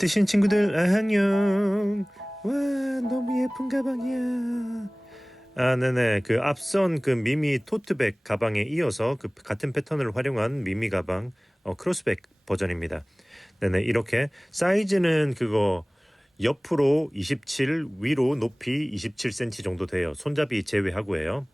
뜨신 친구들 안녕. 와, 너무 예쁜 가방이야. 아, 네네. 그 앞선 그 미미 토트백 가방에 이어서 그 같은 패턴을 활용한 미미 가방 크로스백 버전입니다. 네네. 이렇게 사이즈는 그거 옆으로 27, 위로 높이 27cm 정도 돼요. 손잡이 제외하고요.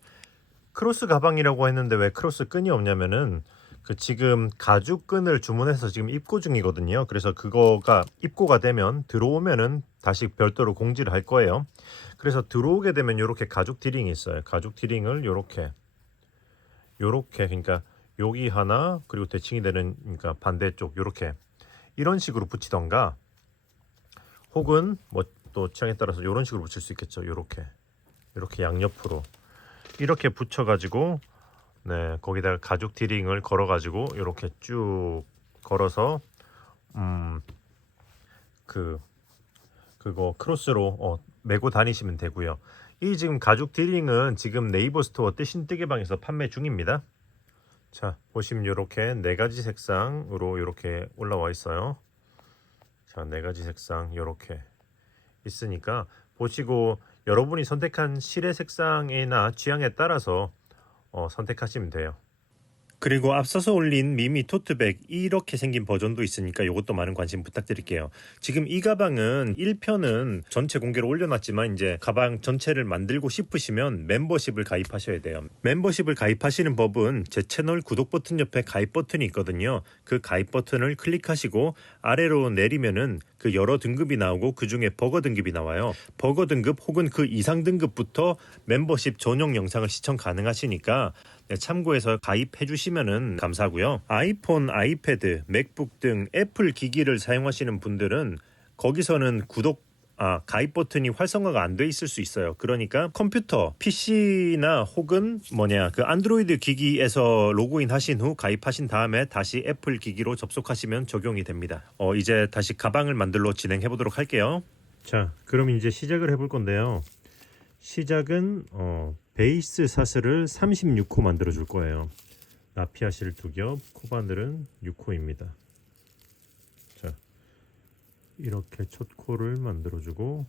크로스 가방이라고 했는데 왜 크로스 끈이 없냐면은 그 지금 가죽 끈을 주문해서 지금 입고 중이거든요. 그래서 그거가 입고가 되면 들어오면은 다시 별도로 공지를 할 거예요. 그래서 들어오게 되면 이렇게 가죽 디링이 있어요. 가죽 디링을 요렇게 그러니까 여기 하나 그리고 대칭이 되는 그러니까 반대쪽 요렇게 이런 식으로 붙이던가 혹은 뭐 또 취향에 따라서 이런 식으로 붙일 수 있겠죠. 요렇게 양옆으로 이렇게 붙여 가지고 네, 거기다가 가죽 디링을 걸어 가지고 이렇게 쭉 걸어서 그 그거 크로스로 메고 다니시면 되고요. 이 지금 가죽 디링은 지금 네이버 스토어 뜨신 뜨개방에서 판매 중입니다. 자, 보시면 이렇게 네 가지 색상으로 이렇게 올라와 있어요. 자, 네 가지 색상 이렇게 있으니까 보시고 여러분이 선택한 실의 색상이나 취향에 따라서 선택하시면 돼요. 그리고 앞서서 올린 미미 토트백 이렇게 생긴 버전도 있으니까 이것도 많은 관심 부탁드릴게요. 지금 이 가방은 1편은 전체 공개로 올려놨지만 이제 가방 전체를 만들고 싶으시면 멤버십을 가입하셔야 돼요. 멤버십을 가입하시는 법은 제 채널 구독 버튼 옆에 가입 버튼이 있거든요. 그 가입 버튼을 클릭하시고 아래로 내리면은 그 여러 등급이 나오고 그 중에 버거 등급이 나와요. 버거 등급 혹은 그 이상 등급부터 멤버십 전용 영상을 시청 가능하시니까 네, 참고해서 가입해 주시면 감사하고요. 아이폰, 아이패드, 맥북 등 애플 기기를 사용하시는 분들은 거기서는 가입 버튼이 활성화가 안 돼 있을 수 있어요. 그러니까 컴퓨터, PC나 혹은 그 안드로이드 기기에서 로그인 하신 후 가입하신 다음에 다시 애플 기기로 접속하시면 적용이 됩니다. 이제 다시 가방을 만들러 진행해 보도록 할게요. 자, 그럼 이제 시작을 해볼 건데요. 시작은 베이스 사슬을 36호 만들어 줄 거예요. 나피아실 2겹, 코바늘은 6호입니다. 자, 이렇게 첫 코를 만들어 주고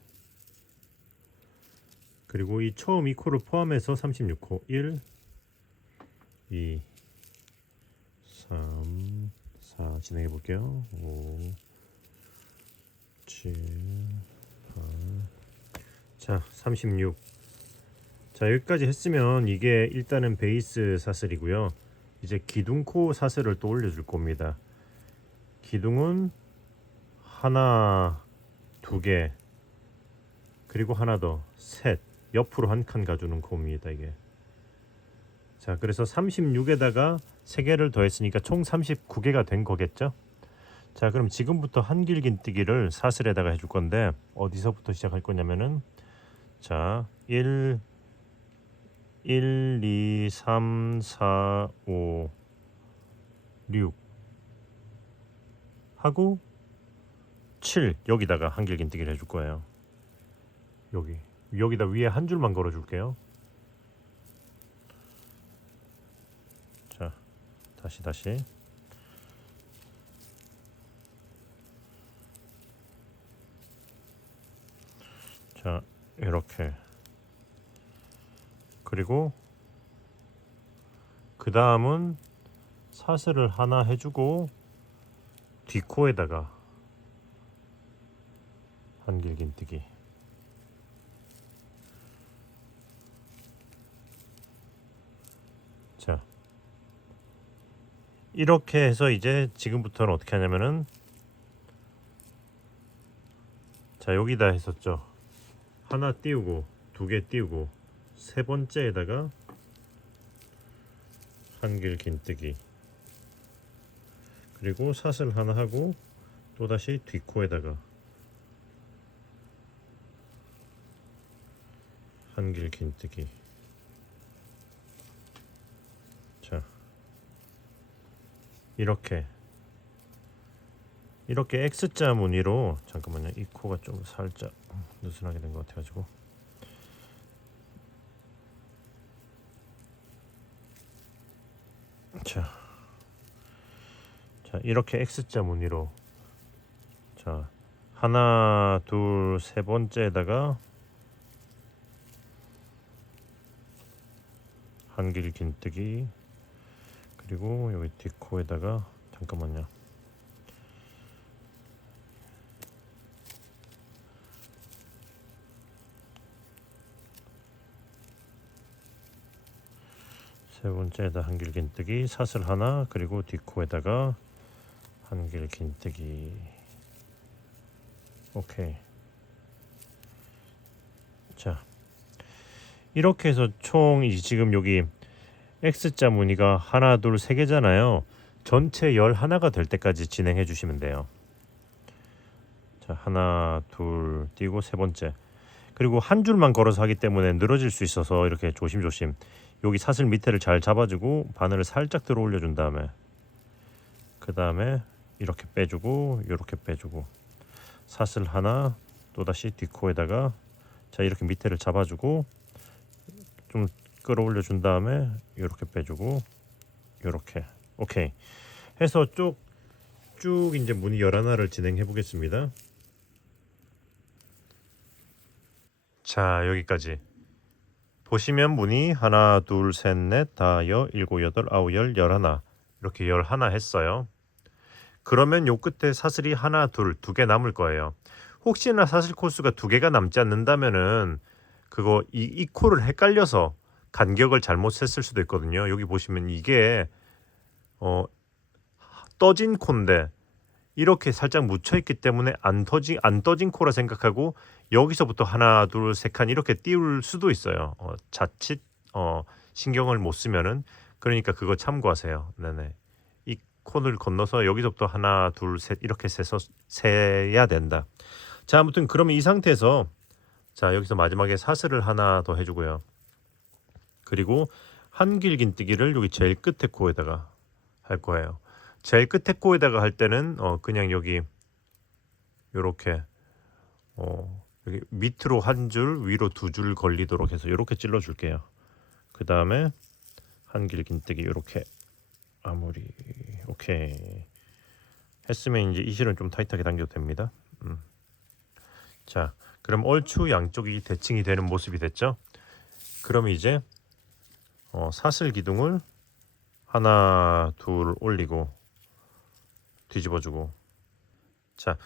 그리고 이 처음 2코를 포함해서 36호 1 2 3 4 진행해 볼게요. 5 7 8 자, 36. 자, 여기까지 했으면 이게 일단은 베이스 사슬이고요. 이제 기둥코 사슬을 또 올려줄 겁니다. 기둥은 하나, 두 개, 그리고 하나 더, 셋. 옆으로 한 칸 가주는 코입니다, 이게. 자, 그래서 36에다가 3개를 더했으니까 총 39개가 된 거겠죠? 자, 그럼 지금부터 한길긴뜨기를 사슬에다가 해줄 건데 어디서부터 시작할 거냐면은 자, 1, 2, 3, 4, 5, 6 하고 7 여기다가 한길긴뜨기를 해줄 거예요. 여기다 위에 한 줄만 걸어 줄게요. 자, 다시 자, 이렇게 그리고 그 다음은 사슬을 하나 해주고 뒷코에다가 한길긴뜨기. 자, 이렇게 해서 이제 지금부터는 어떻게 하냐면은 자, 여기다 했었죠. 하나 띄우고 2개 띄우고 세 번째에다가 한길긴뜨기 그리고 사슬 하나 하고 또다시 뒷코에다가 한길긴뜨기. 자, 이렇게 X자 무늬로 잠깐만요. 이 코가 좀 살짝 느슨하게 된 것 같아가지고 자, 이렇게 X자 무늬로 자 하나, 둘, 세 번째에다가 한길 긴뜨기, 그리고 여기 디코에다가 잠깐만요. 세 번째에다 한길 긴뜨기, 사슬 하나, 그리고 디코에다가 한길 긴뜨기. 오케이. 자, 이렇게 해서 총 지금 여기 X자 무늬가 하나, 둘, 세 개잖아요. 전체 11가 될 때까지 진행해 주시면 돼요. 자, 하나, 둘 띄고 세 번째. 그리고 한 줄만 걸어서 하기 때문에 늘어질 수 있어서 이렇게 조심조심 여기 사슬 밑에를 잘 잡아주고 바늘을 살짝 들어 올려준 다음에, 그 다음에 이렇게 빼주고 이렇게 빼주고, 사슬 하나, 또다시 디코에다가 자 이렇게 밑에를 잡아주고 좀 끌어올려 준 다음에 이렇게 빼주고 이렇게. 오케이 해서 쭉 이제 무늬 11를 진행해 보겠습니다. 자, 여기까지 보시면 무늬 하나, 둘, 셋, 넷, 다, 일곱, 여덟, 아홉, 열, 11 이렇게 11 했어요. 그러면 요 끝에 사슬이 하나, 둘, 두 개 남을 거예요. 혹시나 사슬 코수가 두 개가 남지 않는다면은 그거 이 코를 헷갈려서 간격을 잘못 셌을 수도 있거든요. 여기 보시면 이게 떠진 코인데 이렇게 살짝 묻혀 있기 때문에 안 떠진 코라 생각하고 여기서부터 하나, 둘, 세 칸 이렇게 띄울 수도 있어요. 자칫 신경을 못 쓰면은. 그러니까 그거 참고하세요. 네네. 이 코를 건너서 여기서부터 하나, 둘, 셋 이렇게 세야 된다. 자, 아무튼 그러면 이 상태에서 자 여기서 마지막에 사슬을 하나 더 해주고요. 그리고 한길 긴뜨기를 여기 제일 끝에 코에다가 할 거예요. 제일 끝에 코에다가 할 때는 그냥 여기 요렇게 여기 밑으로 한 줄, 위로 두 줄 걸리도록 해서 이렇게 찔러 줄게요. 그 다음에 한길 긴뜨기 이렇게 마무리. 오케이 했으면 이제 이 실은 좀 타이트하게 당겨도 됩니다. 자, 그럼 얼추 양쪽이 대칭이 되는 모습이 됐죠. 그럼 이제 사슬 기둥을 하나, 둘 올리고 뒤집어주고, 자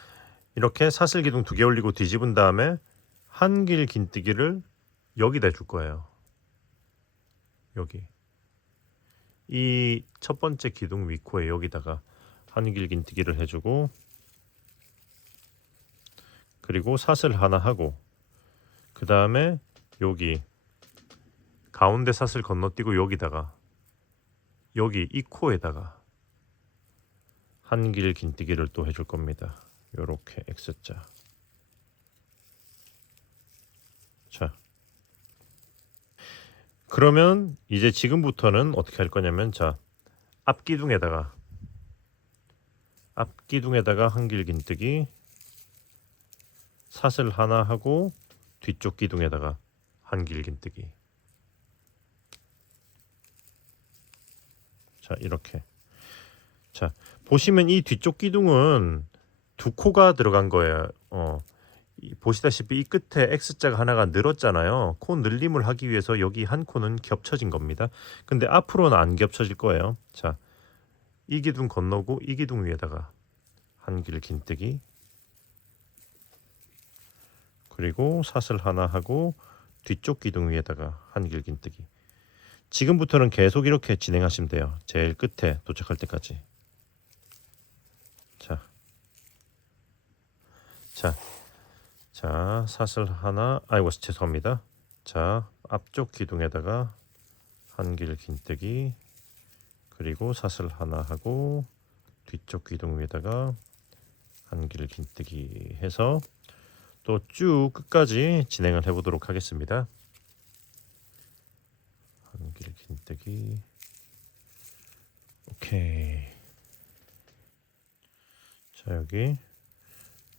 이렇게 사슬 기둥 2개 올리고 뒤집은 다음에 한길 긴뜨기를 여기다 줄 거예요. 여기 이 첫 번째 기둥 위코에 여기다가 한길 긴뜨기를 해주고, 그리고 사슬 하나 하고, 그 다음에 여기 가운데 사슬 건너뛰고 여기다가 여기 이 코에다가 한길 긴뜨기를 또 해줄 겁니다. 요렇게 X자. 자, 그러면 이제 지금부터는 어떻게 할 거냐면, 자 앞기둥에다가 한길 긴뜨기, 사슬 하나 하고 뒤쪽 기둥에다가 한길 긴뜨기. 자 이렇게. 자 보시면 이 뒤쪽 기둥은 두 코가 들어간 거예요. 보시다시피 이 끝에 X자가 하나가 늘었잖아요. 코 늘림을 하기 위해서 여기 한 코는 겹쳐진 겁니다. 근데 앞으로는 안 겹쳐질 거예요. 자, 이 기둥 건너고 이 기둥 위에다가 한길 긴뜨기, 그리고 사슬 하나 하고 뒤쪽 기둥 위에다가 한길 긴뜨기. 지금부터는 계속 이렇게 진행하시면 돼요. 제일 끝에 도착할 때까지. 자, 사슬 하나, 아이고 죄송합니다. 자, 앞쪽 기둥에다가 한길 긴뜨기, 그리고 사슬 하나 하고 뒤쪽 기둥 위에다가 한길 긴뜨기 해서 또 쭉 끝까지 진행을 해보도록 하겠습니다. 한길 긴뜨기. 오케이. 자, 여기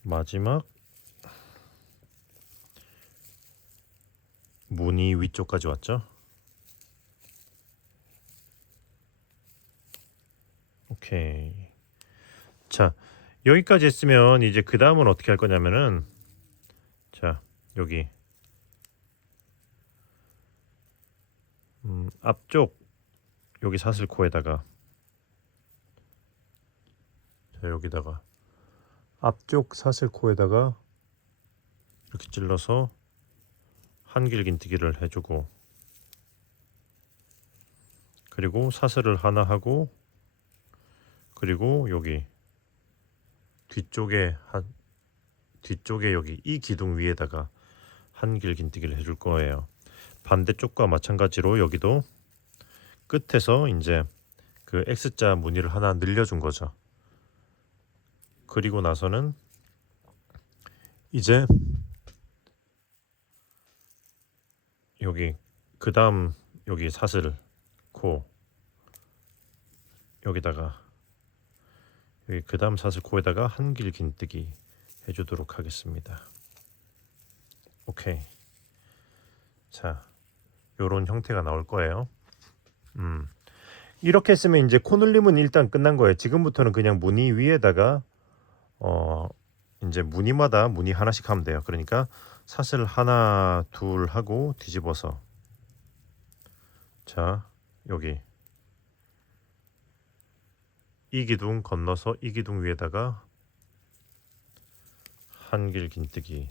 마지막 무늬 위쪽까지 왔죠. 오케이. 자, 여기까지 했으면 이제 그 다음은 어떻게 할 거냐면은, 자 여기 앞쪽 여기 사슬코에다가, 자 여기다가 앞쪽 사슬코에다가 이렇게 찔러서 한길긴뜨기를 해주고, 그리고 사슬을 하나 하고, 그리고 여기 뒤쪽에 여기 이 기둥 위에다가 한길긴뜨기를 해줄 거예요. 반대쪽과 마찬가지로 여기도 끝에서 이제 그 X자 무늬를 하나 늘려준 거죠. 그리고 나서는 이제 여기 그 다음 여기 사슬 코 여기다가, 여기 그 다음 사슬 코에다가 한길긴뜨기 해주도록 하겠습니다. 오케이. 자 요런 형태가 나올 거예요. 이렇게 했으면 이제 코늘림은 일단 끝난 거예요. 지금부터는 그냥 무늬 위에다가 이제 무늬마다 무늬 하나씩 하면 돼요. 그러니까 사슬 하나 둘 하고 뒤집어서, 자 여기 이 기둥 건너서 이 기둥 위에다가 한길긴뜨기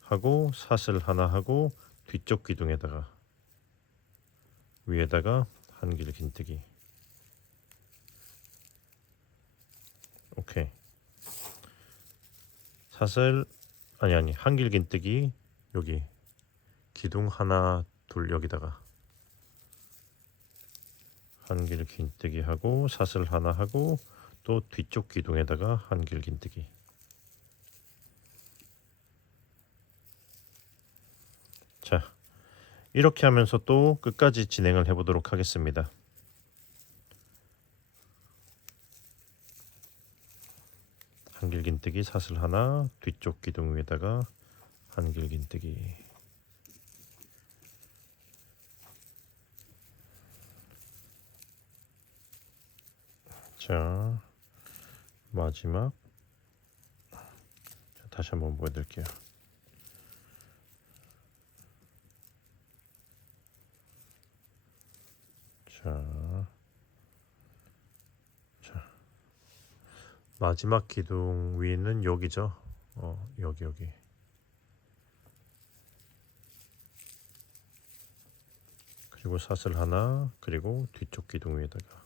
하고, 사슬 하나 하고 뒤쪽 기둥에다가 위에다가 한길긴뜨기. 오케이. 사슬 아니 한길긴뜨기 여기 기둥 하나 둘 여기다가 한길긴뜨기 하고, 사슬 하나 하고 또 뒤쪽 기둥에다가 한길긴뜨기. 자 이렇게 하면서 또 끝까지 진행을 해보도록 하겠습니다. 한길긴뜨기 사슬 하나, 뒤쪽 기둥 위에다가 한길긴뜨기. 자 마지막, 자, 다시 한번 보여드릴게요. 자 마지막 기둥 위는 여기죠. 여기 그리고 사슬 하나, 그리고 뒤쪽 기둥 위에다가.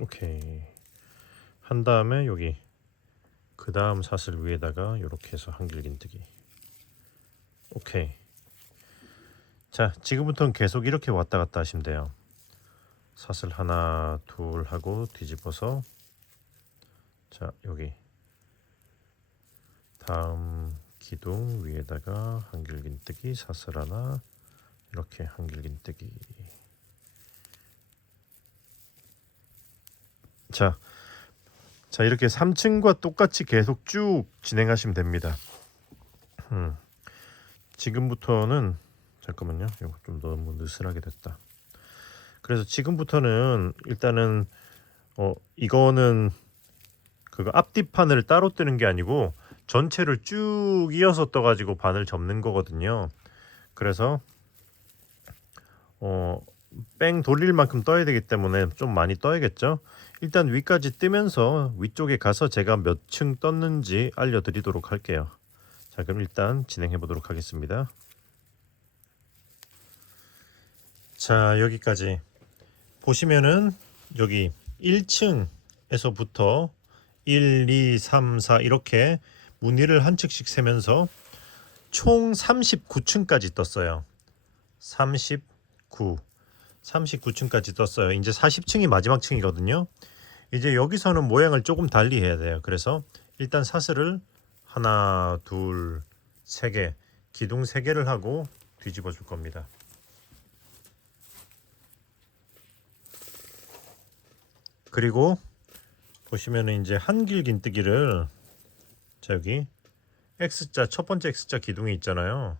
오케이. 한 다음에 여기 그 다음 사슬 위에다가 이렇게 해서 한길긴뜨기. 오케이. 자 지금부터는 계속 이렇게 왔다 갔다 하시면 돼요. 사슬 하나 둘 하고 뒤집어서, 자 여기 다음 기둥 위에다가 한길긴뜨기, 사슬 하나, 이렇게 한길긴뜨기. 자 이렇게 3층과 똑같이 계속 쭉 진행하시면 됩니다. 지금부터는, 잠깐만요, 이거 좀 너무 느슨하게 됐다. 그래서 지금부터는 일단은 이거는 그거 앞뒤판을 따로 뜨는 게 아니고 전체를 쭉 이어서 떠가지고 바늘 접는 거거든요. 그래서 뺑 돌릴 만큼 떠야 되기 때문에 좀 많이 떠야겠죠. 일단 위까지 뜨면서 위쪽에 가서 제가 몇 층 떴는지 알려드리도록 할게요. 자 그럼 일단 진행해 보도록 하겠습니다. 자 여기까지 보시면은 여기 1층에서부터 1, 2, 3, 4 이렇게 무늬를 한 층씩 세면서 총 39층까지 떴어요. 39층까지 떴어요. 이제 40층이 마지막 층이거든요. 이제 여기서는 모양을 조금 달리 해야 돼요. 그래서 일단 사슬을 하나, 둘, 세 개, 기둥 3개를 하고 뒤집어 줄 겁니다. 그리고 보시면은 이제 한길긴뜨기를, 자 여기 X자 첫 번째 X자 기둥이 있잖아요.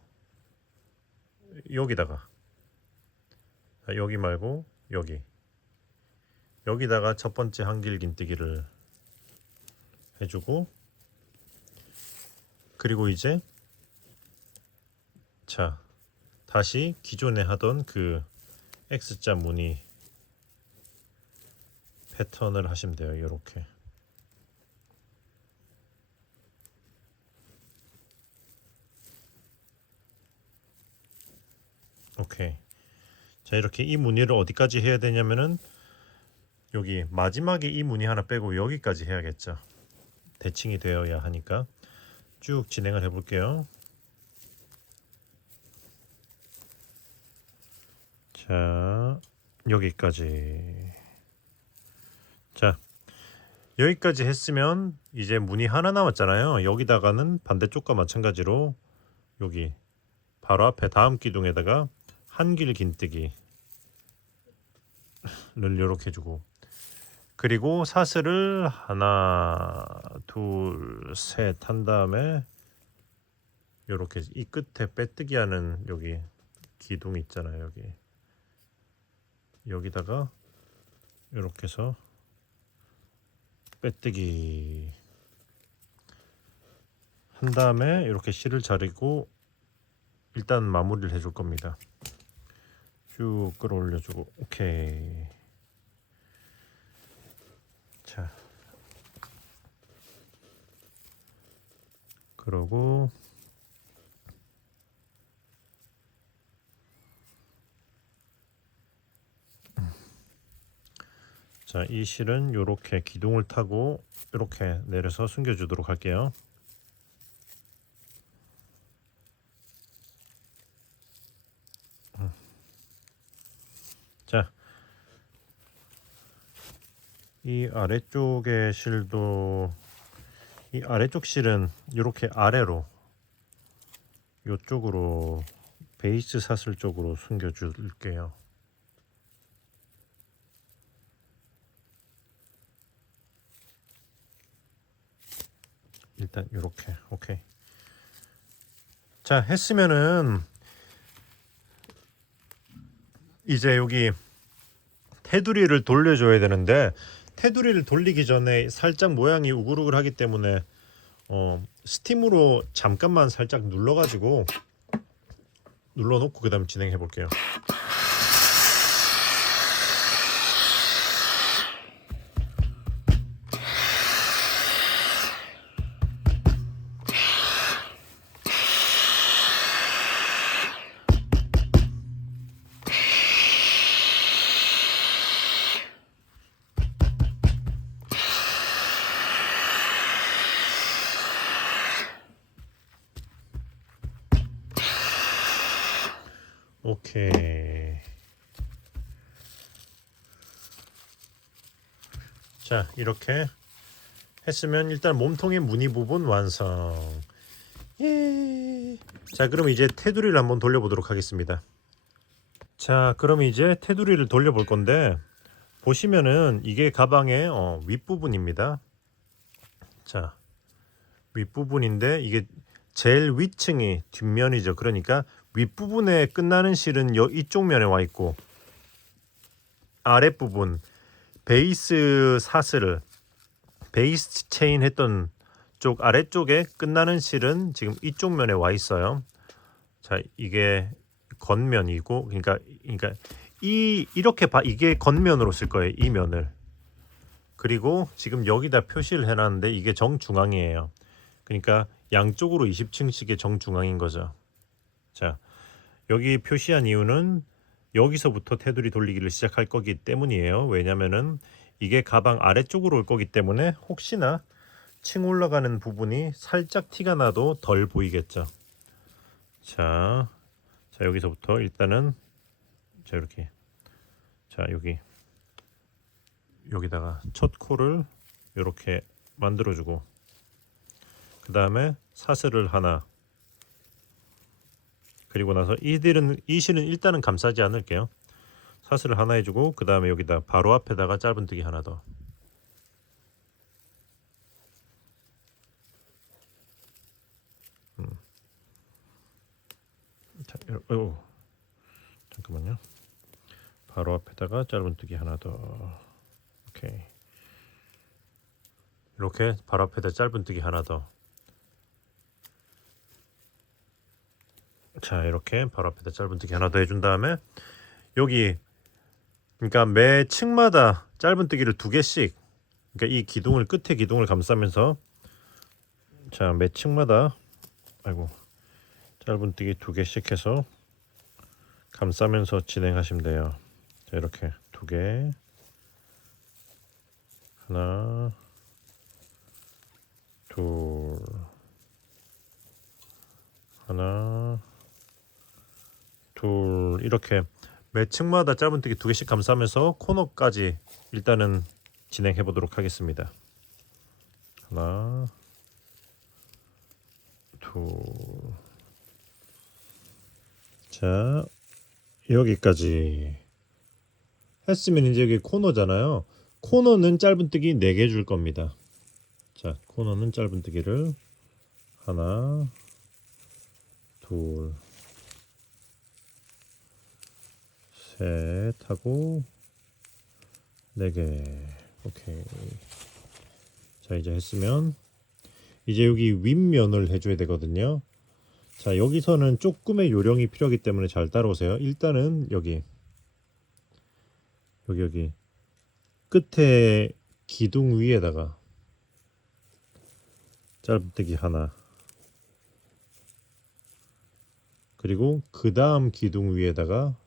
여기다가, 여기 말고 여기다가 첫 번째 한길 긴뜨기를 해주고, 그리고 이제 자 다시 기존에 하던 그 X자 무늬 패턴을 하시면 돼요. 이렇게. 오케이. 자, 이렇게 이 무늬를 어디까지 해야 되냐면은 여기 마지막에 이 무늬 하나 빼고 여기까지 해야겠죠. 대칭이 되어야 하니까 쭉 진행을 해 볼게요. 자, 여기까지. 자, 여기까지 했으면 이제 무늬 하나 남았잖아요. 여기다가는 반대쪽과 마찬가지로 여기 바로 앞에 다음 기둥에다가 한길 긴뜨기를 이렇게 해주고, 그리고 사슬을 하나 둘 셋 한 다음에 이렇게 이 끝에 빼뜨기 하는 여기 기둥 있잖아요. 여기다가 이렇게 해서 빼뜨기 한 다음에 이렇게 실을 자르고 일단 마무리를 해줄 겁니다. 쭉 끌어올려주고. 오케이. 자, 그러고 자, 이 실은 이렇게 기둥을 타고 이렇게 내려서 숨겨주도록 할게요. 자, 이 아래쪽의 실도, 이 아래쪽 실은 이렇게 아래로 이쪽으로 베이스 사슬 쪽으로 숨겨 줄게요. 일단 이렇게. 오케이. 자, 했으면은 이제 여기 테두리를 돌려줘야 되는데, 테두리를 돌리기 전에 살짝 모양이 우글우글하기 때문에 스팀으로 잠깐만 살짝 눌러가지고 눌러놓고 그 다음 진행해 볼게요. 오케이. 자, 이렇게 했으면 일단 몸통의 무늬 부분 완성. 예. 자, 그럼 이제 테두리를 한번 돌려보도록 하겠습니다. 자, 그럼 이제 테두리를 돌려볼 건데, 보시면은 이게 가방의 윗부분입니다. 자, 윗부분인데 이게 제일 위층이 뒷면이죠. 그러니까 윗부분에 끝나는 실은 이쪽 면에 와 있고, 아랫부분 베이스 사슬을 베이스 체인 했던 쪽 아래쪽에 끝나는 실은 지금 이쪽 면에 와 있어요. 자, 이게 겉면이고, 그러니까 이렇게 이게 겉면으로 쓸 거예요. 이 면을. 그리고 지금 여기다 표시를 해놨는데 이게 정중앙이에요. 그러니까 양쪽으로 20층씩의 정중앙인 거죠. 자, 여기 표시한 이유는 여기서부터 테두리 돌리기를 시작할 거기 때문이에요. 왜냐면은 이게 가방 아래쪽으로 올 거기 때문에 혹시나 층 올라가는 부분이 살짝 티가 나도 덜 보이겠죠. 자, 여기서부터 일단은 자, 이렇게. 자, 여기다가 첫 코를 이렇게 만들어주고, 그 다음에 사슬을 하나, 그리고 나서 이 실은 일단은 감싸지 않을게요. 사슬을 하나 해주고, 그 다음에 여기다 바로 앞에다가 짧은뜨기 하나 더. 자, 잠깐만요. 바로 앞에다가 짧은뜨기 하나 더. 오케이. 이렇게 바로 앞에다 짧은뜨기 하나 더. 자, 이렇게 바로 앞에다 짧은뜨기 하나 더 해준 다음에 여기 그러니까 매 층마다 짧은뜨기를 2개씩, 그러니까 이 기둥을 끝에 기둥을 감싸면서, 자, 매 층마다 아이고 짧은뜨기 2개씩 해서 감싸면서 진행하시면 돼요. 자, 이렇게 2개, 하나, 둘, 하나, 둘, 이렇게 매 층마다 짧은뜨기 2개씩 감싸면서 코너까지 일단은 진행해 보도록 하겠습니다. 하나, 둘. 자, 여기까지 했으면 이제 여기 코너잖아요. 코너는 짧은뜨기 4개 줄 겁니다. 자, 코너는 짧은뜨기를 하나, 둘, 셋 하고 4개. 오케이. 자, 이제 했으면 이제 여기 윗면을 해줘야 되거든요. 자, 여기서는 조금의 요령이 필요하기 때문에 잘 따라오세요. 일단은 여기 끝에 기둥 위에다가 짧은뜨기 하나, 그리고 그 다음 기둥 위에다가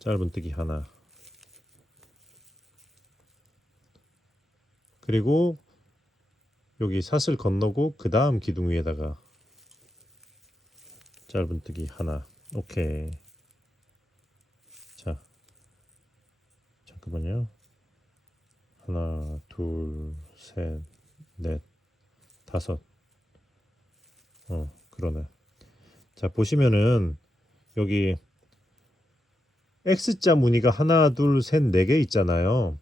짧은뜨기 하나, 그리고 여기 사슬 건너고 그 다음 기둥 위에다가 짧은뜨기 하나. 오케이. 자, 잠깐만요. 하나, 둘, 셋, 넷, 5. 그러네. 자, 보시면은 여기 X자 무늬가 하나, 둘, 셋, 4개 있잖아요.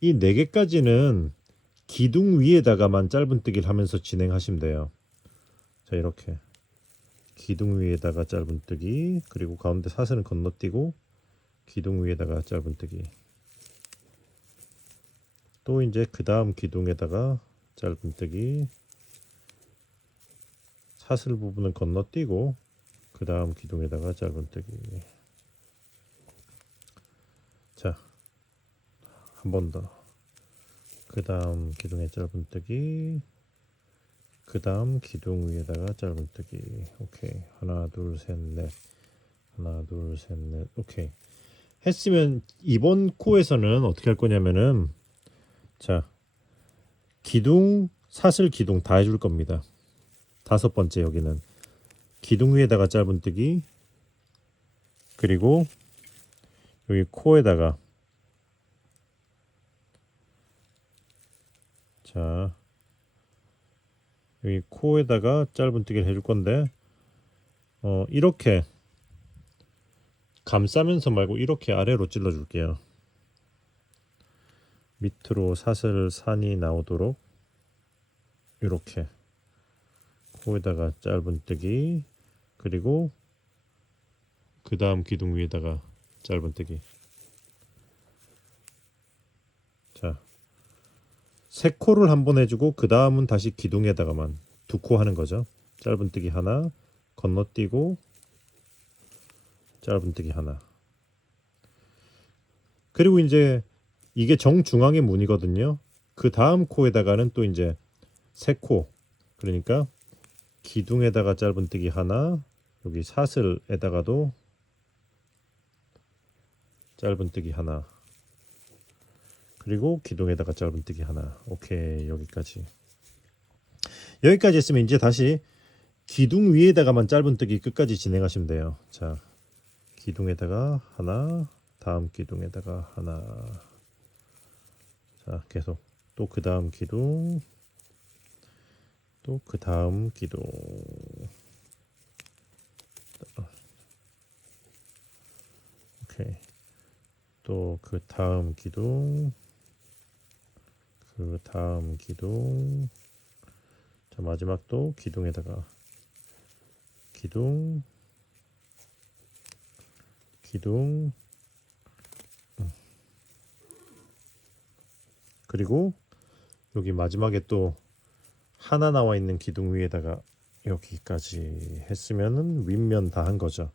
이 4개까지는 기둥 위에다가만 짧은뜨기를 하면서 진행하시면 돼요. 자, 이렇게 기둥 위에다가 짧은뜨기, 그리고 가운데 사슬은 건너뛰고 기둥 위에다가 짧은뜨기, 또 이제 그 다음 기둥에다가 짧은뜨기, 사슬 부분은 건너뛰고 그 다음 기둥에다가 짧은뜨기. 자, 한 번 더. 그 다음 기둥에 짧은뜨기, 그 다음 기둥 위에다가 짧은뜨기. 오케이. 하나, 둘, 셋, 넷. 하나, 둘, 셋, 넷. 오케이. 했으면 이번 코에서는 어떻게 할 거냐면은, 자, 기둥, 사슬, 기둥 다 해줄 겁니다. 5번째 여기는 기둥 위에다가 짧은뜨기, 그리고 여기 코에다가, 자, 여기 코에다가 짧은뜨기를 해줄 건데, 이렇게 감싸면서 말고 이렇게 아래로 찔러 줄게요. 밑으로 사슬 산이 나오도록 이렇게 코에다가 짧은뜨기, 그리고 그 다음 기둥 위에다가 짧은뜨기. 자, 3코를 한번 해주고 그 다음은 다시 기둥에다가만 2코 하는 거죠. 짧은뜨기 하나, 건너뛰고 짧은뜨기 하나. 그리고 이제 이게 정중앙의 문이거든요. 그 다음 코에다가는 또 이제 3코, 그러니까 기둥에다가 짧은뜨기 하나, 여기 사슬에다가도 짧은뜨기 하나, 그리고 기둥에다가 짧은뜨기 하나. 오케이. 여기까지 했으면 이제 다시 기둥 위에다가만 짧은뜨기 끝까지 진행하시면 돼요. 자, 기둥에다가 하나, 다음 기둥에다가 하나. 자, 계속 또 그 다음 기둥, 또 그 다음 기둥. 오케이. 또 그 다음 기둥, 그 다음 기둥. 자, 마지막 또 기둥에다가 기둥, 기둥. 그리고 여기 마지막에 또 하나 나와 있는 기둥 위에다가 여기까지 했으면은 윗면 다 한 거죠.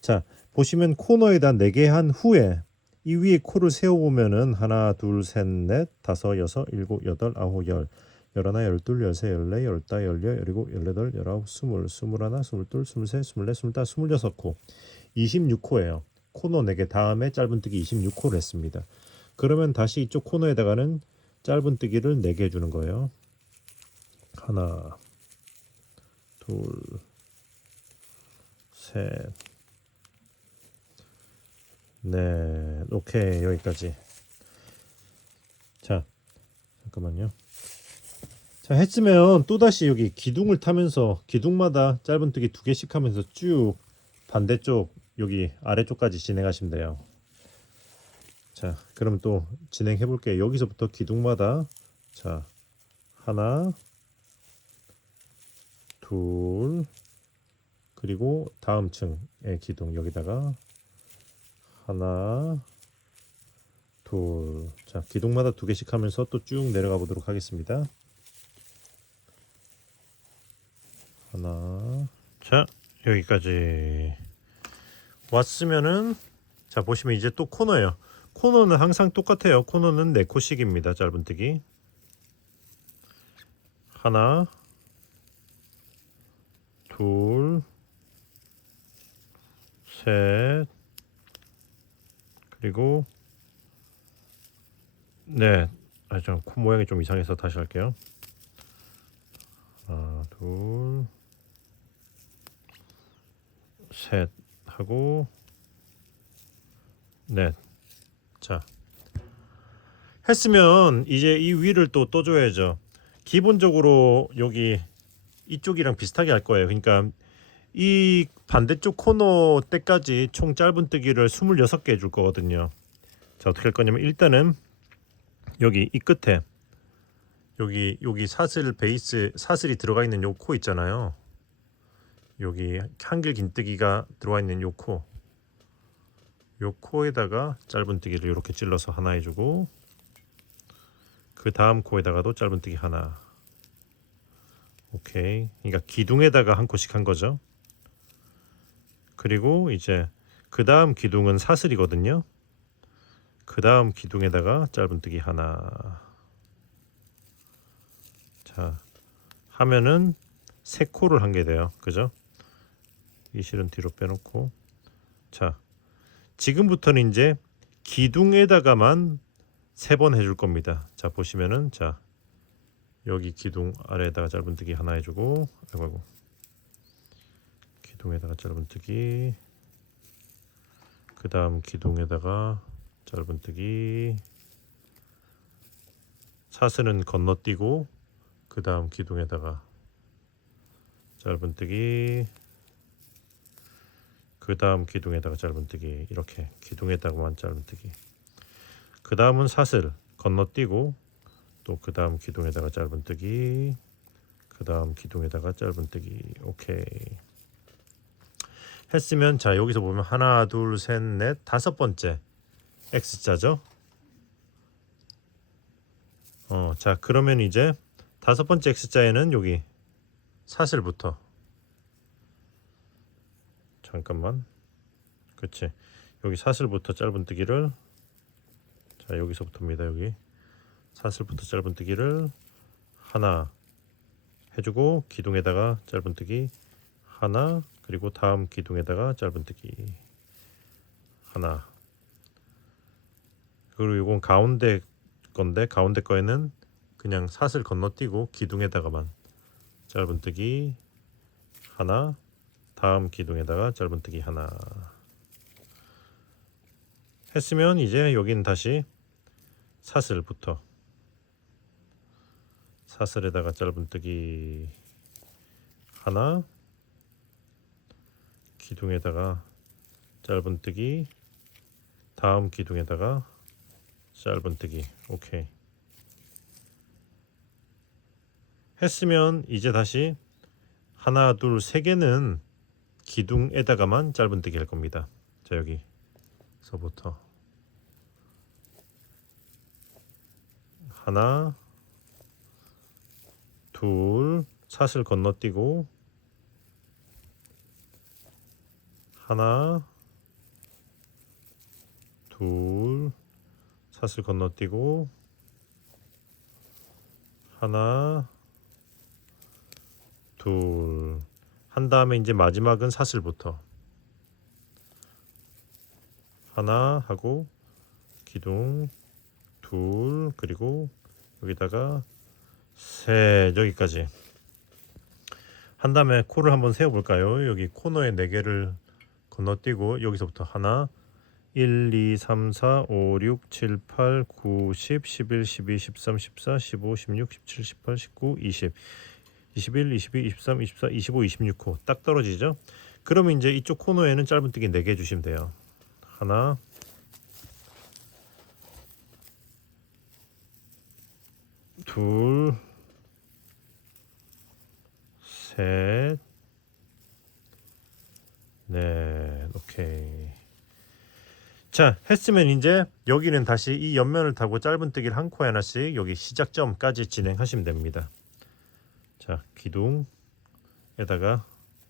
자, 보시면 코너에다 4개 한 후에 이 위에 코를 세워보면은 하나, 둘, 셋, 넷, 다섯, 여섯, 일곱, 여덟, 아홉, 열, 열하나, 열둘, 열세, 열네, 열다, 열여, 열일곱, 열여덟, 열아홉, 스물, 스물하나, 스물둘, 스물셋, 스물넷, 스물다섯, 스물여섯 코, 26코예요. 코너 4개 다음에 짧은뜨기 26코를 했습니다. 그러면 다시 이쪽 코너에다가는 짧은뜨기를 4개 해주는 거예요. 하나, 둘, 셋, 넷. 오케이, 여기까지. 자, 잠깐만요. 자, 했으면 또다시 여기 기둥을 타면서 기둥마다 짧은뜨기 2개씩 하면서 쭉 반대쪽 여기 아래쪽까지 진행하시면 돼요. 자, 그럼 또 진행해 볼게요. 여기서부터 기둥마다 자, 하나, 둘, 그리고 다음 층의 기둥 여기다가 하나, 둘. 자, 기둥마다 2개씩 하면서 또 쭉 내려가 보도록 하겠습니다. 하나. 자, 여기까지 왔으면은 자, 보시면 이제 또 코너예요. 코너는 항상 똑같아요. 코너는 4코씩입니다. 짧은뜨기. 하나, 둘, 셋, 그리고 네, 좀 코 모양이 좀 이상해서 다시 할게요. 하나, 둘, 셋 하고 넷. 자, 했으면 이제 이 위를 또 떠줘야죠. 기본적으로 여기 이쪽이랑 비슷하게 할 거예요. 그러니까 이 반대쪽 코너 때까지 총 짧은뜨기를 26개 해줄 거거든요. 자, 어떻게 할 거냐면 일단은 여기 이 끝에 여기 사슬 베이스 사슬이 들어가 있는 요 코 있잖아요. 여기 한길 긴뜨기가 들어와 있는 요 코에다가 짧은뜨기를 이렇게 찔러서 하나 해주고 그 다음 코에다가도 짧은뜨기 하나. 오케이. 그러니까 기둥에다가 한 코씩 한 거죠. 그리고 이제 그 다음 기둥은 사슬이거든요. 그 다음 기둥에다가 짧은뜨기 하나. 자, 하면은 3코를 한 게 돼요. 그죠? 이 실은 뒤로 빼놓고. 자, 지금부터는 이제 기둥에다가만 3번 해줄 겁니다. 자, 보시면은 자, 여기 기둥 아래에다가 짧은뜨기 하나 해주고, 아이고, 기둥에다가 짧은뜨기, 그 다음 기둥에다가 짧은뜨기, 사슬은 건너뛰고 그 다음 기둥에다가 짧은뜨기, 그 다음 기둥에다가 짧은뜨기, 이렇게 기둥에다가만 짧은뜨기, 그 다음은 사슬 건너뛰고 또 그 다음 기둥에다가 짧은뜨기, 그 다음 기둥에다가 짧은뜨기. 오케이. 했으면 자, 여기서 보면 하나, 둘, 셋, 넷, 5번째 X자죠. 자, 그러면 이제 5번째 X자에는 여기 사슬부터 잠깐만, 그치, 여기 사슬부터 짧은뜨기를 자, 여기서부터입니다. 여기 사슬부터 짧은뜨기를 하나 해주고 기둥에다가 짧은뜨기 하나, 그리고 다음 기둥에다가 짧은뜨기 하나. 그리고 이건 가운데 건데 가운데 거에는 그냥 사슬 건너뛰고 기둥에다가만 짧은뜨기 하나, 다음 기둥에다가 짧은뜨기 하나 했으면 이제 여긴 다시 사슬부터 사슬에다가 짧은뜨기 하나, 기둥에다가 짧은뜨기, 다음 기둥에다가 짧은뜨기. 오케이. 했으면 이제 다시 하나, 둘, 3개는 기둥에다가만 짧은뜨기 할 겁니다. 자, 여기서부터 하나, 둘, 사슬 건너뛰고 하나, 둘, 사슬 건너뛰고 하나, 둘, 한 다음에 이제 마지막은 사슬부터 하나 하고 기둥 둘, 그리고 여기다가 셋, 여기까지 한 다음에 코를 한번 세워 볼까요? 여기 코너에 4개를 건너뛰고 여기서부터 하나, 1, 2, 3, 4, 5, 6, 7, 8, 9, 10, 11, 12, 13, 14, 15, 16, 17, 18, 19, 20, 21, 22, 23, 24, 25, 26호 딱 떨어지죠? 그러면 이제 이쪽 코너에는 짧은뜨기 4개 해주시면 돼요. 하나, 둘, 셋, 넷, 오케이. 자, 했으면 이제 여기는 다시 이 옆면을 타고 짧은뜨기를 한 코에 하나씩 여기 시작점까지 진행하시면 됩니다. 자, 기둥에다가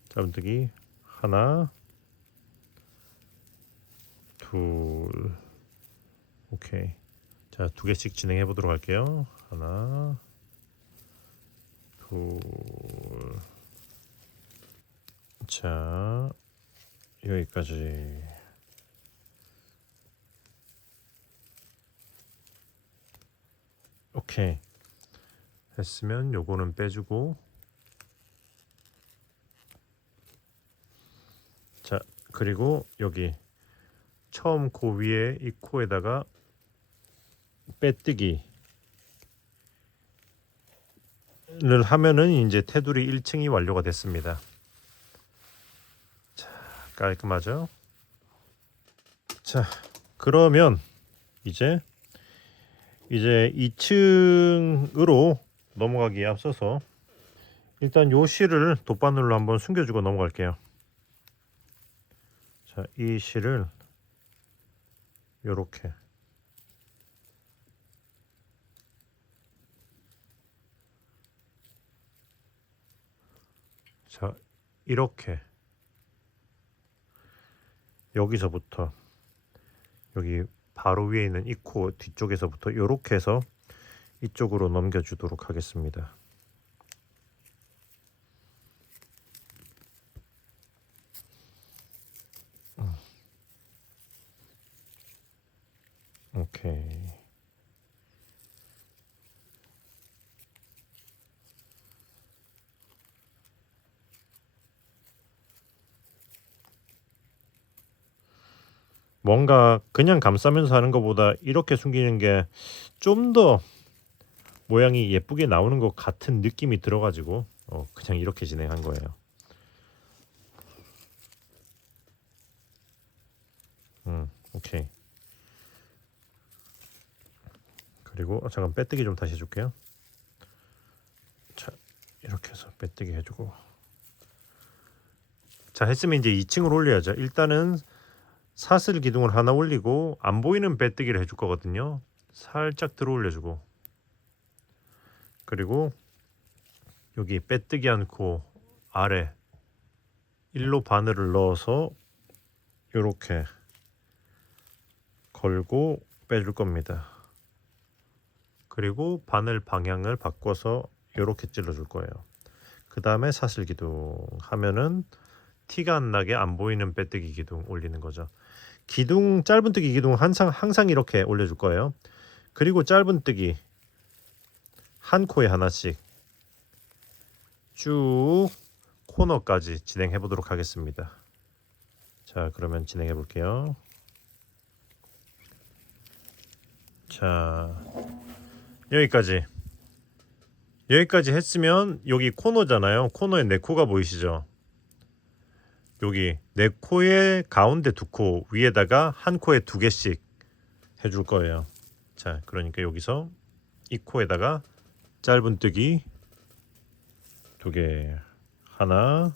짧은뜨기 하나, 둘, 오케이. 자, 2개씩 진행해 보도록 할게요. 하나, 둘. 자, 여기까지. 오케이. 했으면 요거는 빼주고, 자, 그리고 여기 처음 코 위에 이 코에다가 빼뜨기를 하면은 이제 테두리 1층이 완료가 됐습니다. 자, 깔끔하죠? 자, 그러면 이제 2층으로 넘어가기에 앞서서 일단 요 실을 돗바늘로 한번 숨겨주고 넘어갈게요. 자, 이 실을 요렇게 자, 이렇게 여기서부터 여기 바로 위에 있는 이 코 뒤쪽에서부터 이렇게 해서 이쪽으로 넘겨주도록 하겠습니다. 오케이. 뭔가 그냥 감싸면서 하는 것보다 이렇게 숨기는 게 좀 더 모양이 예쁘게 나오는 것 같은 느낌이 들어가지고 그냥 이렇게 진행한 거예요. 오케이. 그리고 잠깐 빼뜨기 좀 다시 해줄게요. 자, 이렇게 해서 빼뜨기 해주고, 자, 했으면 이제 2층으로 올려야죠. 일단은 사슬 기둥을 하나 올리고 안 보이는 빼뜨기를 해줄 거거든요. 살짝 들어 올려주고, 그리고 여기 빼뜨기 않고 아래 1로 바늘을 넣어서 이렇게 걸고 빼줄 겁니다. 그리고 바늘 방향을 바꿔서 이렇게 찔러줄 거예요. 그 다음에 사슬 기둥 하면은 티가 안 나게 안 보이는 빼뜨기 기둥 올리는 거죠. 기둥 짧은뜨기 기둥 항상 이렇게 올려줄 거예요. 그리고 짧은뜨기 한 코에 하나씩 쭉 코너까지 진행해 보도록 하겠습니다. 자, 그러면 진행해 볼게요. 자, 여기까지 했으면 여기 코너잖아요. 코너에 4코가 보이시죠? 여기 4코의 가운데 2코 위에다가 한 코에 2개씩 해줄 거예요. 자, 그러니까 여기서 이 코에다가 짧은뜨기 2개, 하나,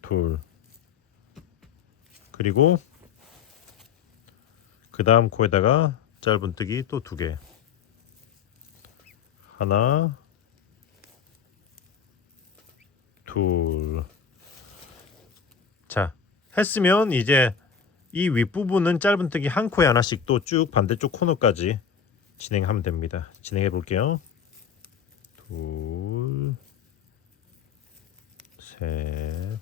둘, 그리고 그 다음 코에다가 짧은뜨기 또 2개. 하나, 둘. 자, 했으면 이제 이 윗부분은 짧은뜨기 한 코에 하나씩 또 쭉 반대쪽 코너까지 진행하면 됩니다. 진행해 볼게요. 둘, 셋.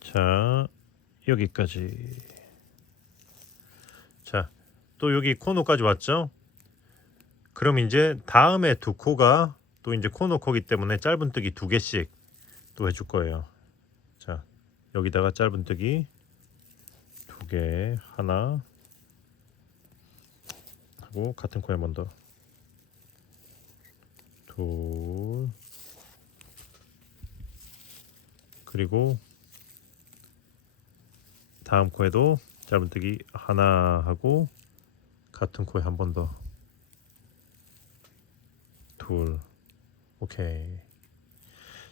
자, 여기까지. 자, 또 여기 코너까지 왔죠? 그럼 이제 다음에 2코가 또 이제 코너코기 때문에 짧은뜨기 2개씩 또 해줄 거예요. 자, 여기다가 짧은뜨기 2개, 하나 하고 같은 코에 한 번 더. 둘. 그리고 다음 코에도 짧은뜨기 하나 하고 같은 코에 한 번 더. 둘. 오케이.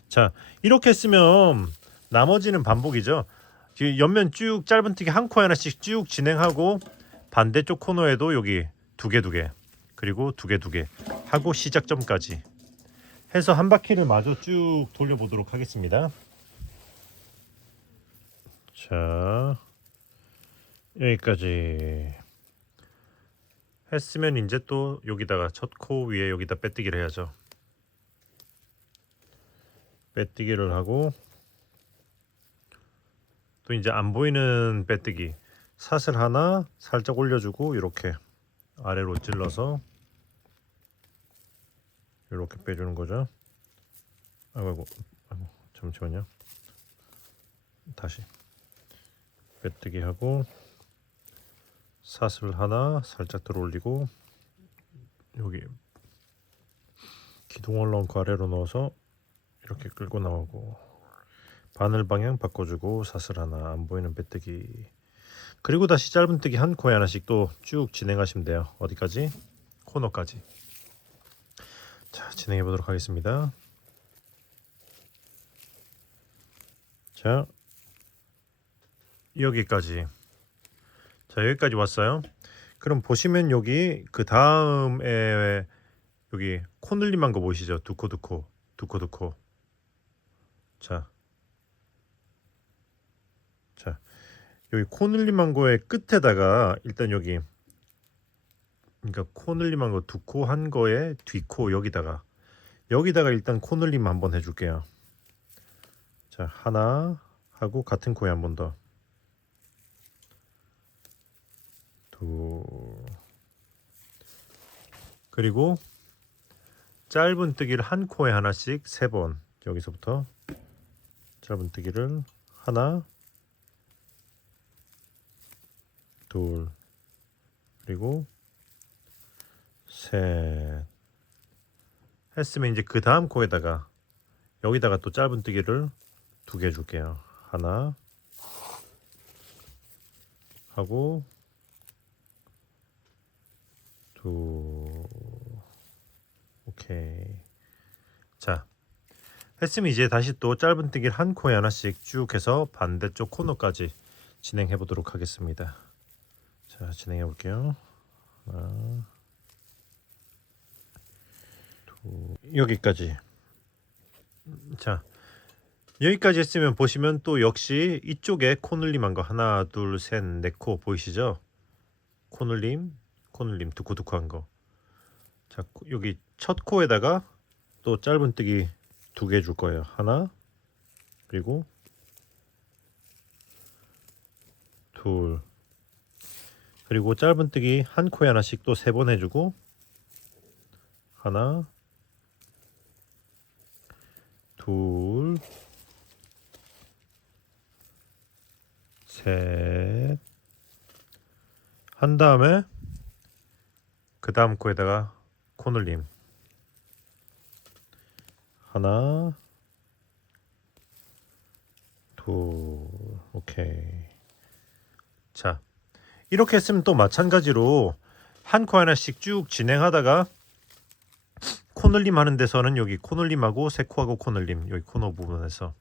자, 이렇게 했으면 나머지는 반복이죠. 지금 옆면 쭉 짧은뜨기 한 코에 하나씩 쭉 진행하고 반대쪽 코너에도 여기 2개 그리고 2개 하고 시작점까지 해서 한 바퀴를 마저 쭉 돌려보도록 하겠습니다. 자, 여기까지 했으면 이제 또 여기다가 첫 코 위에 여기다 빼뜨기를 해야죠. 빼뜨기를 하고 또 이제 안 보이는 빼뜨기 사슬 하나 살짝 올려주고 이렇게 아래로 찔러서 이렇게 빼주는 거죠. 아이고 잠시만요. 다시 빼뜨기 하고 사슬 하나 살짝 들어 올리고 여기 기둥 올라온 거 아래로 넣어서 이렇게 끌고 나오고 바늘 방향 바꿔주고 사슬 하나 안 보이는 빼뜨기 그리고 다시 짧은뜨기 한 코에 하나씩 또 쭉 진행하시면 돼요. 어디까지? 코너까지. 자, 진행해 보도록 하겠습니다. 자, 여기까지. 자, 여기까지 왔어요. 그럼 보시면 여기 그 다음에 여기 코 늘림한 거 보이시죠? 2코. 자, 여기 코 늘림한 거의 끝에다가 일단 여기 그러니까 코 늘림한 거 2코 한 거에 뒷코 여기다가 일단 코 늘림 한번 해줄게요. 자, 하나 하고 같은 코에 한 번 더. 둘. 그리고 짧은뜨기를 한 코에 하나씩 3번. 여기서부터 짧은뜨기를 하나, 둘, 그리고 셋 했으면 이제 그 다음 코에다가 여기다가 또 짧은뜨기를 2개 해줄게요. 하나 하고 둘. 오케이. 자, 했으면 이제 다시 또 짧은뜨기를 한 코에 하나씩 쭉 해서 반대쪽 코너까지 진행해 보도록 하겠습니다. 자, 진행해 볼게요. 하나, 둘, 여기까지. 자, 여기까지 했으면 보시면 또 역시 이쪽에 코 늘림한 거 하나, 둘, 셋, 네 코 보이시죠? 코 늘림 2코 한 거. 자, 여기 첫 코에다가 또 짧은뜨기 2개 줄 거예요. 하나, 그리고 둘. 그리고 짧은뜨기 한 코에 하나씩 또 3번 해주고 하나, 둘, 셋. 한 다음에 그 다음 코에다가 코 늘림 하나, 둘. 오케이. 자, 이렇게 했으면 또 마찬가지로 한 코 하나씩 쭉 진행하다가 코 늘림 하는 데서는 여기 코 늘림하고 3코하고 코 늘림 여기 코너 부분에서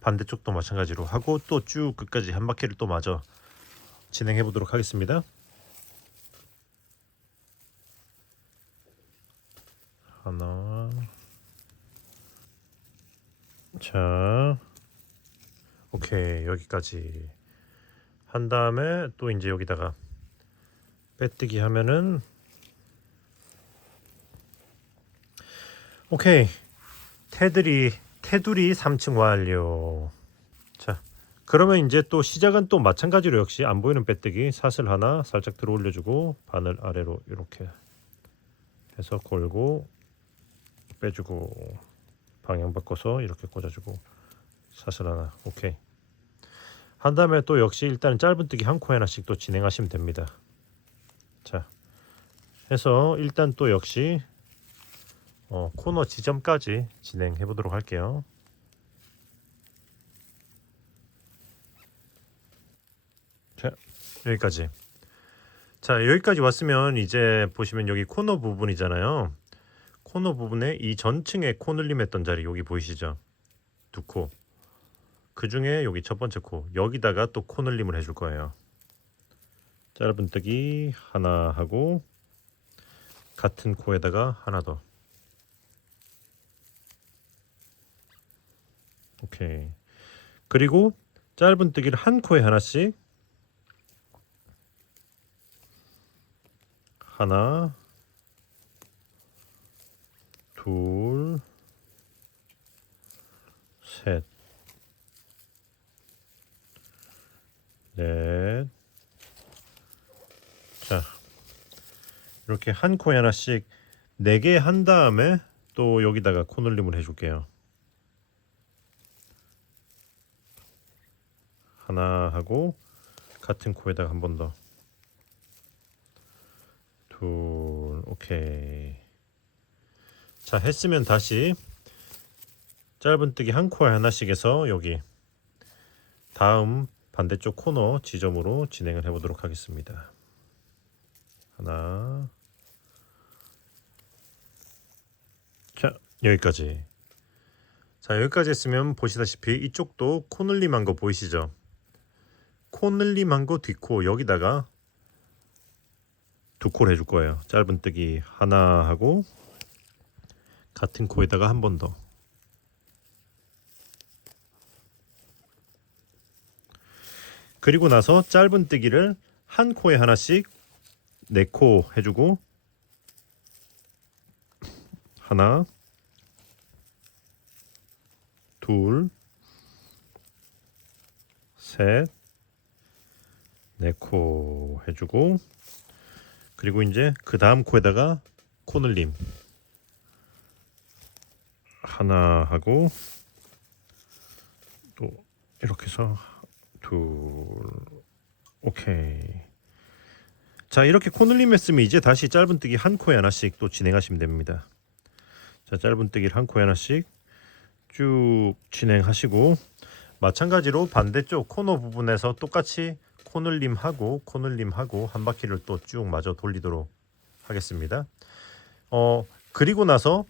반대쪽도 마찬가지로 하고 또 쭉 끝까지 한 바퀴를 또 마저 진행해 보도록 하겠습니다. 자, 오케이. 여기까지 한 다음에 또 이제 여기다가 빼뜨기 하면은 오케이. 테두리 3층 완료. 자, 그러면 이제 또 시작은 또 마찬가지로 역시 안 보이는 빼뜨기 사슬 하나 살짝 들어 올려주고 바늘 아래로 이렇게 해서 걸고 빼주고 방향 바꿔서 이렇게 꽂아주고 사슬 하나. 오케이. 한 다음에 또 역시 일단 짧은뜨기 한 코 하나씩 또 진행하시면 됩니다. 자, 해서 일단 또 역시 코너 지점까지 진행해 보도록 할게요. 자, 여기까지. 자, 여기까지 왔으면 이제 보시면 여기 코너 부분이잖아요. 코너 부분에 이 전층에 코 늘림했던 자리 여기 보이시죠? 두 코. 그 중에 여기 첫 번째 코 여기다가 또 코 늘림을 해줄 거예요. 짧은뜨기 하나 하고 같은 코에다가 하나 더. 오케이. 그리고 짧은뜨기를 한 코에 하나씩 하나 둘 셋 넷. 자, 이렇게 한 코에 하나씩 4개 한 다음에 또 여기다가 코 늘림을 해줄게요. 하나 하고 같은 코에다가 한 번 더. 둘. 오케이. 자, 했으면 다시 짧은뜨기 한 코에 하나씩 해서 여기 다음 반대쪽 코너 지점으로 진행을 해보도록 하겠습니다. 하나. 자, 여기까지. 자, 여기까지 했으면 보시다시피 이쪽도 코 늘림한 거 보이시죠? 코 늘림한 거 뒷코 여기다가 두 코를 해줄 거예요. 짧은뜨기 하나 하고 같은 코에다가 한 번 더. 그리고 나서 짧은뜨기를 한 코에 하나씩 4코 해주고 하나 둘 셋 4코 해주고 그리고 이제 그 다음 코에다가 코 늘림 하나 하고 또 이렇게 해서 둘. 오케이. 자, 이렇게 코 늘림 했으면 이제 다시 짧은뜨기 한 코에 하나씩 또 진행하시면 됩니다. 자, 짧은뜨기를 한 코에 하나씩 쭉 진행하시고 마찬가지로 반대쪽 코너 부분에서 똑같이 코 늘림하고 한 바퀴를 또 쭉 마저 돌리도록 하겠습니다. 그리고 나서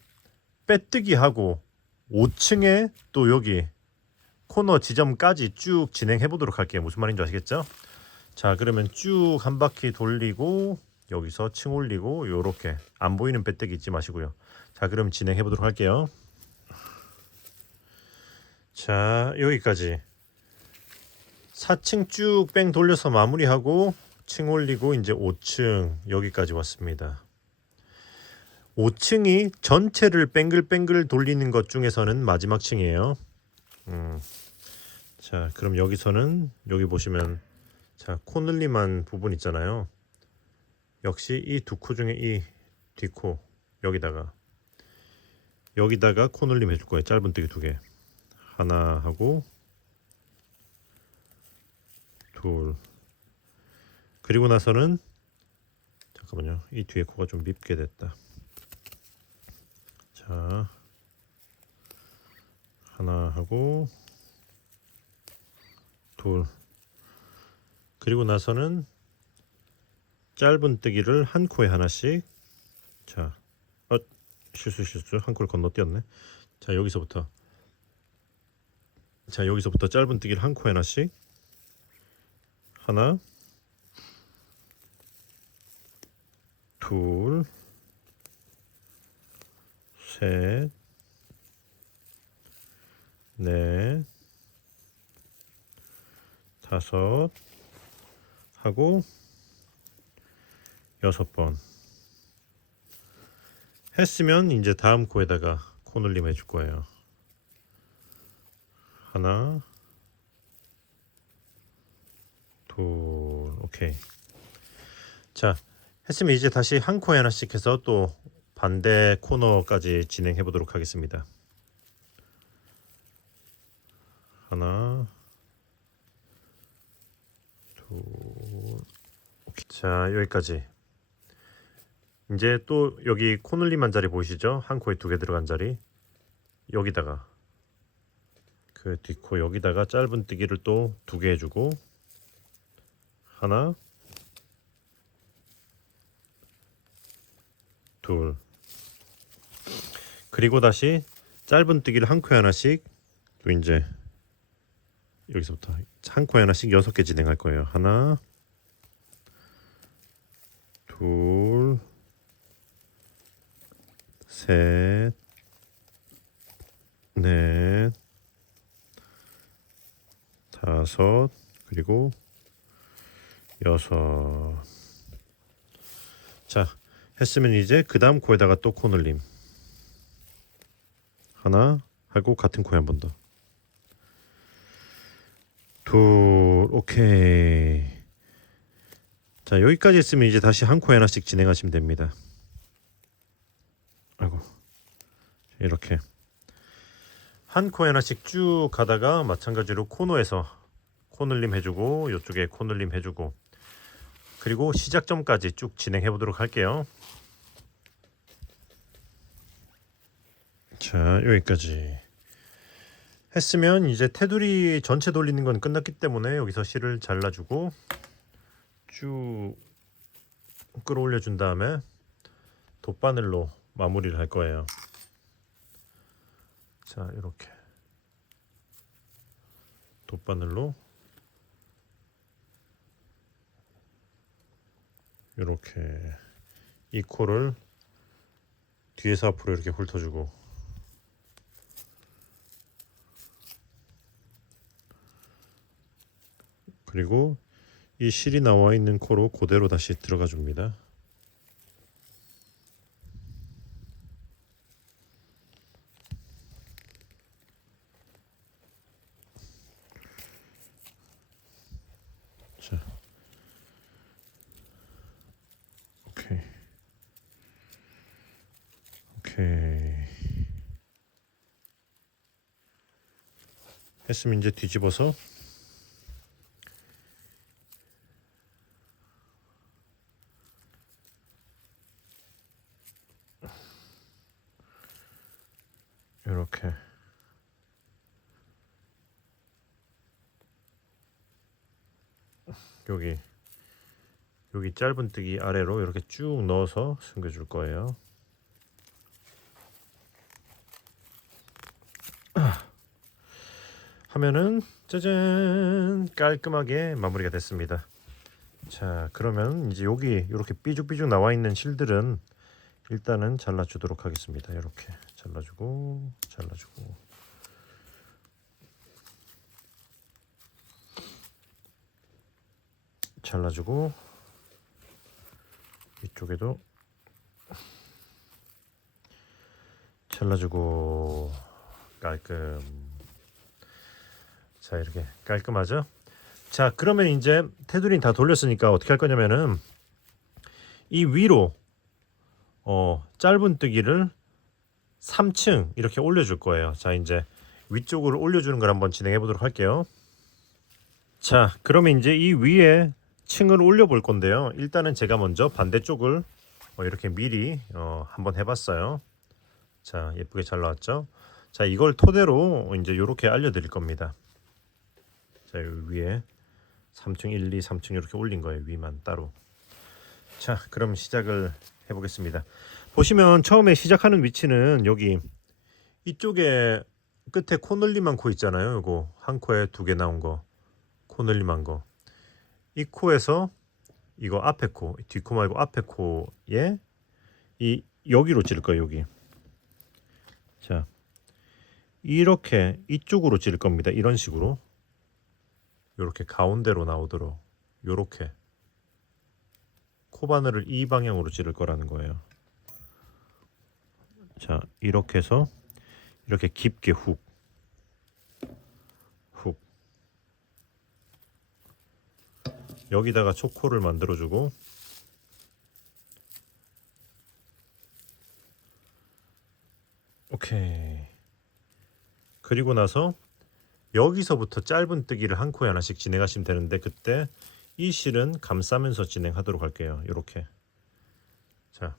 빼뜨기 하고 5층에 또 여기 코너 지점까지 쭉 진행해 보도록 할게요. 무슨 말인지 아시겠죠? 자, 그러면 쭉 한 바퀴 돌리고 여기서 층 올리고 요렇게 안 보이는 빼뜨기 잊지 마시고요. 자, 그럼 진행해 보도록 할게요. 자, 여기까지 4층 쭉 뺑 돌려서 마무리하고 층 올리고 이제 5층 여기까지 왔습니다. 5층이 전체를 뺑글뺑글 돌리는 것 중에서는 마지막 층이에요. 자, 그럼 여기서는 여기 보시면 자, 코 늘림한 부분 있잖아요. 역시 이 두 코 중에 이 뒷코 여기다가 코 늘림 해줄 거예요. 짧은뜨기 2개 하나 하고 둘. 그리고 나서는 잠깐만요. 이 뒤에 코가 좀 밉게 됐다. 자, 하나 하고 둘. 그리고 나서는 짧은뜨기를 한 코에 하나씩. 자, 실수 한 코를 건너뛰었네. 자, 여기서부터 짧은뜨기를 한 코에 하나씩 하나 둘 셋 넷, 다섯 하고 6번 했으면 이제 다음 코에다가 코늘림 해줄 거예요. 하나, 둘, 오케이. 자, 했으면 이제 다시 한 코에 하나씩 해서 또 반대 코너까지 진행해 보도록 하겠습니다. 하나, 둘, 오케이. 자, 여기까지. 이제 또 여기 코늘림한 자리 보이시죠? 한 코에 2개 들어간 자리. 여기다가 그 뒷코 여기다가 짧은뜨기를 또 2개 해주고 하나, 둘. 그리고 다시 짧은뜨기를 한 코에 하나씩 또 이제 여기서부터 한 코에 하나씩 6개 진행할 거예요. 하나, 둘, 셋, 넷, 다섯, 그리고 6. 자, 했으면 이제 그 다음 코에다가 또 코늘림 하나 하고 같은 코에 한 번 더. 둘, 오케이. 자, 여기까지 했으면 이제 다시 한 코에 하나씩 진행하시면 됩니다. 아이고, 이렇게 한 코에 하나씩 쭉 가다가 마찬가지로 코너에서 코늘림 해주고 이쪽에 코늘림 해주고 그리고 시작점까지 쭉 진행해 보도록 할게요. 자, 여기까지 했으면 이제 테두리 전체 돌리는 건 끝났기 때문에 여기서 실을 잘라주고 쭉 끌어올려 준 다음에 돗바늘로 마무리를 할 거예요. 자, 이렇게 돗바늘로 이렇게 이 코를 뒤에서 앞으로 이렇게 훑어주고 그리고 이 실이 나와 있는 코로 그대로 다시 들어가 줍니다. 자, 오케이, 오케이. 했으면 이제 뒤집어서 이렇게 여기 짧은뜨기 아래로 이렇게 쭉 넣어서 숨겨줄 거예요. 하면은 짜잔 깔끔하게 마무리가 됐습니다. 자, 그러면 이제 여기 이렇게 삐죽삐죽 나와 있는 실들은 일단은 잘라주도록 하겠습니다. 이렇게 잘라주고 잘라주고 이쪽에도 잘라주고 깔끔. 자, 이렇게 깔끔하죠? 자, 그러면 이제 테두리 다 돌렸으니까 어떻게 할 거냐면은 이 위로 짧은뜨기를 3층 이렇게 올려줄 거예요. 자, 이제 위쪽으로 올려주는 걸 한번 진행해 보도록 할게요. 자, 그러면 이제 이 위에 층을 올려볼 건데요. 일단은 제가 먼저 반대쪽을 이렇게 미리 한번 해봤어요. 자, 예쁘게 잘 나왔죠? 자, 이걸 토대로 이제 이렇게 알려드릴 겁니다. 자, 여기 위에 3층 1, 2, 3층 이렇게 올린 거예요. 위만 따로. 자, 그럼 시작을 해보겠습니다. 보시면 처음에 시작하는 위치는 여기 이쪽에 끝에 코늘림한 코 있잖아요. 요거 한 코에 2개 나온 거 코늘림한 거. 이 코에서 이거 앞에 코, 뒷코 말고 앞에 코에 이 여기로 찌를 거예요. 여기. 자, 이렇게 이쪽으로 찌를 겁니다. 이런 식으로 이렇게 가운데로 나오도록 이렇게 코바늘을 이 방향으로 찌를 거라는 거예요. 자, 이렇게 해서 이렇게 깊게 훅 여기다가 초코를 만들어주고 오케이. 그리고 나서 여기서부터 짧은 뜨기를 한 코에 하나씩 진행하시면 되는데 그때 이 실은 감싸면서 진행하도록 할게요. 이렇게 자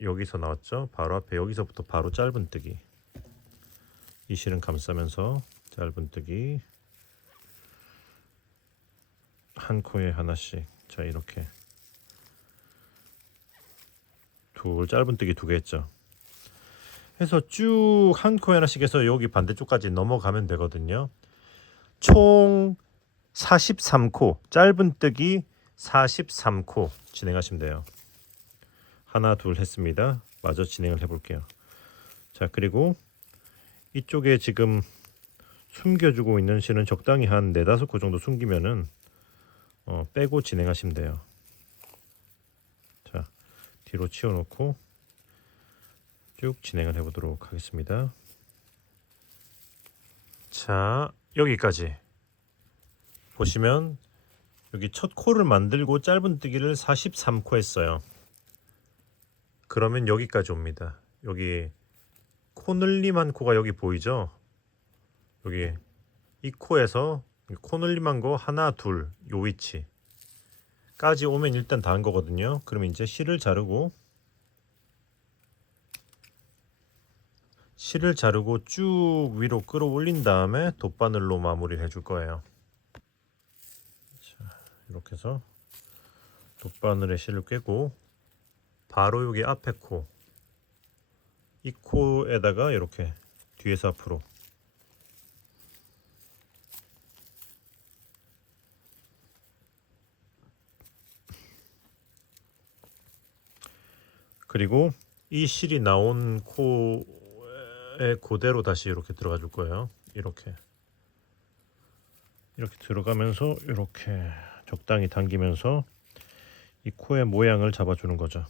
여기서 나왔죠. 바로 앞에 여기서부터 바로 짧은 뜨기. 이 실은 감싸면서 짧은 뜨기 한 코에 하나씩. 자 이렇게 짧은 뜨기 2개 했죠. 해서 쭉 한 코에 하나씩 해서 여기 반대쪽까지 넘어가면 되거든요. 총 43코 짧은 뜨기 43코 진행하시면 돼요. 하나 둘 했습니다. 마저 진행을 해볼게요. 자 그리고 이쪽에 지금 숨겨주고 있는 실은 적당히 한 4-5코 정도 숨기면은 빼고 진행하시면 돼요. 자 뒤로 치워놓고 쭉 진행을 해보도록 하겠습니다. 자 여기까지 보시면 여기 첫 코를 만들고 짧은 뜨기를 43코 했어요. 그러면 여기까지 옵니다. 여기 코늘림한 코가 여기 보이죠? 여기 이 코에서 코늘림한 거 하나 둘 요 위치까지 오면 일단 다 한 거거든요. 그럼 이제 실을 자르고 쭉 위로 끌어올린 다음에 돗바늘로 마무리를 해줄 거예요. 자, 이렇게 해서 돗바늘에 실을 꿰고 바로 여기 앞에 코, 이 코에다가 이렇게 뒤에서 앞으로 그리고 이 실이 나온 코에 그대로 다시 이렇게 들어가 줄 거예요. 이렇게 들어가면서 이렇게 적당히 당기면서 이 코의 모양을 잡아주는 거죠.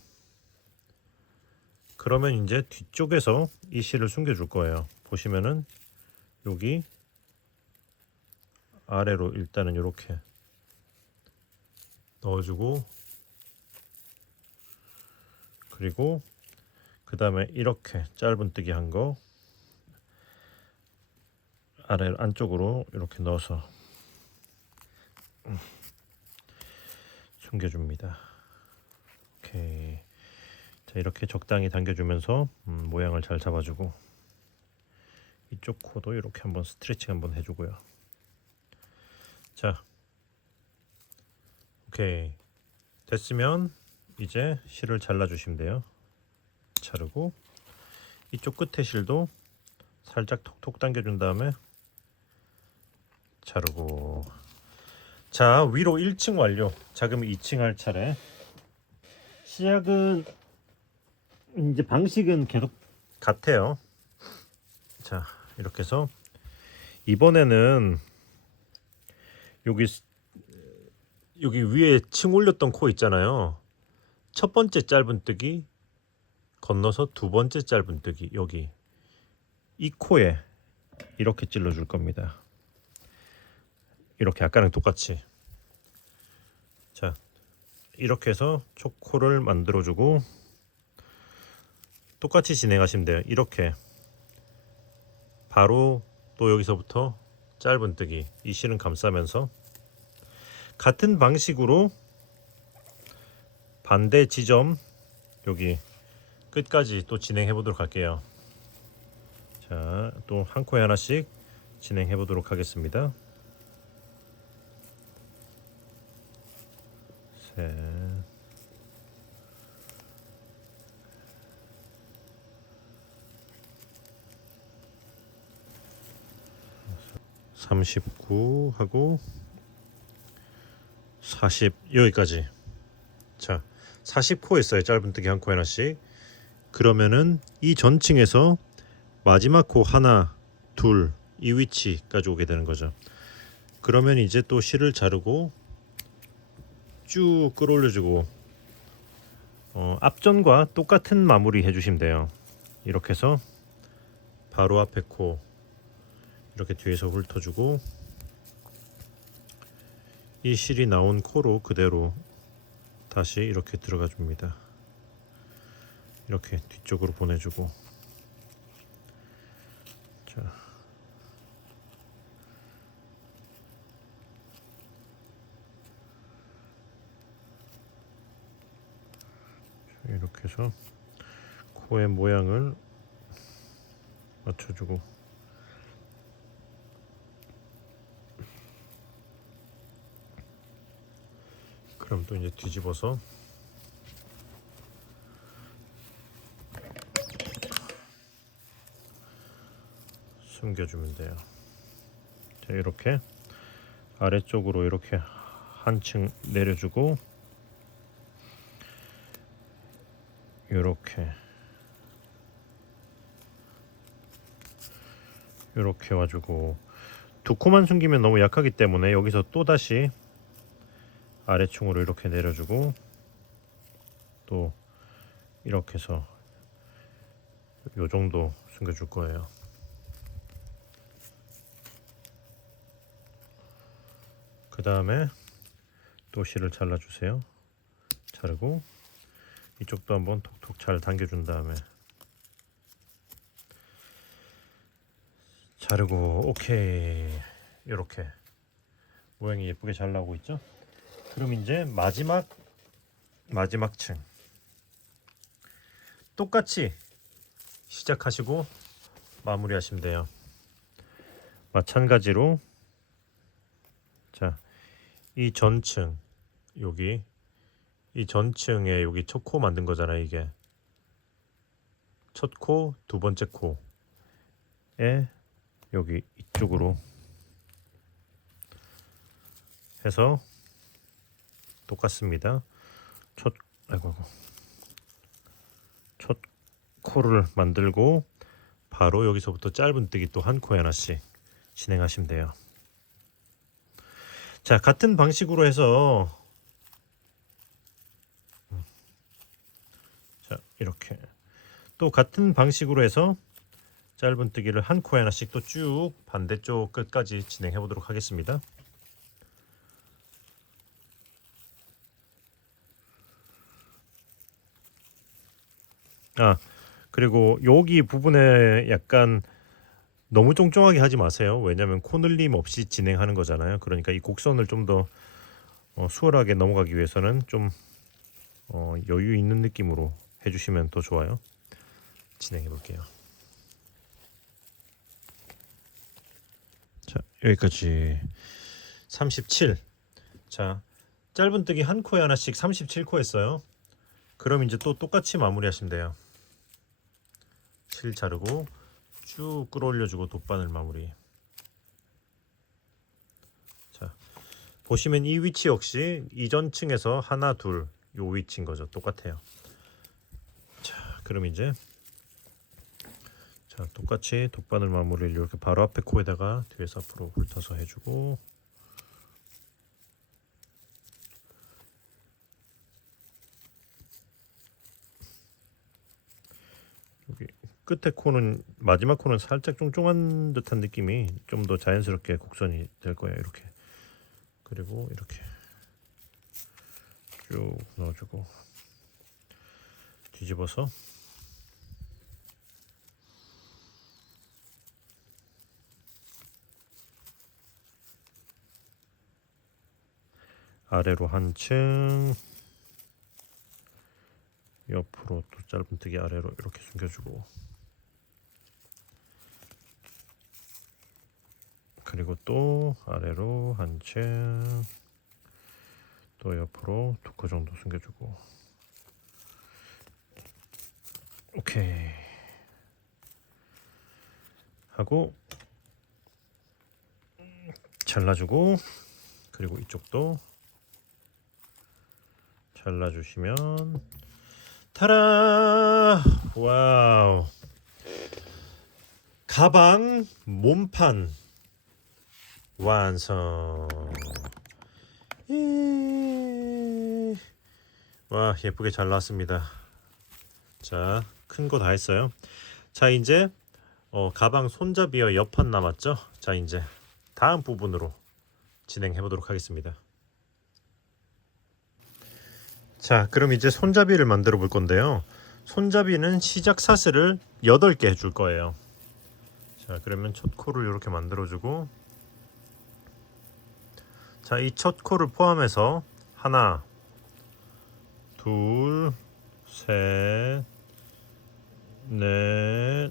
그러면 이제 뒤쪽에서 이 실을 숨겨 줄 거예요. 보시면은 여기 아래로 일단은 이렇게 넣어주고 그리고 그 다음에 이렇게 짧은 뜨기 한 거 아래 안쪽으로 이렇게 넣어서 숨겨줍니다. 오케이. 자 이렇게 적당히 당겨주면서 모양을 잘 잡아주고 이쪽 코도 이렇게 한번 스트레칭 한번 해주고요. 자 오케이 됐으면 이제 실을 잘라주시면 돼요. 자르고 이쪽 끝에 실도 살짝 톡톡 당겨준 다음에 자르고 자 위로 1층 완료. 자 그럼 2층 할 차례. 시작은 이제 방식은 계속 같아요. 자 이렇게 해서 이번에는 여기 위에 층 올렸던 코 있잖아요. 첫 번째 짧은 뜨기 건너서 두 번째 짧은 뜨기 여기 이 코에 이렇게 찔러 줄 겁니다. 이렇게 아까랑 똑같이. 자 이렇게 해서 초코를 만들어 주고 똑같이 진행하시면 돼요. 이렇게 바로 또 여기서부터 짧은 뜨기 이 실은 감싸면서 같은 방식으로 반대 지점 여기 끝까지 또 진행해 보도록 할게요. 자, 또 한 코에 하나씩 진행해 보도록 하겠습니다. 셋, 39 하고 40 여기까지. 자 40코 했어요. 짧은 뜨기 한 코 하나씩. 그러면은 이 전층에서 마지막 코 하나, 둘, 이 위치까지 오게 되는 거죠. 그러면 이제 또 실을 자르고 쭉 끌어올려주고 앞전과 똑같은 마무리 해주시면 돼요. 이렇게 해서 바로 앞에 코 이렇게 뒤에서 훑어주고 이 실이 나온 코로 그대로 다시 이렇게 들어가 줍니다. 이렇게 뒤쪽으로 보내주고 자 이렇게 해서 코의 모양을 맞춰주고 그럼 또 이제 뒤집어서 숨겨주면 돼요. 자 이렇게 아래쪽으로 이렇게 한층 내려주고 이렇게 와주고 두 코만 숨기면 너무 약하기 때문에 여기서 또 다시 아래층으로 이렇게 내려주고 또 이렇게 해서 요 정도 숨겨줄 거예요. 그 다음에 또 실을 잘라주세요. 자르고 이쪽도 한번 톡톡 잘 당겨준 다음에 자르고 오케이. 이렇게 모양이 예쁘게 잘 나오고 있죠. 그럼 이제 마지막 층 똑같이 시작하시고 마무리하시면 돼요. 마찬가지로 자, 이 전층 여기 이 전층에 여기 첫 코 만든 거잖아요. 이게 첫 코, 두 번째 코에 여기 이쪽으로 해서 똑같습니다. 첫 코를 만들고 바로 여기서부터 짧은뜨기 또 한 코에 하나씩 진행하시면 돼요. 자 같은 방식으로 해서 자 이렇게 또 같은 방식으로 해서 짧은뜨기를 한 코에 하나씩 또 쭉 반대쪽 끝까지 진행해 보도록 하겠습니다. 그리고 여기 부분에 약간 너무 쫑쫑하게 하지 마세요. 왜냐면 코늘림 없이 진행하는 거잖아요. 그러니까 이 곡선을 좀 더 수월하게 넘어가기 위해서는 좀 여유 있는 느낌으로 해주시면 더 좋아요. 진행해 볼게요. 자 여기까지 37. 자 짧은뜨기 한 코에 하나씩 37코 했어요. 그럼 이제 또 똑같이 마무리 하시면 돼요. 실 자르고 쭉 끌어올려주고 돗바늘 마무리. 자 보시면 이 위치 역시 이전 층에서 하나 둘 요 위치인 거죠. 똑같아요. 자 그럼 이제 자 똑같이 돗바늘 마무리를 이렇게 바로 앞에 코에다가 뒤에서 앞으로 훑어서 해주고 여기 끝에 코는 마지막 코는 살짝 쫑쫑한 듯한 느낌이 좀 더 자연스럽게 곡선이 될 거예요. 이렇게 그리고 이렇게 쭉 넣어주고 뒤집어서 아래로 한층 옆으로 또 짧은뜨기 아래로 이렇게 숨겨주고 그리고 또 아래로 한층 또 옆으로 두 코 정도 숨겨주고 오케이 하고 잘라주고 그리고 이쪽도 잘라주시면 타라 와우 가방 몸판 완성. 와, 예쁘게 잘 나왔습니다. 자, 큰 거 다 했어요. 자, 이제 가방 손잡이와 옆판 남았죠. 자, 이제 다음 부분으로 진행해 보도록 하겠습니다. 자, 그럼 이제 손잡이를 만들어 볼 건데요. 손잡이는 시작 사슬을 8개 해줄 거예요. 자, 그러면 첫 코를 이렇게 만들어 주고, 자, 이 첫 코를 포함해서 하나, 둘, 셋, 넷,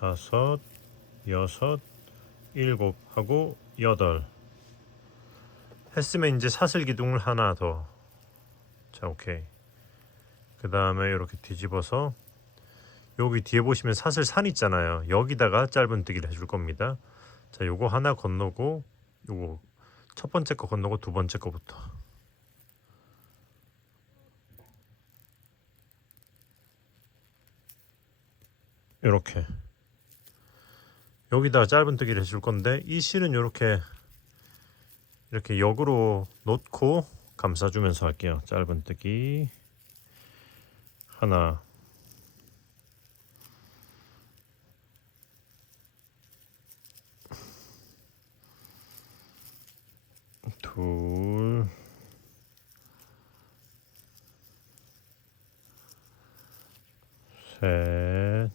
다섯, 여섯, 일곱 하고 여덟 했으면 이제 사슬 기둥을 하나 더. 자, 오케이. 그 다음에 이렇게 뒤집어서 여기 뒤에 보시면 사슬 산 있잖아요. 여기다가 짧은뜨기를 해줄 겁니다. 자, 요거 하나 건너고, 요거 첫 번째 거 건너고 두 번째 거부터. 이렇게 여기다가 짧은뜨기를 해줄 건데, 이 실은 이렇게 역으로 놓고 감싸주면서 할게요. 짧은뜨기 하나, 둘, 셋,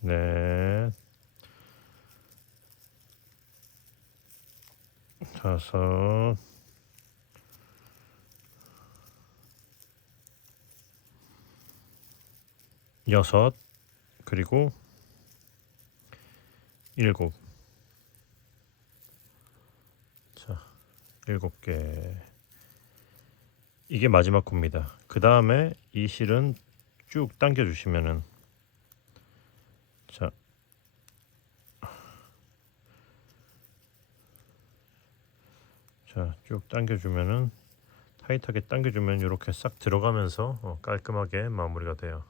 넷, 다섯, 여섯, 그리고 일곱. 자, 7개. 이게 마지막 코입니다. 그 다음에 이 실은 쭉 당겨 주시면은, 자, 쭉 당겨주면은, 타이트하게 당겨주면 이렇게 싹 들어가면서 깔끔하게 마무리가 돼요.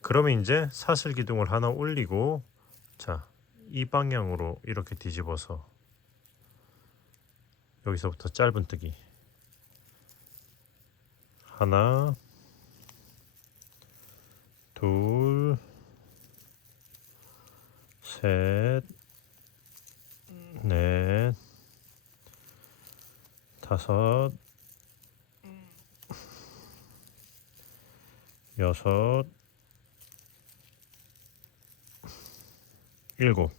그러면 이제 사슬 기둥을 하나 올리고, 자, 이 방향으로 이렇게 뒤집어서 여기서부터 짧은뜨기 하나, 둘, 셋, 넷, 다섯, 여섯, 일곱.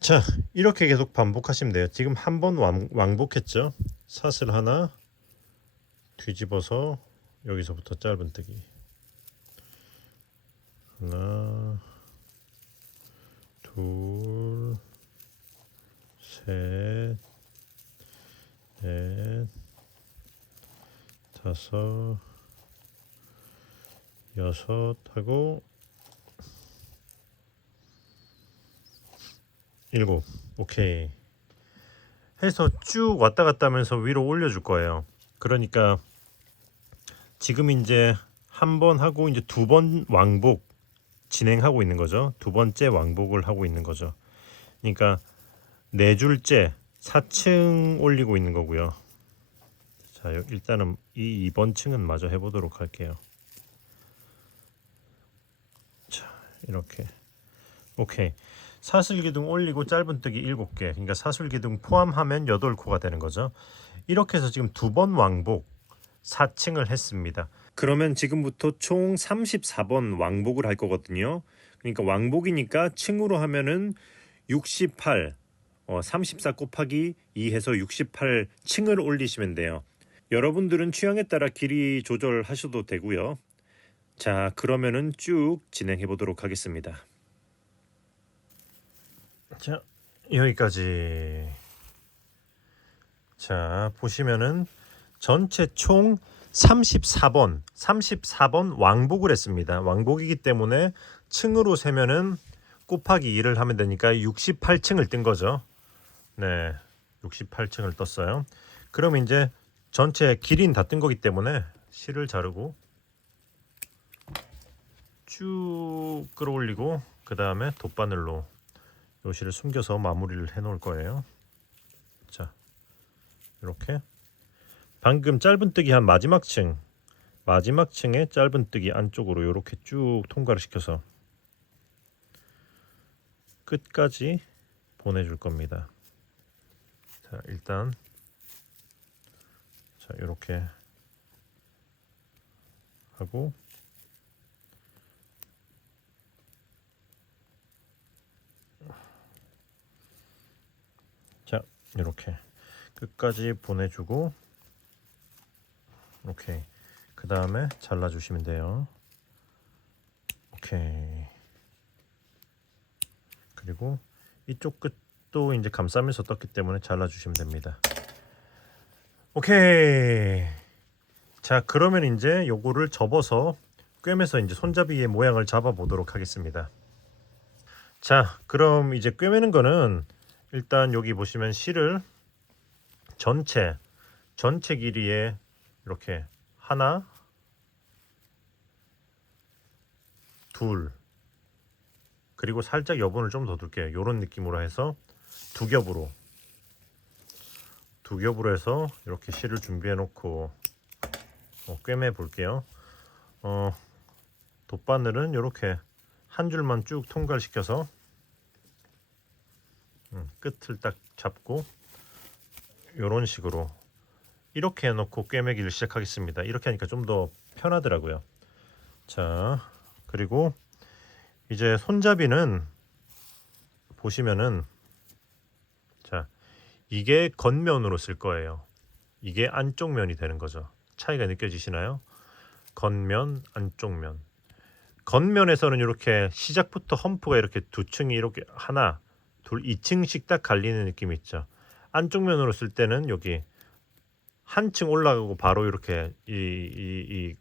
자, 이렇게 계속 반복하시면 돼요. 지금 한 번 왕복했죠. 사슬 하나 뒤집어서 여기서부터 짧은뜨기 하나, 둘, 셋, 넷, 다섯, 여섯 하고 일곱. 오케이. 해서 쭉 왔다 갔다 하면서 위로 올려줄 거예요. 그러니까 지금 이제 한 번 하고 이제 두 번 왕복 진행하고 있는 거죠. 두 번째 왕복을 하고 있는 거죠. 그러니까 네 줄째 4층 올리고 있는 거고요. 자, 일단은 이 2번 층은 마저 해보도록 할게요. 자, 이렇게. 오케이. 사슬 기둥 올리고 짧은뜨기 7개. 그러니까 사슬 기둥 포함하면 8코가 되는 거죠. 이렇게 해서 지금 두 번 왕복 4층을 했습니다. 그러면 지금부터 총 34번 왕복을 할 거거든요. 그러니까 왕복이니까 층으로 하면은 68, 34 곱하기 2 해서 68층을 올리시면 돼요. 여러분들은 취향에 따라 길이 조절하셔도 되고요. 자, 그러면은 쭉 진행해 보도록 하겠습니다. 자, 여기까지. 자, 보시면은 전체 총 34번 왕복을 했습니다. 왕복이기 때문에 층으로 세면은 곱하기 2를 하면 되니까 68층을 뜬 거죠. 네, 68층을 떴어요. 그럼 이제 전체 길이는 다 뜬 거기 때문에 실을 자르고 쭉 끌어올리고 그 다음에 돗바늘로 요 실을 숨겨서 마무리를 해 놓을 거예요. 자, 이렇게 방금 짧은뜨기 한 마지막 층의 짧은뜨기 안쪽으로 이렇게 쭉 통과를 시켜서 끝까지 보내줄 겁니다. 자, 일단 자, 이렇게 하고 자, 이렇게 끝까지 보내주고 오케이. 그 다음에 잘라주시면 돼요. 오케이. 그리고 이쪽 끝도 이제 감싸면서 떴기 때문에 잘라주시면 됩니다. 오케이. 자, 그러면 이제 요거를 접어서 꿰매서 이제 손잡이의 모양을 잡아 보도록 하겠습니다. 자, 그럼 이제 꿰매는 거는 일단 여기 보시면 실을 전체 길이에 이렇게 하나, 둘, 그리고 살짝 여분을 좀 더 둘게요. 이런 느낌으로 해서 두 겹으로 해서 이렇게 실을 준비해 놓고 꿰매 볼게요. 돗바늘은 이렇게 한 줄만 쭉 통과시켜서 끝을 딱 잡고 이런 식으로 이렇게 해놓고 꿰매기를 시작하겠습니다. 이렇게 하니까 좀 더 편하더라고요. 자, 그리고 이제 손잡이는 보시면은 자, 이게 겉면으로 쓸 거예요. 이게 안쪽 면이 되는 거죠. 차이가 느껴지시나요? 겉면, 안쪽 면. 겉면에서는 이렇게 시작부터 험프가 이렇게 두 층이 이렇게 하나, 둘, 2층씩 딱 갈리는 느낌이 있죠. 안쪽 면으로 쓸 때는 여기 한 층 올라가고 바로 이렇게 이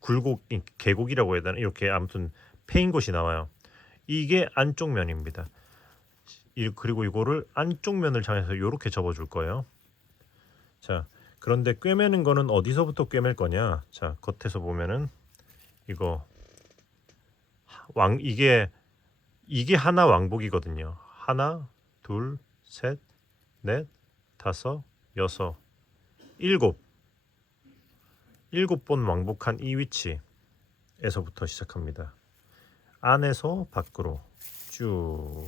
굴곡, 계곡이라고 해야 되나? 이렇게 아무튼 패인 곳이 나와요. 이게 안쪽 면입니다. 그리고 이거를 안쪽 면을 향해서 이렇게 접어줄 거예요. 자, 그런데 꿰매는 거는 어디서부터 꿰맬 거냐? 자, 겉에서 보면은 이거 이게 하나 왕복이거든요. 하나, 둘, 셋, 넷, 다섯, 여섯, 일곱 번 왕복한 이 위치에서부터 시작합니다. 안에서 밖으로 쭉.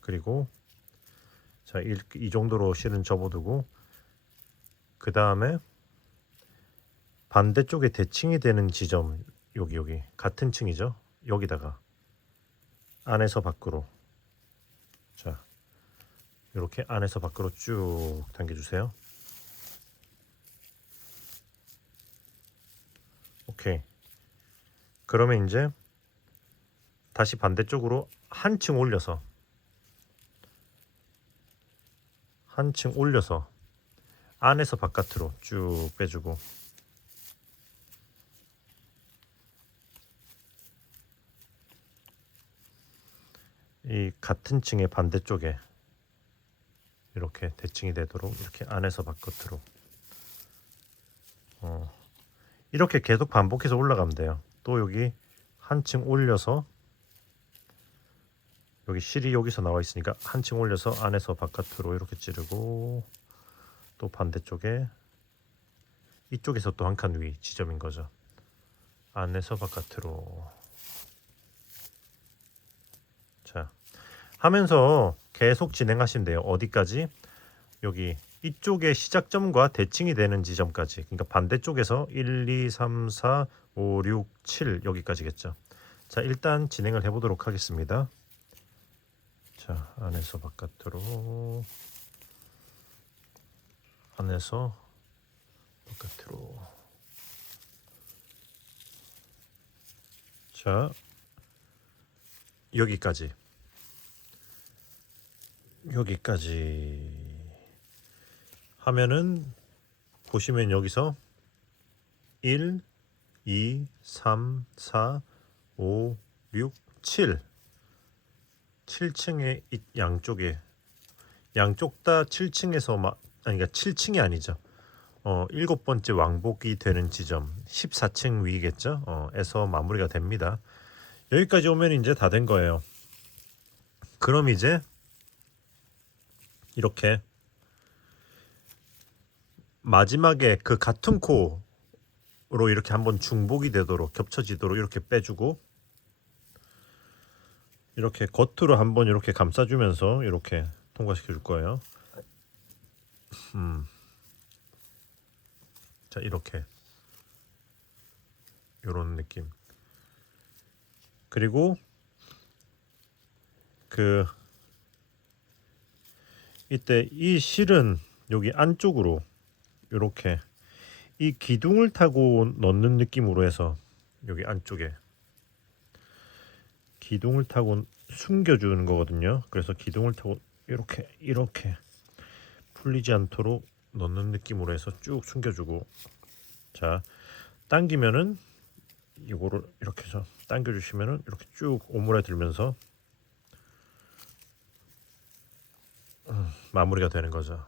그리고 자, 이 정도로 실은 접어두고 그 다음에 반대쪽에 대칭이 되는 지점 여기 같은 층이죠. 여기다가 안에서 밖으로 자, 이렇게 안에서 밖으로 쭉 당겨주세요. 오케이. 그러면 이제 다시 반대쪽으로 한 층 올려서 안에서 바깥으로 쭉 빼주고 이 같은 층의 반대쪽에 이렇게 대칭이 되도록 이렇게 안에서 바깥으로 이렇게 계속 반복해서 올라가면 돼요. 또 여기 한 층 올려서 여기 실이 여기서 나와 있으니까 한 층 올려서 안에서 바깥으로 이렇게 찌르고 또 반대쪽에 이쪽에서 또 한 칸 위 지점인 거죠. 안에서 바깥으로 자 하면서 계속 진행하시면 돼요. 어디까지? 여기 이쪽의 시작점과 대칭이 되는 지점까지. 그러니까 반대쪽에서 1, 2, 3, 4, 5, 6, 7 여기까지겠죠. 자, 일단 진행을 해보도록 하겠습니다. 자, 안에서 바깥으로 안에서 바깥으로 자, 여기까지 하면은 보시면 여기서 1, 2, 3, 4, 5, 6, 7층의 양쪽 다 7층에서 아니 그러니까 7층이 아니죠. 7번째 왕복이 되는 지점 14층 위겠죠. 에서 마무리가 됩니다. 여기까지 오면 이제 다 된 거예요. 그럼 이제 이렇게 마지막에 그 같은 코로 이렇게 한번 중복이 되도록 겹쳐지도록 이렇게 빼주고 이렇게 겉으로 한번 이렇게 감싸주면서 이렇게 통과시켜 줄 거예요. 자 이렇게 요런 느낌. 그리고 그 이때 이 실은 여기 안쪽으로 이렇게 이 기둥을 타고 넣는 느낌으로 해서 여기 안쪽에 기둥을 타고 숨겨주는 거거든요. 그래서 기둥을 타고 이렇게 풀리지 않도록 넣는 느낌으로 해서 쭉 숨겨주고, 자 당기면은 이거를 이렇게 해서 당겨주시면은 이렇게 쭉 오므라들면서 마무리가 되는 거죠.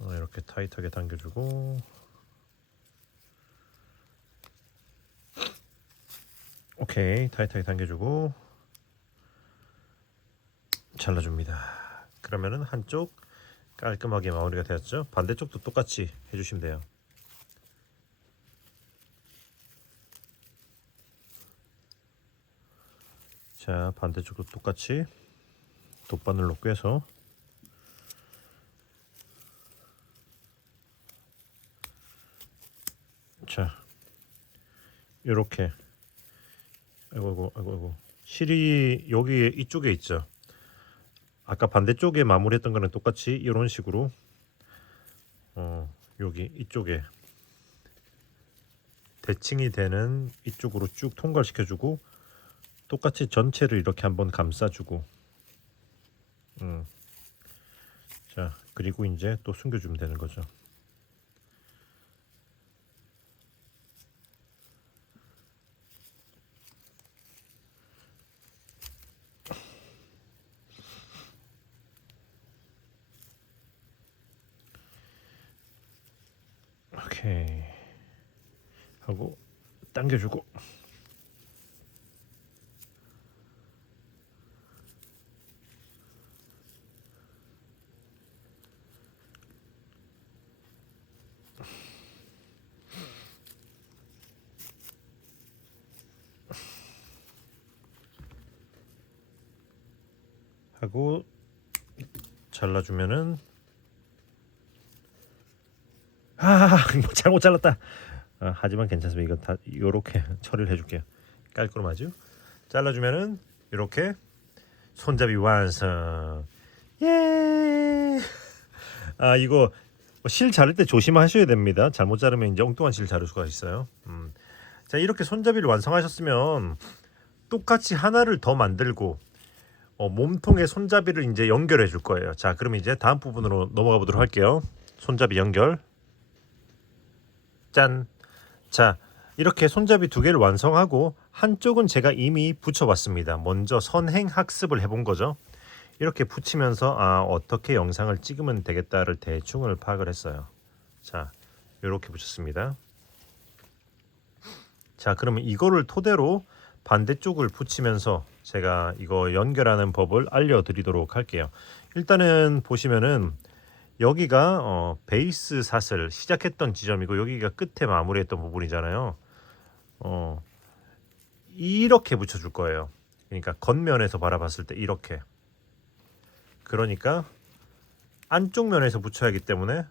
이렇게 타이트하게 당겨주고, 오케이 타이트하게 당겨주고 잘라줍니다. 그러면은 한쪽 깔끔하게 마무리가 되었죠. 반대쪽도 똑같이 해주시면 돼요. 자 반대쪽도 똑같이 돗바늘로 꿰서 자 요렇게 아이고 실이 여기 이쪽에 있죠. 아까 반대쪽에 마무리했던 거는 똑같이 이런 식으로 여기 이쪽에 대칭이 되는 이쪽으로 쭉 통과시켜주고 똑같이 전체를 이렇게 한번 감싸주고 자 그리고 이제 또 숨겨주면 되는 거죠. 오케이 하고 당겨주고 하고 잘라주면은 잘못 잘랐다. 하지만 괜찮습니다. 이거 다 요렇게 처리를 해줄게요. 깔끔하죠? 잘라주면은 이렇게 손잡이 완성. 예. 이거 실 자를 때 조심하셔야 됩니다. 잘못 자르면 이제 엉뚱한 실 자를 수가 있어요. 자 이렇게 손잡이를 완성하셨으면 똑같이 하나를 더 만들고 몸통에 손잡이를 이제 연결해 줄 거예요. 자 그럼 이제 다음 부분으로 넘어가 보도록 할게요. 손잡이 연결. 짠. 자 이렇게 손잡이 두 개를 완성하고 한쪽은 제가 이미 붙여봤습니다. 먼저 선행 학습을 해본 거죠. 이렇게 붙이면서 어떻게 영상을 찍으면 되겠다를 대충을 파악을 했어요. 자 이렇게 붙였습니다. 자 그러면 이거를 토대로 반대쪽을 붙이면서 제가 이거 연결하는 법을 알려드리도록 할게요. 일단은 보시면은 여기가 베이스 샷을 시작했던 지점이고 여기가 끝에 마무리했던 부분이잖아요. 이렇게 붙여줄 거예요. 그러니까 겉면에서 바라봤을 때 이렇게. 그러니까 안쪽 면에서 붙여야 하기 때문에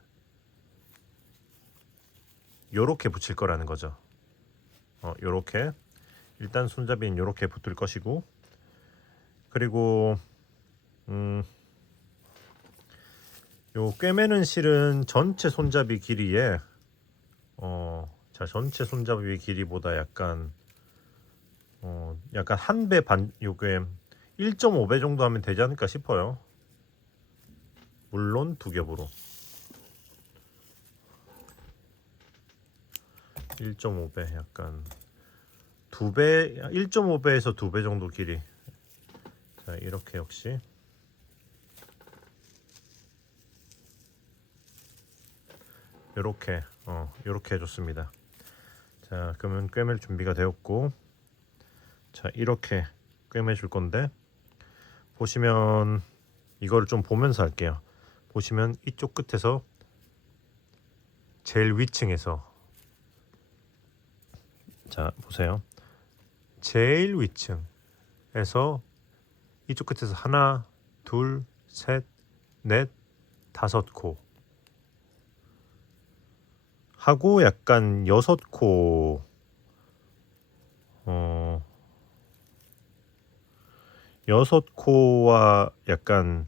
요렇게 붙일 거라는 거죠. 요렇게 일단 손잡이는 요렇게 붙을 것이고, 그리고 요 꿰매는 실은 전체 손잡이 길이에 자 전체 손잡이 길이보다 약간 한 배 반, 요게 1.5배 정도 하면 되지 않을까 싶어요. 물론 두 겹으로 1.5배 약간 2배 1.5배에서 2배 정도 길이. 자 이렇게 역시 요렇게 해줬습니다. 자, 그러면 꿰맬 준비가 되었고, 자, 이렇게 꿰매 줄 건데, 보시면 이거를 좀 보면서 할게요. 보시면 이쪽 끝에서 제일 위층에서, 자 보세요, 제일 위층에서 이쪽 끝에서 하나, 둘, 셋, 넷, 다섯 코 하고 약간 여섯 코, 여섯 코와 약간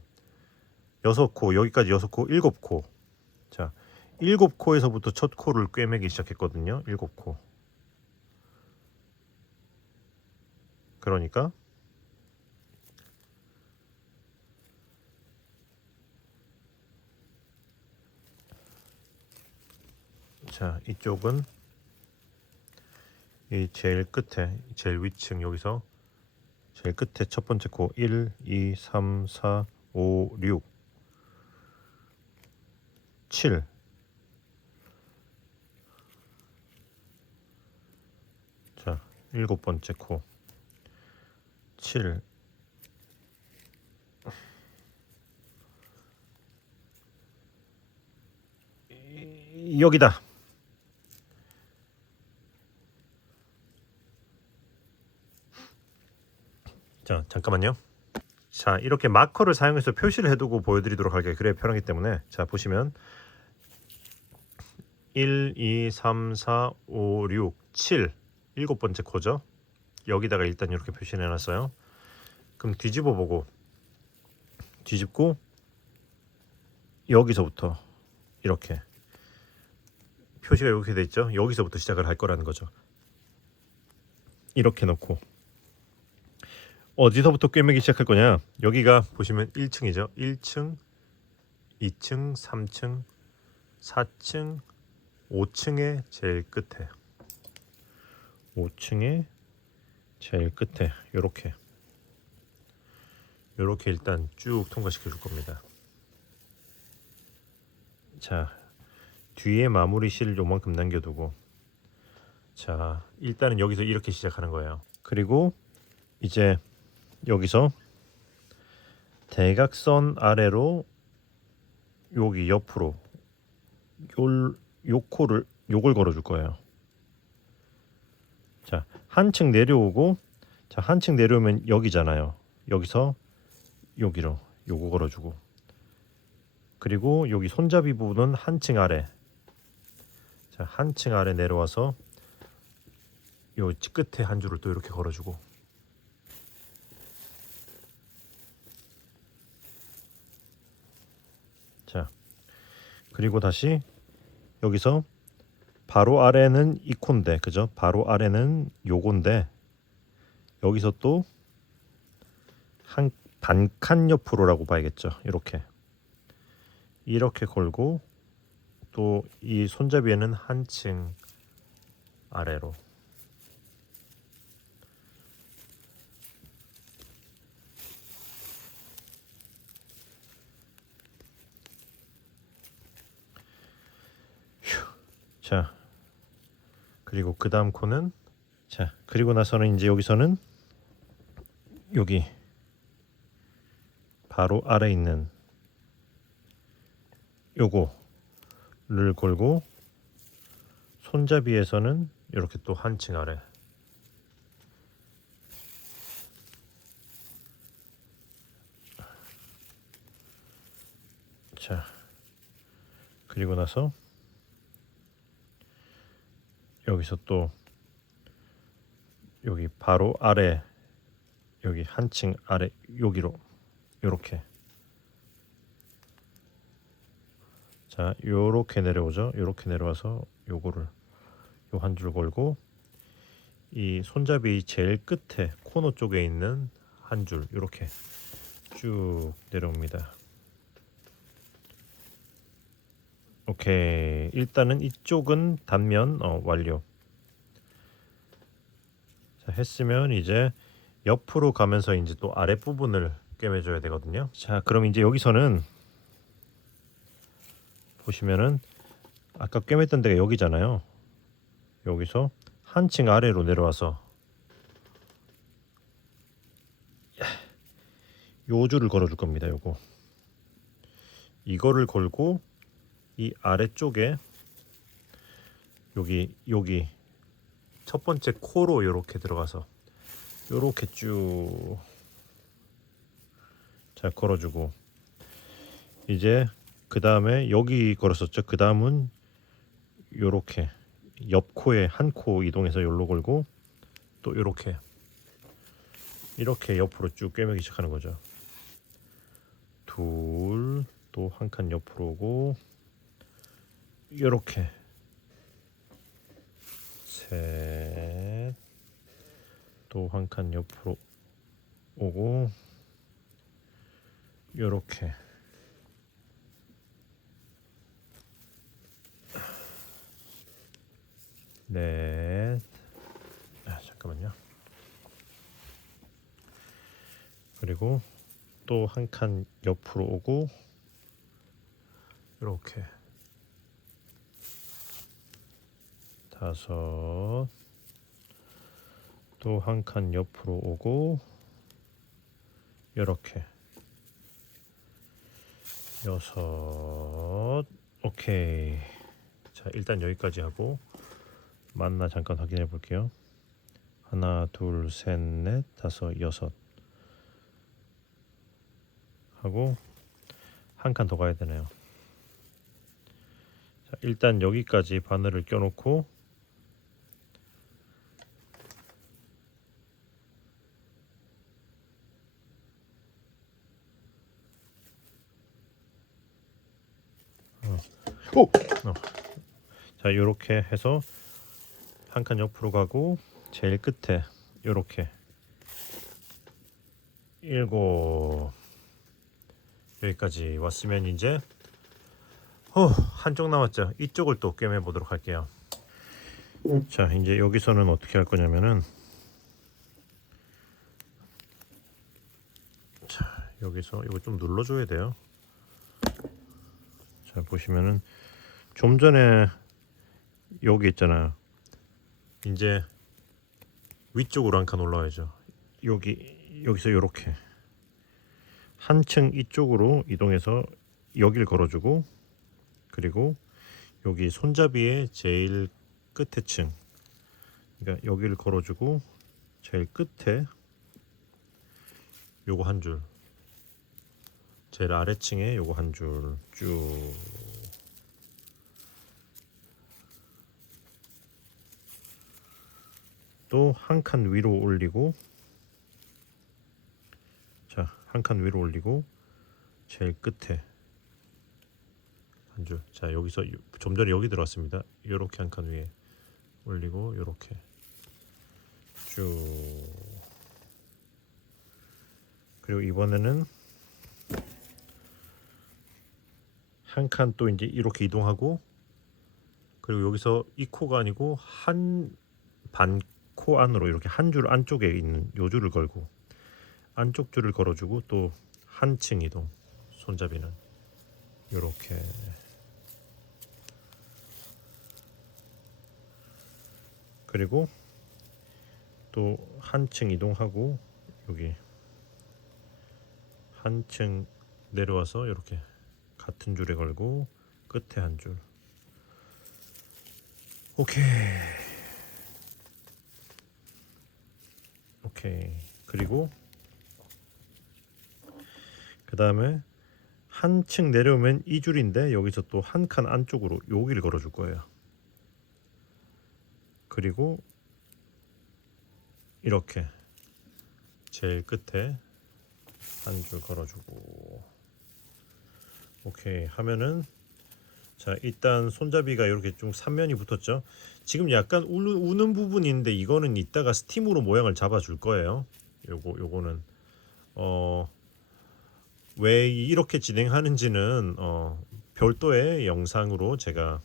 여섯 코, 여기까지 여섯 코, 일곱 코. 자, 일곱 코에서부터 첫 코를 꿰매기 시작했거든요. 일곱 코. 그러니까 자, 이쪽은 이 제일 끝에, 제일 위층, 여기서 제일 끝에 첫 번째 코 1, 2, 3, 4, 5, 6, 7. 자, 일곱 번째 코 7. 여기다. 자, 잠깐만요. 자, 이렇게 마커를 사용해서 표시를 해두고 보여드리도록 할게요. 그래야 편하기 때문에. 자, 보시면 1, 2, 3, 4, 5, 6, 7 일곱 번째 코죠. 여기다가 일단 이렇게 표시를 해놨어요. 그럼 뒤집어 보고, 뒤집고 여기서부터 이렇게 표시가 이렇게 돼 있죠. 여기서부터 시작을 할 거라는 거죠. 이렇게 놓고 어디서부터 꿰매기 시작할 거냐? 여기가 보시면 1층이죠. 1층, 2층, 3층, 4층, 5층의 제일 끝에, 5층의 제일 끝에 요렇게 일단 쭉 통과시켜 줄 겁니다. 자, 뒤에 마무리 실 요만큼 남겨두고, 자, 일단은 여기서 이렇게 시작하는 거예요. 그리고 이제 여기서 대각선 아래로 여기 옆으로 요 코를 요걸 걸어줄 거예요. 자, 한층 내려오고, 자, 한층 내려오면 여기잖아요. 여기서 여기로 요거 걸어주고, 그리고 여기 손잡이 부분은 한층 아래, 자, 한층 아래 내려와서 요 끝에 한 줄을 또 이렇게 걸어주고, 자, 그리고 다시 여기서 바로 아래는 이 코인데, 그죠? 바로 아래는 요건데, 여기서 또 한 반칸 옆으로라고 봐야겠죠. 이렇게 걸고, 또 이 손잡이에는 한층 아래로, 자, 그리고 그 다음 코는, 자, 그리고 나서는 이제 여기서는 여기 바로 아래 있는 요거를 걸고, 손잡이에서는 이렇게 또 한층 아래, 자, 그리고 나서 여기서 또 여기 바로 아래, 여기 한층 아래, 여기로 요렇게, 자, 요렇게 내려오죠. 요렇게 내려와서 요거를 요 한 줄 걸고, 이 손잡이 제일 끝에 코너 쪽에 있는 한 줄 요렇게 쭉 내려옵니다. 오케이, 일단은 이쪽은 단면 완료. 자, 했으면 이제 옆으로 가면서 이제 또 아랫부분을 꿰매줘야 되거든요. 자, 그럼 이제 여기서는 보시면은 아까 꿰맸던 데가 여기잖아요. 여기서 한층 아래로 내려와서 요 줄을 걸어줄 겁니다. 요거 이거를 걸고 이 아래쪽에 여기 첫 번째 코로 이렇게 들어가서 요렇게 쭉 잘 걸어주고, 이제 그 다음에 여기 걸었었죠. 그 다음은 요렇게 옆 코에 한 코 이동해서 요로 걸고 또 요렇게 이렇게 옆으로 쭉 꿰매기 시작하는 거죠. 둘, 또 한 칸 옆으로 오고, 요렇게 셋, 또 한 칸 옆으로 오고, 요렇게 넷, 잠깐만요. 그리고 또 한 칸 옆으로 오고, 이렇게 다섯, 또 한 칸 옆으로 오고, 이렇게 여섯. 오케이. 자, 일단 여기까지 하고 맞나 잠깐 확인해 볼게요. 하나, 둘, 셋, 넷, 다섯, 여섯 하고 한 칸 더 가야 되네요. 자, 일단 여기까지 바늘을 껴놓고 자, 요렇게 해서 한 칸 옆으로 가고 제일 끝에 요렇게 일곱. 여기까지 왔으면 이제 한쪽 남았죠. 이쪽을 또 꿰매 보도록 할게요. 자, 이제 여기서는 어떻게 할 거냐면은, 자, 여기서 이거 좀 눌러줘야 돼요. 자, 보시면은 좀 전에 여기 있잖아요. 이제 위쪽으로 한 칸 올라와야죠. 여기서 이렇게 한층 이쪽으로 이동해서 여기를 걸어주고, 그리고 여기 손잡이의 제일 끝에 층, 그러니까 여기를 걸어주고 제일 끝에 요거 한 줄, 제일 아래층에 요거 한 줄 쭉. 또 한 칸 위로 올리고, 자, 한 칸 위로 올리고 제일 끝에 한 줄. 자, 여기서 좀 전에 여기 들어왔습니다. 요렇게 한 칸 위에 올리고 요렇게 쭉. 그리고 이번에는 한 칸 또 이제 이렇게 이동하고, 그리고 여기서 이 코가 아니고 한 반 코 안으로 이렇게 한 줄 안쪽에 있는 요 줄을 걸고 안쪽 줄을 걸어주고 또 한층 이동. 손잡이는 요렇게. 그리고 또 한층 이동하고 여기 한층 내려와서 이렇게 같은 줄에 걸고 끝에 한 줄. 오케이. 그리고 그 다음에 한층 내려오면 이 줄인데 여기서 또 한 칸 안쪽으로 여기를 걸어줄 거예요. 그리고 이렇게 제일 끝에 한 줄 걸어주고. 오케이 하면은, 자, 일단 손잡이가 이렇게 좀 삼면이 붙었죠. 지금 약간 우는 부분이 있는데 이거는 이따가 스팀으로 모양을 잡아줄 거예요. 요거는 왜 이렇게 진행하는지는 별도의 영상으로 제가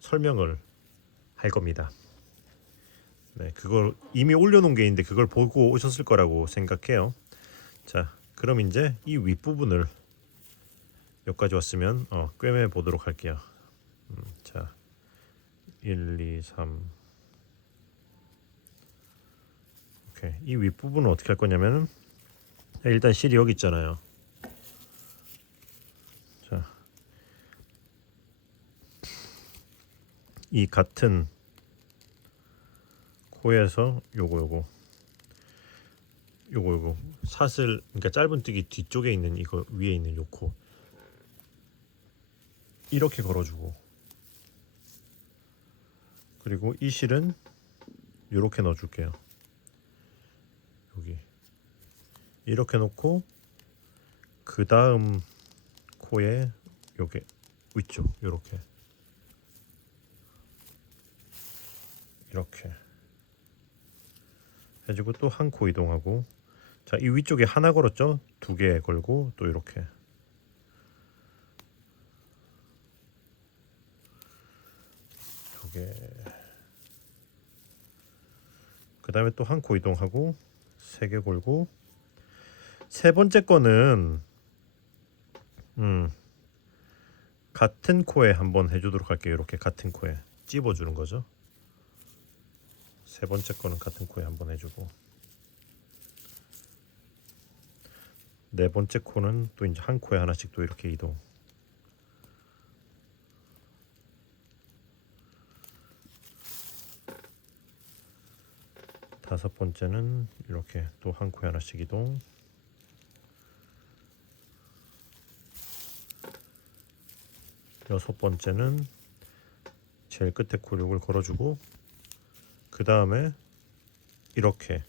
설명을 할 겁니다. 네, 그걸 이미 올려놓은 게 있는데 그걸 보고 오셨을 거라고 생각해요. 자, 그럼 이제 이 윗부분을 여기까지 왔으면 꿰매 보도록 할게요. 자, 1, 2, 3. 오케이. 이 윗부분은 어떻게 할 거냐면은 일단 실이 여기 있잖아요. 자, 이 같은 코에서 요거 사슬, 그러니까 짧은뜨기 뒤쪽에 있는 이거 위에 있는 요 코 이렇게 걸어주고, 그리고 이 실은 이렇게 넣어줄게요. 여기 이렇게 놓고, 그 다음 코에 요게 위쪽 이렇게 해주고, 또 한 코 이동하고, 자, 이 위쪽에 하나 걸었죠? 두 개 걸고, 또 이렇게 두 개, 그 다음에 또 한 코 이동하고 세 개 걸고, 세 번째 거는 같은 코에 한번 해주도록 할게요. 이렇게 같은 코에 찝어주는 거죠. 세 번째 거는 같은 코에 한번 해주고, 네 번째 코는 또 이제 한 코에 하나씩 또 이렇게 이동. 다섯 번째는 이렇게 또 한 코에 하나씩 이동. 여섯 번째는 제일 끝에 코 요걸 걸어주고, 그 다음에 이렇게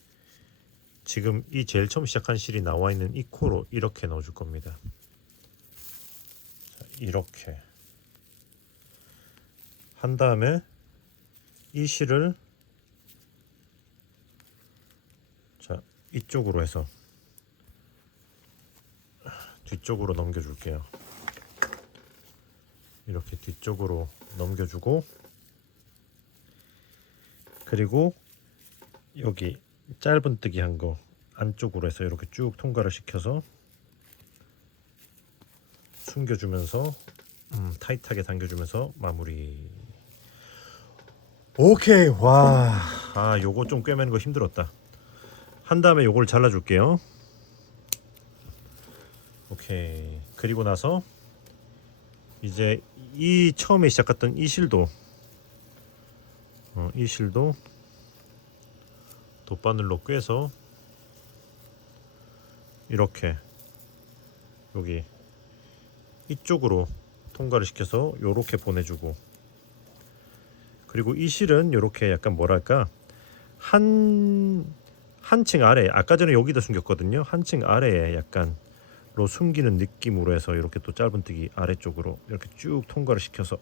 지금 이 제일 처음 시작한 실이 나와 있는 이 코로 이렇게 넣어줄 겁니다. 자, 이렇게 한 다음에 이 실을 자 이쪽으로 해서 뒤쪽으로 넘겨줄게요. 이렇게 뒤쪽으로 넘겨주고, 그리고 여기 짧은뜨기 한 거 안쪽으로 해서 이렇게 쭉 통과를 시켜서 숨겨주면서 타이트하게 당겨주면서 마무리. 오케이. 와, 요거 좀 꿰매는 거 힘들었다. 한 다음에 요걸 잘라줄게요. 오케이. 그리고 나서 이제 이 처음에 시작했던 이 실도 돗바늘로 꿰서 이렇게 여기 이쪽으로 통과를 시켜서 요렇게 보내주고, 그리고 이 실은 요렇게 약간 뭐랄까 한층 아래, 아까 전에 여기다 숨겼거든요. 한층 아래에 약간로 숨기는 느낌으로 해서 이렇게 또 짧은뜨기 아래쪽으로 이렇게 쭉 통과를 시켜서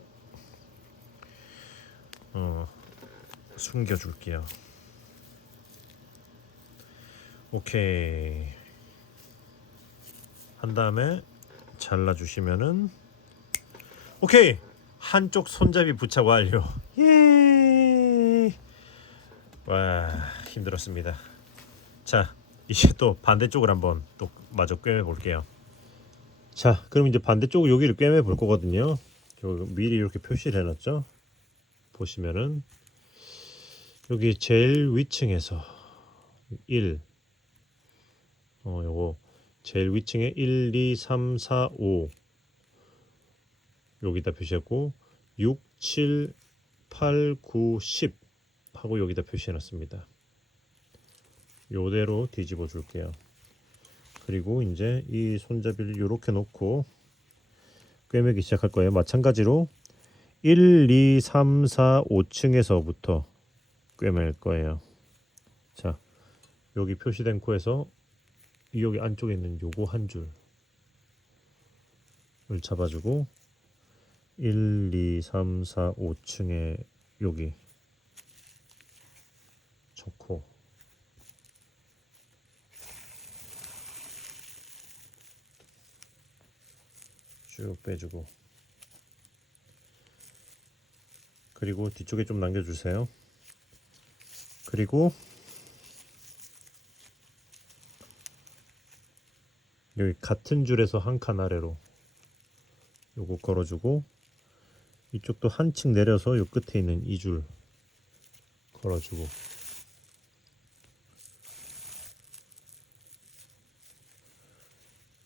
숨겨줄게요. 오케이. 한 다음에 잘라주시면은 오케이. 한쪽 손잡이 부착 완료. 예. 와, 힘들었습니다. 자, 이제 또 반대쪽을 한번 또 마저 꿰매 볼게요. 자, 그럼 이제 반대쪽 여기를 꿰매 볼 거거든요. 미리 이렇게 표시를 해놨죠. 보시면은 여기 제일 위층에서 1, 요거 제일 위층에 1, 2, 3, 4, 5 여기다 표시했고, 6, 7, 8, 9, 10 하고 여기다 표시해놨습니다. 요대로 뒤집어 줄게요. 그리고 이제 이 손잡이를 이렇게 놓고 꿰매기 시작할 거예요. 마찬가지로 1, 2, 3, 4, 5층에서부터 꿰맬 거예요. 자, 여기 표시된 코에서 여기 안쪽에 있는 요거 한 줄을 잡아주고, 1, 2, 3, 4, 5층에 여기 저 코 쭉 빼주고, 그리고 뒤쪽에 좀 남겨주세요. 그리고 여기 같은 줄에서 한 칸 아래로 요거 걸어주고, 이쪽도 한층 내려서 요 끝에 있는 이 줄 걸어주고,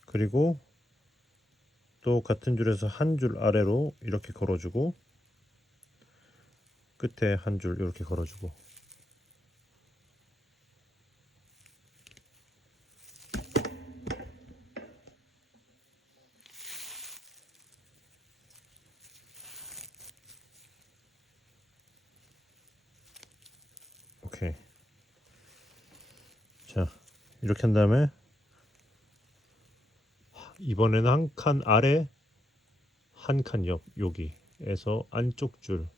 그리고 또 같은 줄에서 한 줄 아래로 이렇게 걸어주고, 끝에 한 줄 이렇게 걸어주고, 오케이. 자, 이렇게 한 다음에 이번에는 한 칸 아래, 한 칸 옆, 여기에서 안쪽 줄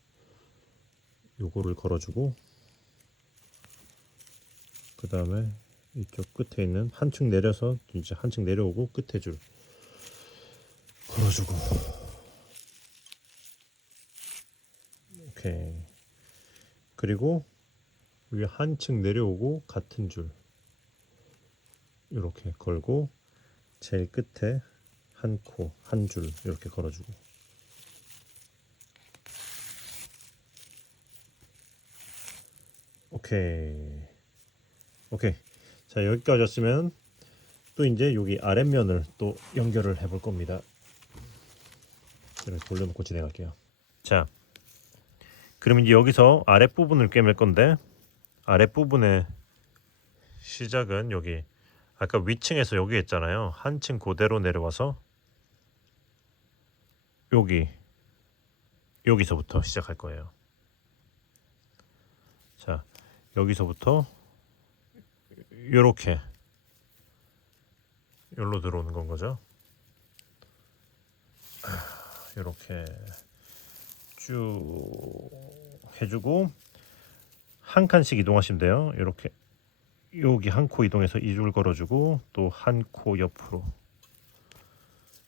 요거를 걸어주고, 그 다음에 이쪽 끝에 있는 한층 내려서 이제 한층 내려오고 끝에 줄 걸어주고, 오케이. 그리고 위에 한층 내려오고 같은 줄 이렇게 걸고, 제일 끝에 한 코 한 줄 이렇게 걸어주고, 오케이. 오케이. 자, 여기까지 왔으면 또 이제 여기 아랫면을 또 연결을 해볼 겁니다. 이렇게 돌려놓고 진행할게요. 자, 그럼 이제 여기서 아랫부분을 꿰맬 건데, 아랫부분의 시작은 여기 아까 위층에서 여기 했잖아요. 한층 그대로 내려와서 여기서부터 시작할 거예요. 자, 여기서부터 요렇게 여기로 들어오는 건 거죠. 이렇게 쭉 해주고 한 칸씩 이동하시면 돼요. 이렇게 여기 한 코 이동해서 이 줄 걸어주고, 또 한 코 옆으로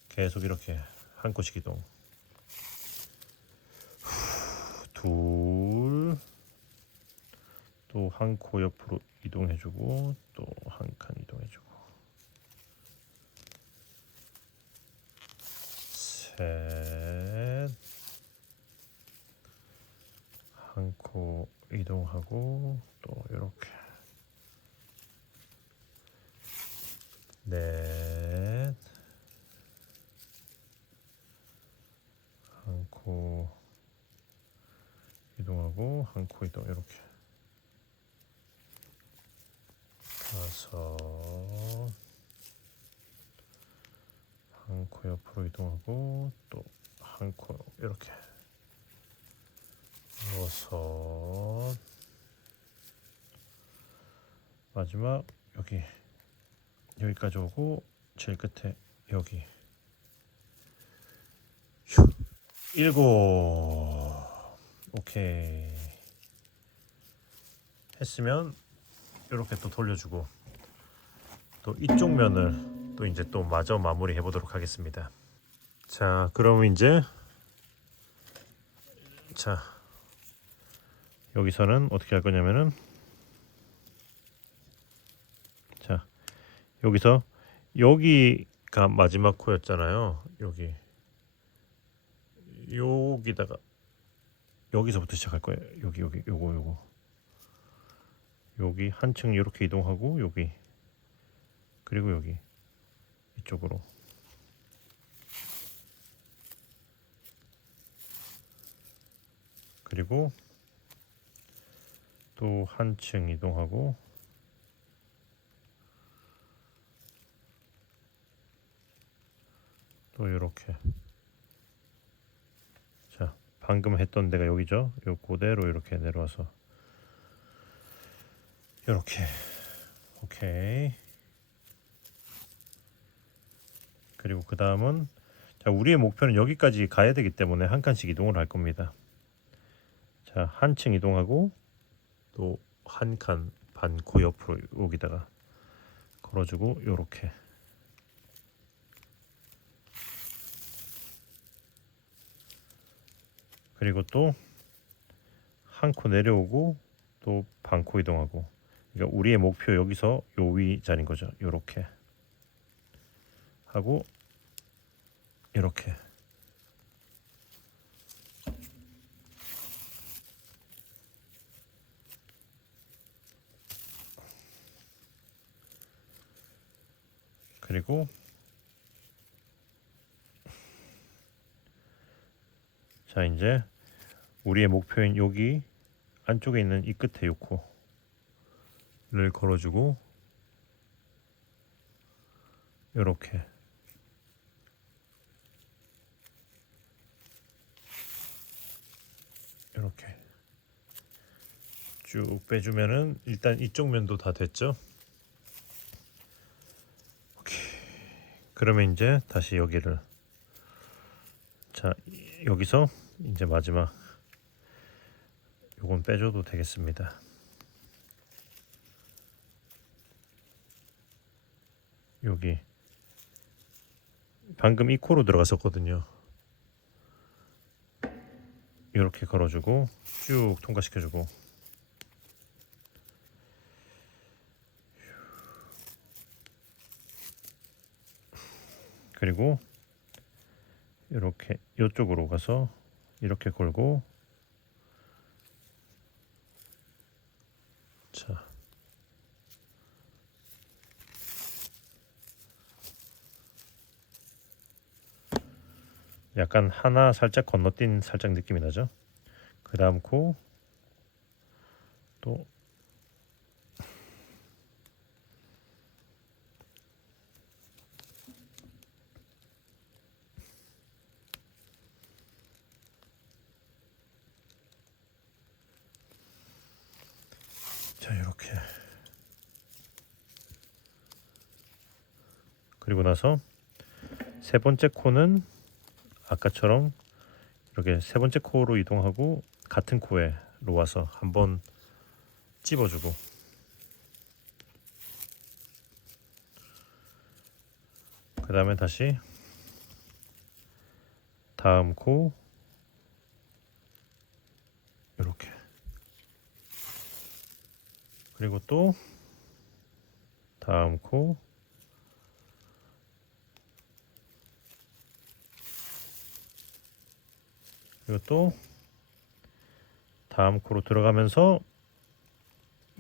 계속 이렇게 한 코씩 이동. 둘, 또 한 코 옆으로 이동해주고, 또 한 칸 이동해주고, 셋, 한 코 이동하고, 또 이렇게 넷, 한 코 이동하고 한 코 이동, 이렇게 다섯, 한 코 옆으로 이동하고 또 한 코 이렇게, 여섯, 마지막 여기까지 오고 제일 끝에 여기, 휴, 일곱. 오케이. 했으면 이렇게 또 돌려주고, 또 이쪽 면을 또 이제 또 마저 마무리 해보도록 하겠습니다. 자, 그럼 이제 자, 여기서는 어떻게 할 거냐면은, 자, 여기가 마지막 코였잖아요. 여기다가 여기서부터 시작할 거예요. 여기 한층 이렇게 이동하고, 여기, 그리고 여기 이쪽으로, 그리고 또 한층 이동하고, 또 이렇게. 자, 방금 했던 데가 여기죠. 요 그대로 이렇게 내려와서 이렇게. 오케이. 그리고 그 다음은, 자, 우리의 목표는 여기까지 가야 되기 때문에 한 칸씩 이동을 할 겁니다. 자, 한층 이동하고 또 한 칸 반 코 옆으로 여기다가 걸어주고, 요렇게. 그리고 또 한 코 내려오고 또 반 코 이동하고, 그러니까 우리의 목표 여기서 요 위 자리인 거죠. 요렇게 하고, 이렇게 그리고 자, 이제 우리의 목표인 여기 안쪽에 있는 이 끝에 요 코를 걸어주고 요렇게 이렇게 쭉 빼주면은 일단 이쪽 면도 다 됐죠. 오케이. 그러면 이제 다시 여기를 자 여기서 이제 마지막 요건 빼줘도 되겠습니다. 여기 방금 이 코로 들어갔었거든요. 이렇게 걸어주고 쭉 통과시켜주고 그리고 이렇게 이쪽으로 가서 이렇게 걸고 자 약간 하나 살짝 건너뛴 살짝 느낌이 나죠. 그 다음 코 또 자 이렇게 그리고 나서 세 번째 코는 아까처럼 이렇게 세 번째 코로 이동하고 같은 코에로 와서 한번 찝어주고 그 다음에 다시 다음 코 이렇게 그리고 또 다음 코 그리고 또 다음 코로 들어가면서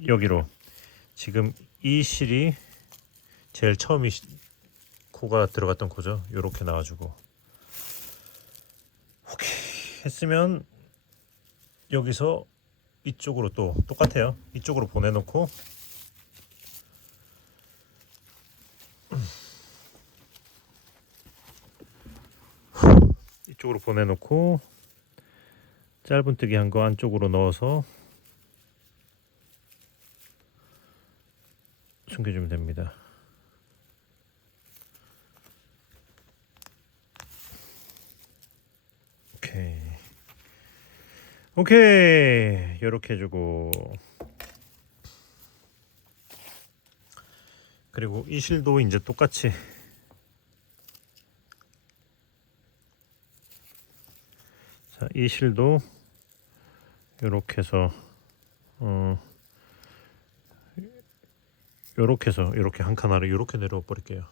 여기로 지금 이 실이 제일 처음 코가 들어갔던 코죠. 요렇게 나와주고 오케이 했으면 여기서 이쪽으로 또 똑같아요. 이쪽으로 보내놓고 이쪽으로 보내놓고 짧은뜨기 한 거 안쪽으로 넣어서 숨겨주면 됩니다. 오케이 이렇게 해주고 그리고 이 실도 이제 똑같이 자, 이 실도 이렇게 해서 이렇게 해서 이렇게 한 칸 아래 이렇게 내려와 버릴게요.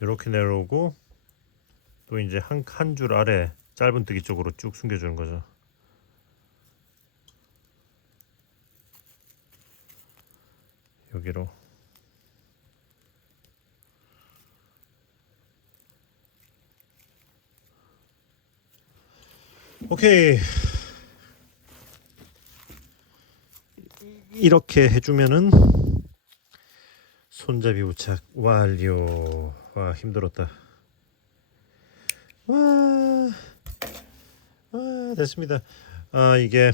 이렇게 내려오고 또 이제 한 줄 아래 짧은뜨기 쪽으로 쭉 숨겨주는 거죠. 여기로 오케이 이렇게 해주면은 손잡이 부착 완료. 와 힘들었다. 와 됐습니다. 아 이게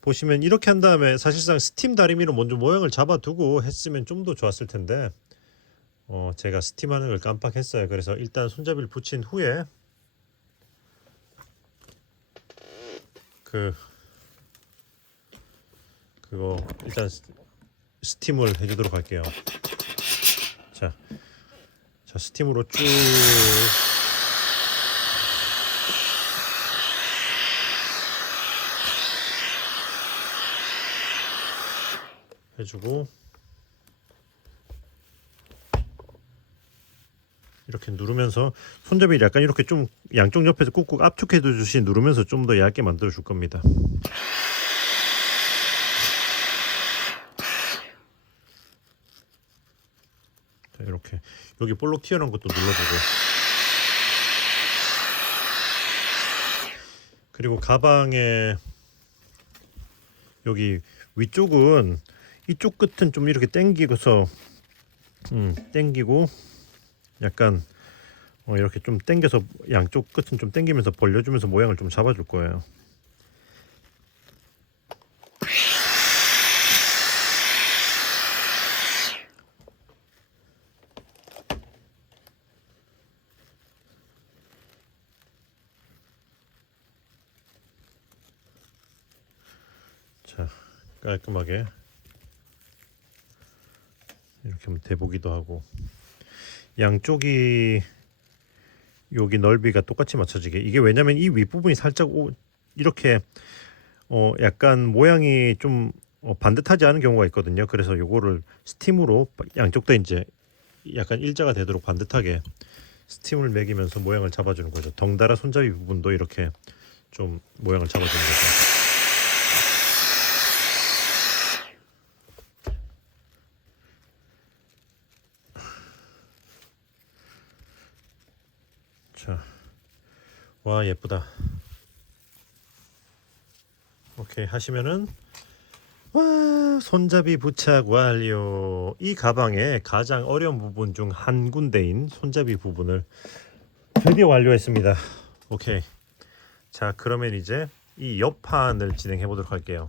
보시면 이렇게 한 다음에 사실상 스팀 다리미로 먼저 모양을 잡아두고 했으면 좀 더 좋았을 텐데 제가 스팀하는 걸 깜빡했어요. 그래서 일단 손잡이를 붙인 후에 그거 일단 스팀을 해주도록 할게요. 자 스팀으로 쭉 해주고 이렇게 누르면서 손잡이를 약간 이렇게 좀 양쪽 옆에서 꾹꾹 압축해 주듯이 누르면서 좀 더 얇게 만들어 줄 겁니다. 이렇게 여기 볼록 튀어나온 것도 눌러주고, 그리고 가방에 여기 위쪽은 이쪽 끝은 좀 이렇게 당기고서 당기고 약간 이렇게 좀 당겨서 양쪽 끝은 좀 당기면서 벌려주면서 모양을 좀 잡아줄 거예요. 자, 깔끔하게 이렇게 하면 대보기도 하고, 양쪽이 여기 넓이가 똑같이 맞춰지게. 이게 왜냐면 이 윗부분이 살짝 이렇게 약간 모양이 좀 반듯하지 않은 경우가 있거든요. 그래서 요거를 스팀으로 양쪽 다 이제 약간 일자가 되도록 반듯하게 스팀을 매기면서 모양을 잡아주는 거죠. 덩달아 손잡이 부분도 이렇게 좀 모양을 잡아주는 거죠. 자, 와 예쁘다. 오케이 하시면은, 와 손잡이 부착 완료. 이 가방의 가장 어려운 부분 중 한 군데인 손잡이 부분을 드디어 완료했습니다. 오케이. 자, 그러면 이제 이 옆판을 진행해 보도록 할게요.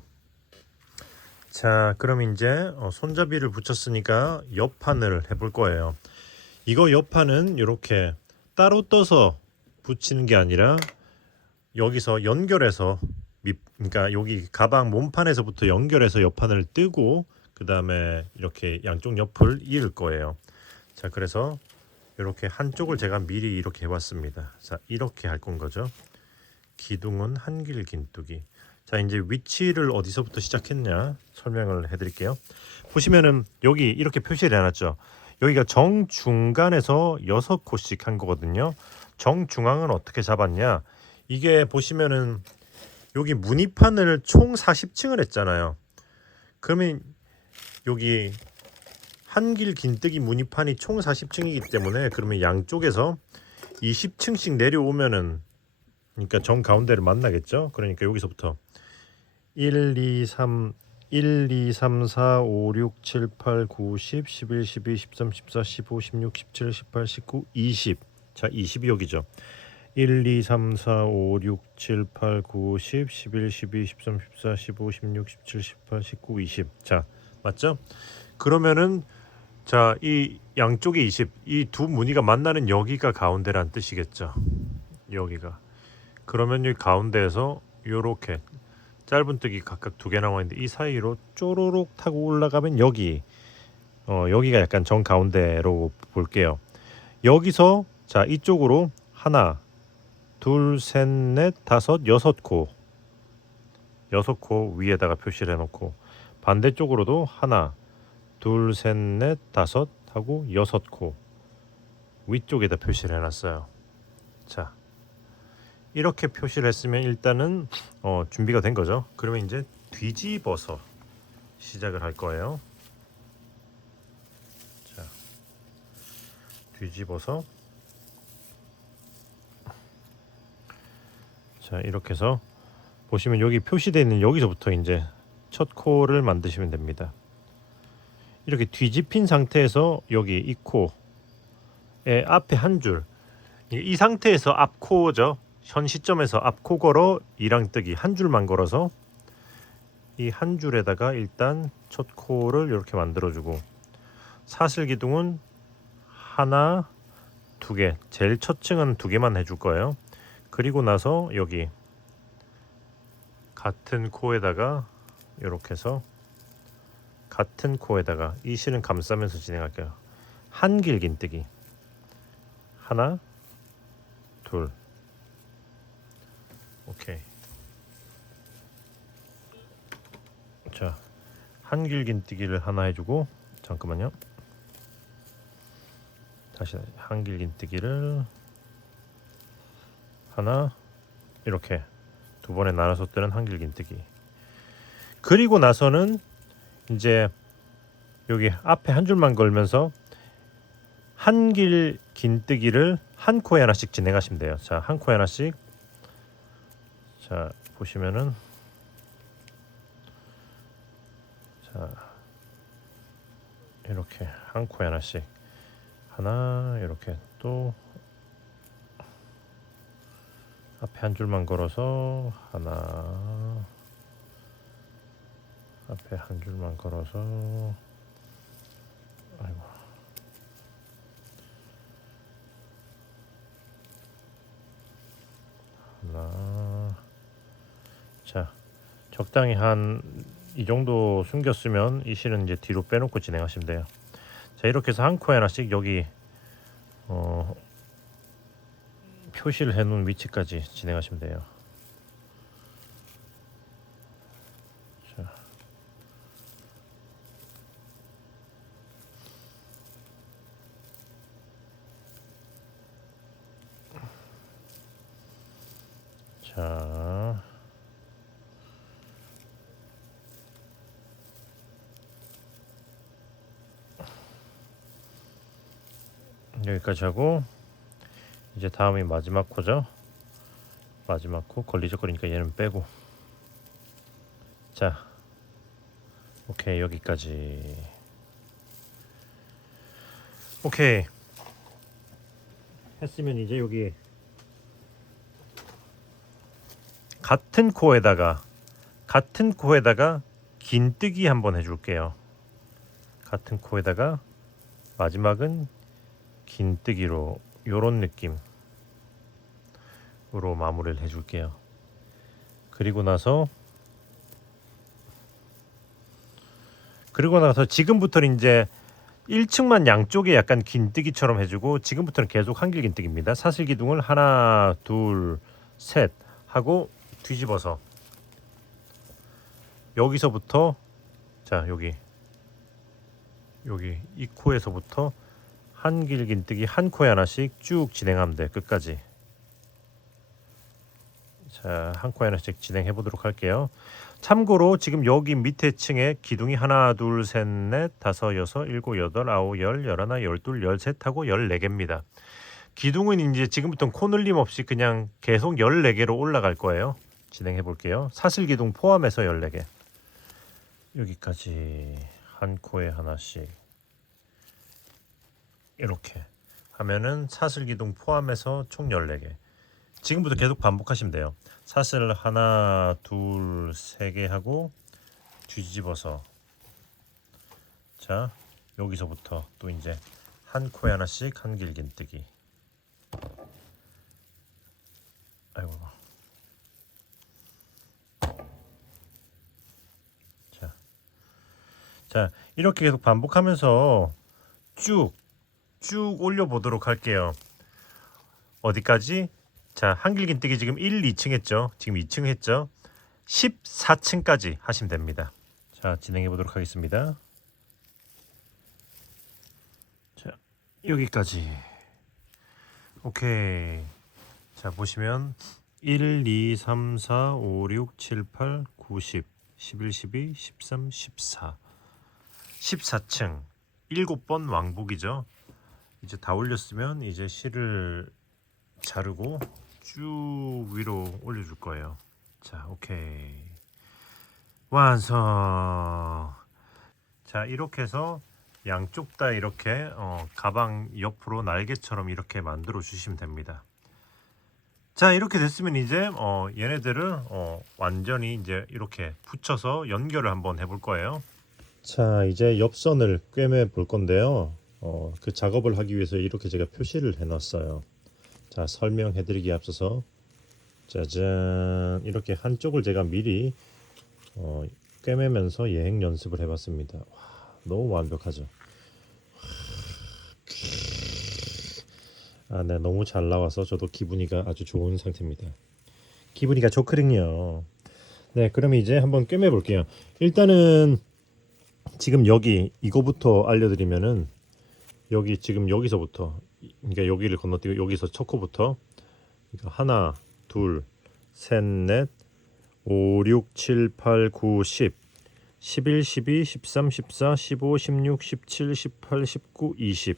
자, 그럼 이제 손잡이를 붙였으니까 옆판을 해볼 거예요. 이거 옆판은 이렇게 따로 떠서 붙이는 게 아니라 여기서 연결해서 그러니까 여기 가방 몸판에서부터 연결해서 옆판을 뜨고 그 다음에 이렇게 양쪽 옆을 이을 거예요. 자, 그래서 이렇게 한쪽을 제가 미리 이렇게 해봤습니다. 자, 이렇게 할 건 거죠. 기둥은 한길 긴뜨기. 자, 이제 위치를 어디서부터 시작했냐 설명을 해드릴게요. 보시면은 여기 이렇게 표시를 해놨죠. 여기가 정중간에서 6코씩 한 거거든요. 정중앙은 어떻게 잡았냐, 이게 보시면은 여기 무늬판을 총 40층을 했잖아요. 그러면 여기 한길 긴뜨기 무늬판이 총 40층이기 때문에 그러면 양쪽에서 20층씩 내려오면은, 그러니까 정 가운데를 만나겠죠. 그러니까 여기서부터 1, 2, 3, 4, 5, 6, 7, 8, 9, 10, 11, 12, 13, 14, 15, 16, 17, 18, 19, 20. 자, 20이 여기죠. 1, 2, 3, 4, 5, 6, 7, 8, 9, 10, 11, 12, 13, 14, 15, 16, 17, 18, 19, 20. 자, 맞죠? 그러면은 자, 이 양쪽이 20, 이 두 무늬가 만나는 여기가 가운데란 뜻이겠죠. 여기가. 그러면 여기 가운데에서 요렇게 짧은뜨기 각각 2개 나와 있는데 이 사이로 쪼로록 타고 올라가면 여기 여기가 약간 정 가운데로 볼게요. 여기서 자, 이쪽으로 하나, 둘, 셋, 넷, 다섯, 6코. 6코 위에다가 표시를 해놓고 반대쪽으로도 하나, 둘, 셋, 넷, 다섯 하고 6코 위쪽에다 표시를 해놨어요. 자, 이렇게 표시를 했으면 일단은 준비가 된 거죠. 그러면 이제 뒤집어서 시작을 할 거예요. 자, 뒤집어서 자, 이렇게 해서 보시면 여기 표시되어 있는 여기서부터 이제 첫 코를 만드시면 됩니다. 이렇게 뒤집힌 상태에서 여기 이 코의 앞에 한 줄, 이 상태에서 앞코죠. 현 시점에서 앞코 걸어 이랑뜨기 한 줄만 걸어서 이 한 줄에다가 일단 첫 코를 이렇게 만들어주고, 사슬 기둥은 하나, 2개, 제일 첫 층은 2개만 해줄 거예요. 그리고 나서 여기 같은 코에다가 이렇게 해서 같은 코에다가 이 실은 감싸면서 진행할게요. 한길 긴뜨기 하나, 둘. 오케이. 자, 한길 긴뜨기를 하나 해주고, 잠깐만요. 다시 한길 긴뜨기를 하나, 이렇게 2번에 나눠서 뜨는 한길 긴뜨기. 그리고 나서는 이제 여기 앞에 한 줄만 걸면서 한길 긴뜨기를 한 코에 하나씩 진행하시면 돼요. 자, 한 코에 하나씩. 자, 보시면은 자, 이렇게 한 코에 하나씩 하나, 이렇게 또 앞에 한 줄만 걸어서 하나, 앞에 한 줄만 걸어서, 아이고, 하나. 자, 적당히 한 이 정도 숨겼으면 이 실은 이제 뒤로 빼놓고 진행하시면 돼요. 자, 이렇게 해서 한 코에 하나씩 여기 표시를 해놓은 위치까지 진행하시면 돼요. 자, 자, 여기까지 하고 이제 다음이 마지막 코죠. 마지막 코 걸리적거리니까 얘는 빼고. 자, 오케이, 여기까지. 오케이 했으면 이제 여기 같은 코에다가 긴뜨기 한번 해줄게요. 같은 코에다가 마지막은 긴뜨기로 요런 느낌으로 마무리를 해줄게요. 그리고 나서 지금부터는 이제 1층만 양쪽에 약간 긴뜨기처럼 해주고, 지금부터는 계속 한길 긴뜨기입니다. 사슬 기둥을 하나, 둘, 셋 하고 뒤집어서 여기서부터, 자, 여기 이 코에서부터 한길 긴뜨기 한 코에 하나씩 쭉 진행하면 돼, 끝까지. 자, 한 코에 하나씩 진행해 보도록 할게요. 참고로 지금 여기 밑에 층에 기둥이 하나, 둘, 셋, 넷, 다섯, 여섯, 일곱, 여덟, 아홉, 열, 열하나, 열둘, 열셋하고 14개입니다. 기둥은 이제 지금부터 코늘림 없이 그냥 계속 14개로 올라갈 거예요. 진행해 볼게요. 사슬 기둥 포함해서 14개. 여기까지 한 코에 하나씩 이렇게 하면은 사슬 기둥 포함해서 총 14개. 지금부터 계속 반복하시면 돼요. 사슬 하나, 둘, 세 개 하고 뒤집어서, 자, 여기서부터 또 이제 한 코에 하나씩 한길 긴뜨기. 아이고. 자, 이렇게 계속 반복하면서 쭉 올려 보도록 할게요. 어디까지? 자, 한길 긴뜨기 지금 1, 2층 했죠. 지금 2층 했죠. 14층까지 하시면 됩니다. 자, 진행해 보도록 하겠습니다. 자, 여기까지. 오케이. 자, 보시면 1, 2, 3, 4, 5, 6, 7, 8, 9, 10, 11, 12, 13, 14. 14층 7번 왕복이죠. 이제 다 올렸으면 이제 실을 자르고 쭉 위로 올려줄 거예요. 자, 오케이, 완성. 자, 이렇게 해서 양쪽 다 이렇게 가방 옆으로 날개처럼 이렇게 만들어 주시면 됩니다. 자, 이렇게 됐으면 이제 얘네들을 완전히 이제 이렇게 붙여서 연결을 한번 해볼 거예요. 자, 이제 옆선을 꿰매 볼 건데요. 그 작업을 하기 위해서 이렇게 제가 표시를 해놨어요. 자, 설명해드리기에 앞서서 짜잔, 이렇게 한쪽을 제가 미리 꿰매면서 예행 연습을 해봤습니다. 와, 너무 완벽하죠. 아, 네, 너무 잘 나와서 저도 기분이가 아주 좋은 상태입니다. 기분이가 좋거든요. 네, 그럼 이제 한번 꿰매 볼게요. 일단은 지금 여기 이거부터 알려드리면은, 여기 지금 여기서부터, 그러니까 여기를 건너뛰고 여기서 첫 코부터, 그러니까 하나, 둘, 셋, 넷, 5, 6, 7, 8, 9, 10, 11, 12, 13, 14, 15, 16, 17, 18, 19, 20.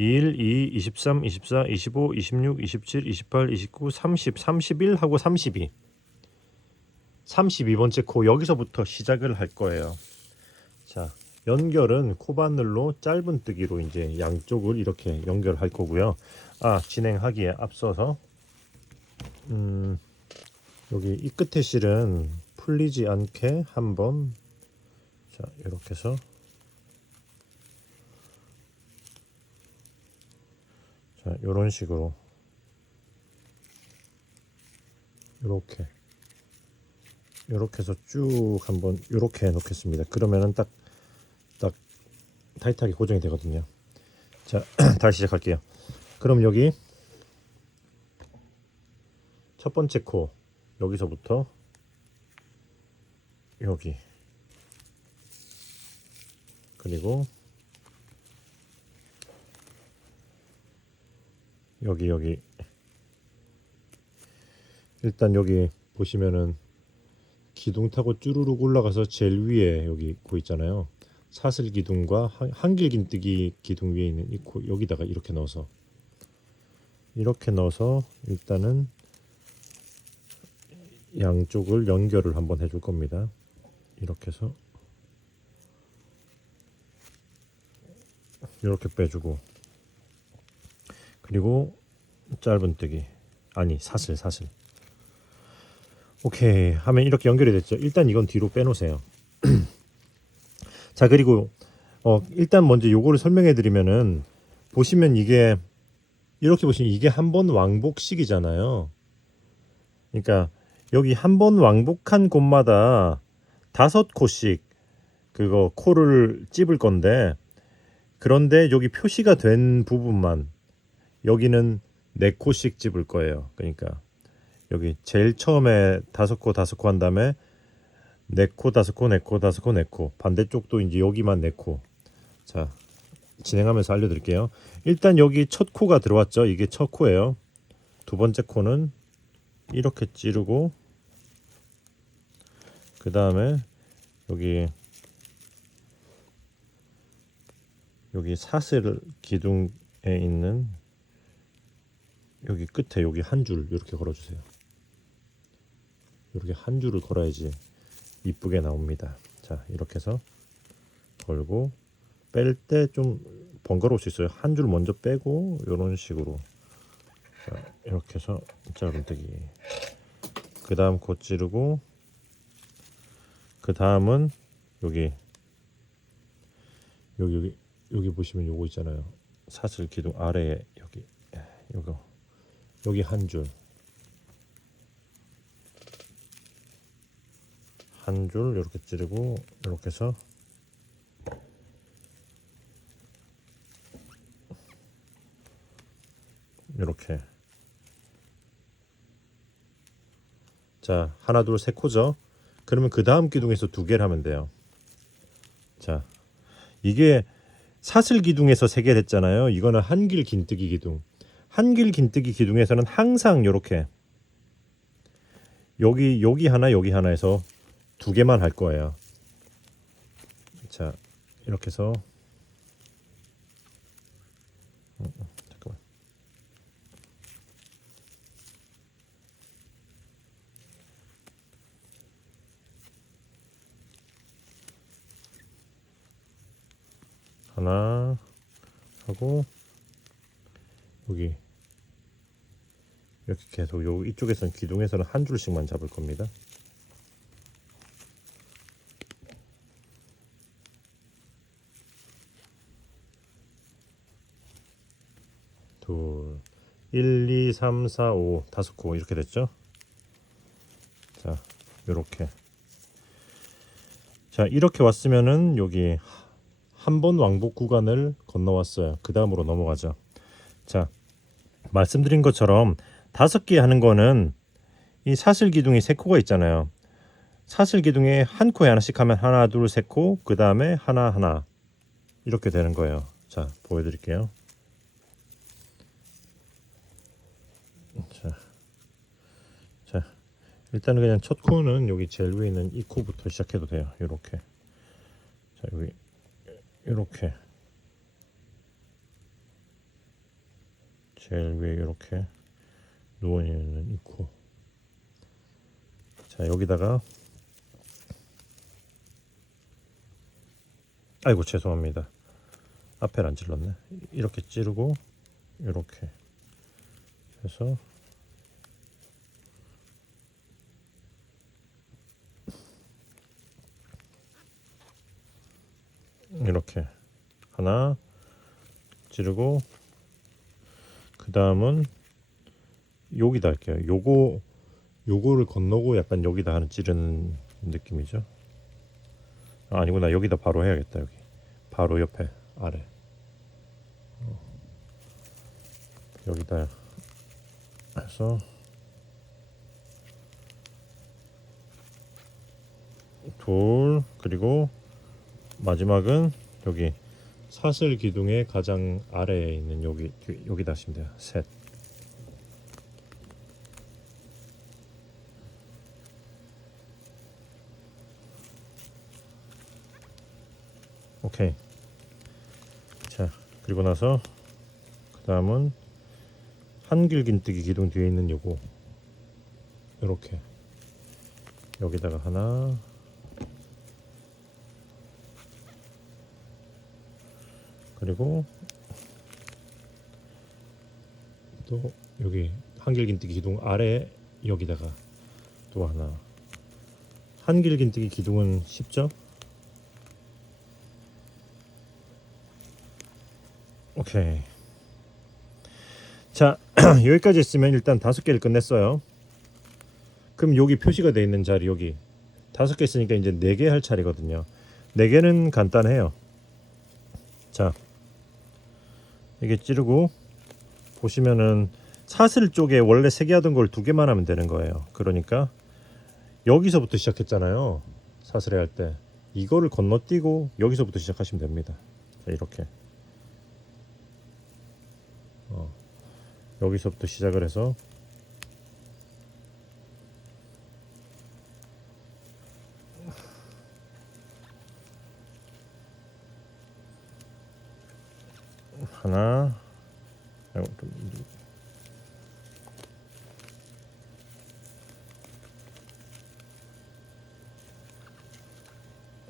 21, 2, 23, 24, 25, 26, 27, 28, 29, 30, 31 하고 32. 32번째 코 여기서부터 시작을 할 거예요. 자, 연결은 코바늘로 짧은뜨기로 이제 양쪽을 이렇게 연결할 거고요. 진행하기에 앞서서 여기 이 끝에 실은 풀리지 않게 한번 자, 이렇게 해서 자, 요런 식으로 요렇게 해서 쭉 한번 요렇게 해 놓겠습니다. 그러면은 딱 타이트하게 고정이 되거든요. 자, 다시 시작할게요. 그럼 여기 첫 번째 코 여기서부터 여기 그리고 여기 일단 여기 보시면은 기둥 타고 쭈루룩 올라가서 제일 위에 여기 코 있잖아요. 사슬 기둥과 한길긴뜨기 기둥 위에 있는 이 코 여기다가 이렇게 넣어서 일단은 양쪽을 연결을 한번 해줄 겁니다. 이렇게 해서 이렇게 빼주고 그리고 짧은뜨기 사슬 오케이 하면 이렇게 연결이 됐죠. 일단 이건 뒤로 빼놓으세요. 자, 그리고 일단 먼저 요거를 설명해 드리면은 보시면 이게 이렇게 보시면 이게 한 번 왕복식이잖아요. 그러니까 여기 한 번 왕복한 곳마다 5코씩 그거 코를 찝을 건데 그런데 여기 표시가 된 부분만 여기는 4코씩 찝을 거예요. 그러니까 여기 제일 처음에 5코 한 다음에 4코 5코 4코 5코 4코 반대쪽도 이제 여기만 4코. 자, 진행하면서 알려드릴게요. 일단 여기 첫 코가 들어왔죠. 이게 첫 코예요. 두 번째 코는 이렇게 찌르고 그 다음에 여기 사슬 기둥에 있는 여기 끝에 여기 한 줄 이렇게 걸어주세요. 이렇게 한 줄을 걸어야지 이쁘게 나옵니다. 자, 이렇게 해서 걸고 뺄 때 좀 번거로울 수 있어요. 한 줄 먼저 빼고 이런 식으로 자, 이렇게 해서 짧은뜨기 그 다음 코 찌르고 그 다음은 여기 보시면 요거 있잖아요. 사슬 기둥 아래에 여기 한 줄 이렇게 찌르고 이렇게 해서 이렇게 자 하나 둘 세 코죠. 그러면 그 다음 기둥에서 2개를 하면 돼요. 자, 이게 사슬 기둥에서 3개를 했잖아요. 이거는 한길 긴뜨기 기둥. 한길 긴뜨기 기둥에서는 항상 이렇게 여기 하나 해서 2개만 할 거예요. 자, 이렇게 해서 잠깐만. 하나 하고 여기 이렇게 계속 이쪽에서는 기둥에서는 한 줄씩만 잡을 겁니다. 둘 1, 2, 3, 4, 5 5코 이렇게 됐죠. 자, 이렇게 왔으면은 여기 한 번 왕복 구간을 건너왔어요. 그 다음으로 넘어가죠. 자, 말씀드린 것처럼 5개 하는 거는 이 사슬 기둥이 3코가 있잖아요. 사슬 기둥에 한 코에 하나씩 하면 하나 둘 세 코 그 다음에 하나 이렇게 되는 거예요. 자, 보여드릴게요. 자, 일단은 그냥 첫 코는 여기 제일 위에 있는 이 코부터 시작해도 돼요. 이렇게 자, 여기 이렇게 제일 위에 이렇게 누워있는 있고, 자 여기다가 아이고 죄송합니다. 앞에를 안 찔렀네. 이렇게 찌르고 이렇게 해서 이렇게 하나 찌르고, 그 다음은 여기다 할게요. 요거를 건너고 약간 여기다 하는 찌르는 느낌이죠. 아니구나, 여기다 바로 해야겠다. 여기 바로 옆에 아래 여기다 해서 둘, 그리고 마지막은 여기 사슬 기둥의 가장 아래에 있는 여기다 하시면 돼요. 셋. 오케이. 자 그리고 나서 그 다음은 한길긴뜨기 기둥 뒤에 있는 요거 이렇게 여기다가 하나, 그리고 또 여기 한길긴뜨기 기둥 아래 여기다가 또 하나. 한길긴뜨기 기둥은 쉽죠? 오케이. 자 여기까지 했으면 일단 5개를 끝냈어요. 그럼 여기 표시가 되어 있는 자리, 여기 5개 있으니까 이제 4개 할 차례거든요. 4개는 간단해요. 자 이게 찌르고 보시면은 사슬 쪽에 원래 3개 하던 걸 2개만 하면 되는 거예요. 그러니까 여기서부터 시작했잖아요. 사슬에 할 때 이거를 건너뛰고 여기서부터 시작하시면 됩니다. 자, 이렇게 여기서부터 시작을 해서 하나,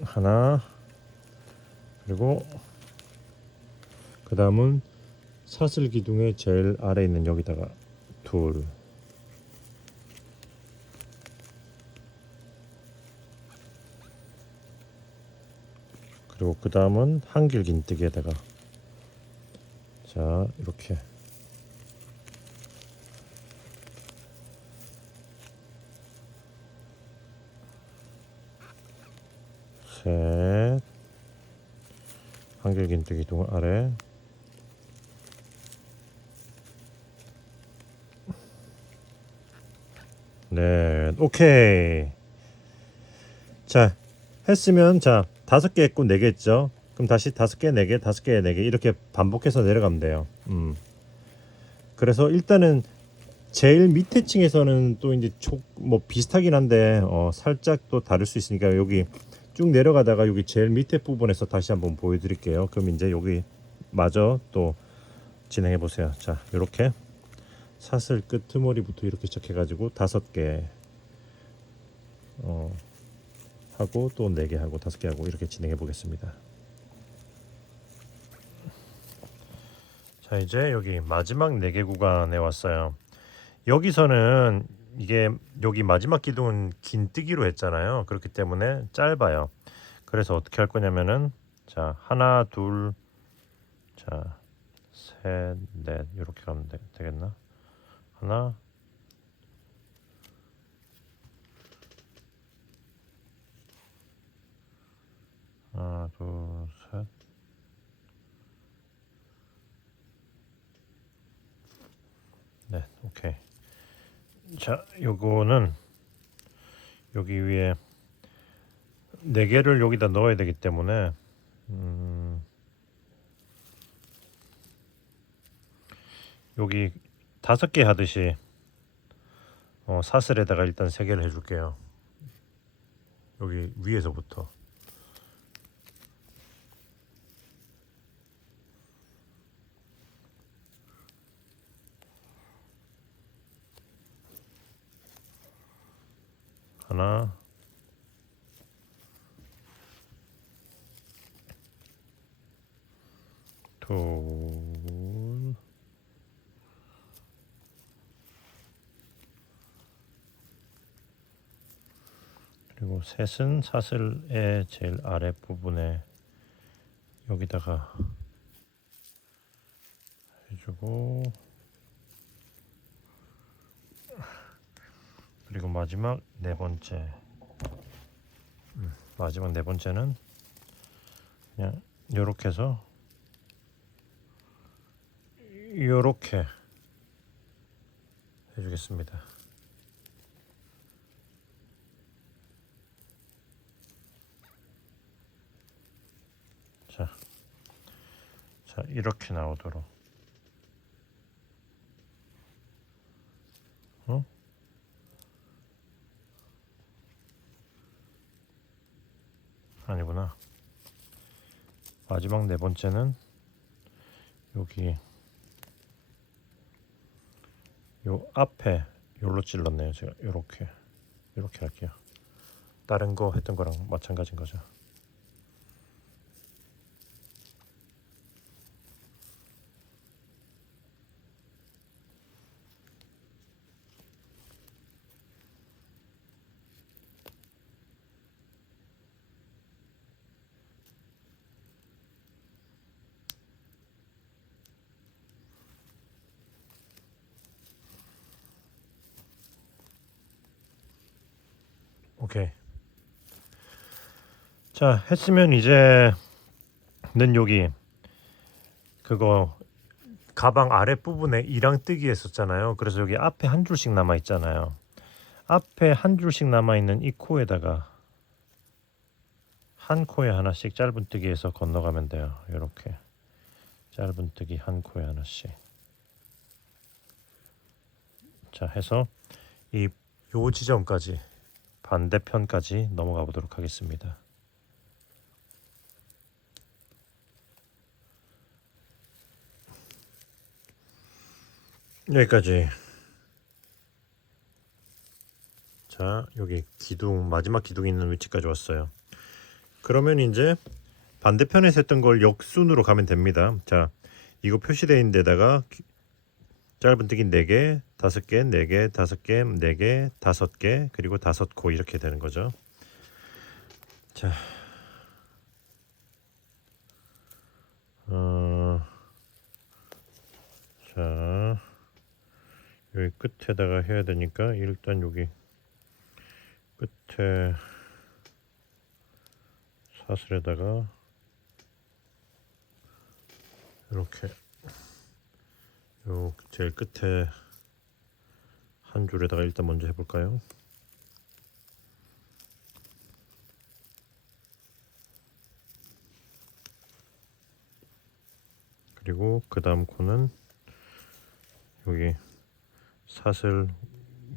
하나, 그리고 그 다음은 사슬 기둥의 제일 아래 있는 여기다가 둘, 그리고 그 다음은 한길긴뜨기에다가 자 이렇게 셋, 한길긴뜨기 기둥 아래, 네, 오케이. 자 했으면 자 5개 했고 4개 했죠. 그럼 다시 5개, 4개, 5개, 4개 이렇게 반복해서 내려가면 돼요. 그래서 일단은 제일 밑에 층에서는 또 이제 뭐 비슷하긴 한데 살짝 또 다를 수 있으니까 여기 쭉 내려가다가 여기 제일 밑에 부분에서 다시 한번 보여드릴게요. 그럼 이제 여기 마저 또 진행해 보세요. 자 이렇게 사슬 끄트머리부터 이렇게 시작해가지고 5개 하고 또 4개 하고 5개 하고 이렇게 진행해 보겠습니다. 자 이제 여기 마지막 4개 구간에 왔어요. 여기서는 이게 여기 마지막 기둥은 긴뜨기로 했잖아요. 그렇기 때문에 짧아요. 그래서 어떻게 할 거냐면은 자 하나, 둘, 자 셋, 넷 이렇게 가면 되겠나? 하나, 하나, 둘, 셋. 네, 오케이. 자, 요거는 여기 위에 4개를 여기다 넣어야 되기 때문에 여기 5개 하듯이 사슬에다가 일단 3개를 해줄게요. 여기 위에서부터. 하나, 둘, 그리고 셋은 사슬의 제일 아래 부분에 여기다가 해주고, 그리고 마지막 네 번째, 마지막 네 번째는 그냥 요렇게 해서 요렇게 해주겠습니다. 자, 이렇게 나오도록. 어? 아니구나. 마지막 네 번째는 여기 요 앞에 요로 찔렀네요. 제가 요렇게 할게요. 다른 거 했던 거랑 마찬가지인 거죠. 오케이. 자, 했으면 이제는 여기 그거 가방 아랫부분에 이랑뜨기 했었잖아요. 그래서 여기 앞에 한 줄씩 남아 있잖아요. 앞에 한 줄씩 남아 있는 이 코에다가 한 코에 하나씩 짧은뜨기 해서 건너가면 돼요. 이렇게 짧은뜨기 한 코에 하나씩. 자, 해서 요 지점까지 반대편까지 넘어가 보도록 하겠습니다. 여기까지. 자, 여기 기둥, 마지막 기둥이 있는 위치까지 왔어요. 그러면 이제 반대편에서 했던 걸 역순으로 가면 됩니다. 자, 이거 표시되어 있는 데다가 짧은뜨기 4개, 5개, 4개, 5개, 4개, 5개, 그리고 5코 이렇게 되는 거죠. 자, 자, 여기 끝에다가 해야 되니까 일단 여기 끝에 사슬에다가 이렇게 요 제일 끝에 한 줄에다가 일단 먼저 해볼까요? 그리고 그 다음 코는 여기 사슬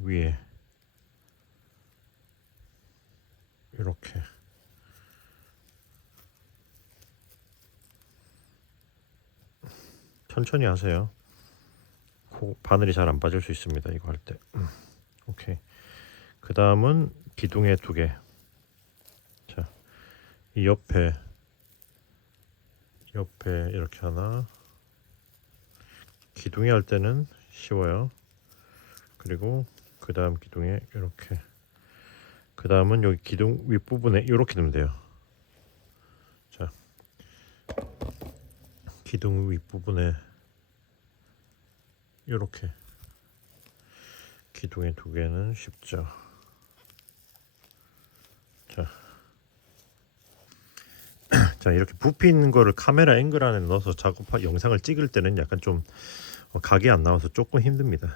위에 이렇게 천천히 하세요. 바늘이 잘 안 빠질 수 있습니다. 이거 할 때. 오케이. 그 다음은 기둥에 2개. 자, 이 옆에 이렇게 하나. 기둥에 할 때는 쉬워요. 그리고 그 다음 기둥에 이렇게. 그 다음은 여기 기둥 윗부분에 이렇게 넣으면 돼요. 자, 기둥 윗부분에 이렇게. 기둥에 2개는 쉽죠. 자, 이렇게 부핀 거를 카메라 앵글 안에 넣어서 영상을 찍을 때는 약간 좀 각이 안 나와서 조금 힘듭니다.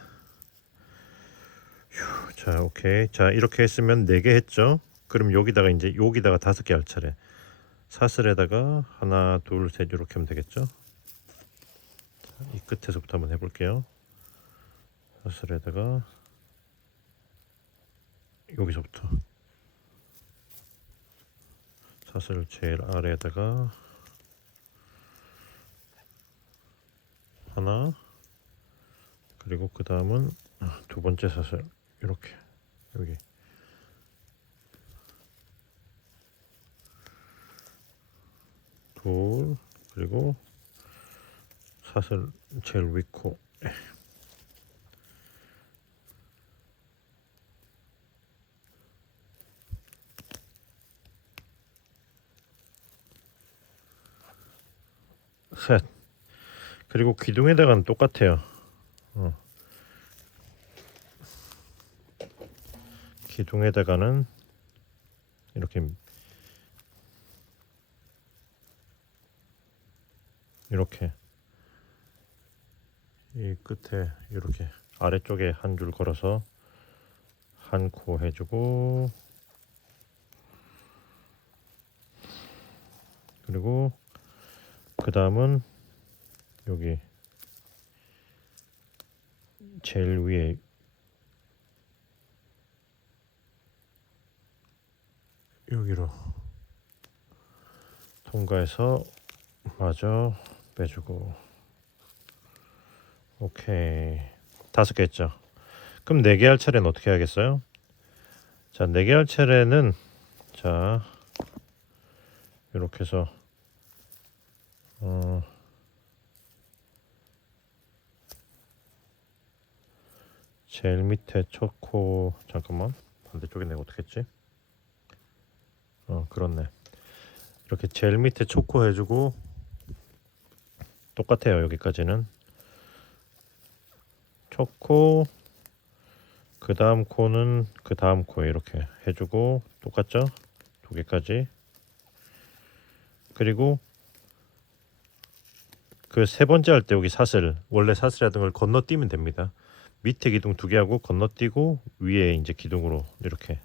자, 오케이. 자, 이렇게 했으면 4개 했죠. 그럼 여기다가 이제 여기다가 5개 할 차례. 사슬에다가 하나, 둘, 셋 이렇게 하면 되겠죠. 자, 이 끝에서부터 한번 해볼게요. 사슬에다가 여기서부터 사슬 제일 아래에다가 하나, 그리고 그 다음은 두 번째 사슬 이렇게 여기 둘, 그리고 사슬 제일 위 코. 셋. 그리고 기둥에다가는 똑같아요. 기둥에다가는 이렇게 이 끝에 이렇게 아래쪽에 한 줄 걸어서 한 코 해주고, 그리고 그 다음은 여기 제일 위에 여기로 통과해서 마저 빼주고. 오케이. 5개 했죠. 그럼 4개 할 차례는 어떻게 해야겠어요? 자, 4개 할 차례는, 자, 이렇게 해서 제일 밑에 초코, 잠깐만, 반대쪽에 내가 어떻게 했지? 그렇네. 이렇게 제일 밑에 초코 해주고, 똑같아요. 여기까지는 초코, 그 다음 코는 그 다음 코에 이렇게 해주고, 똑같죠? 2개까지. 그리고 그 세 번째 할 때 여기 사슬, 원래 사슬이라든 걸 건너뛰면 됩니다. 밑에 기둥 2개 하고 건너뛰고 위에 이제 기둥으로 이렇게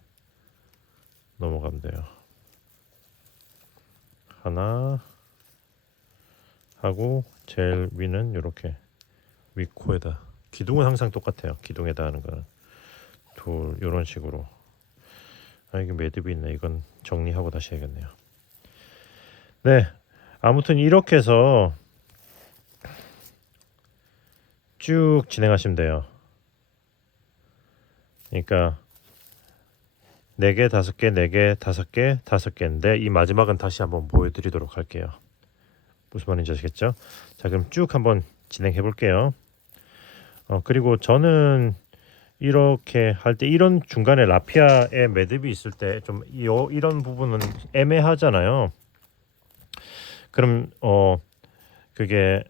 넘어가면 돼요. 하나 하고 제일 위는 이렇게 위 코에다, 기둥은 항상 똑같아요. 기둥에다 하는 거는 둘, 이런 식으로. 이게 매듭이 있네. 이건 정리하고 다시 해야겠네요. 네, 아무튼 이렇게 해서 쭉 진행하시면 돼요. 그러니까 4개, 5개, 4개, 5개, 5개인데 이 마지막은 다시 한번 보여드리도록 할게요. 무슨 말인지 아시겠죠? 자, 그럼 쭉 한번 진행해 볼게요. 그리고 저는 이렇게 할 때 이런 중간에 라피아에 매듭이 있을 때 좀 이런 부분은 애매하잖아요. 그럼 그게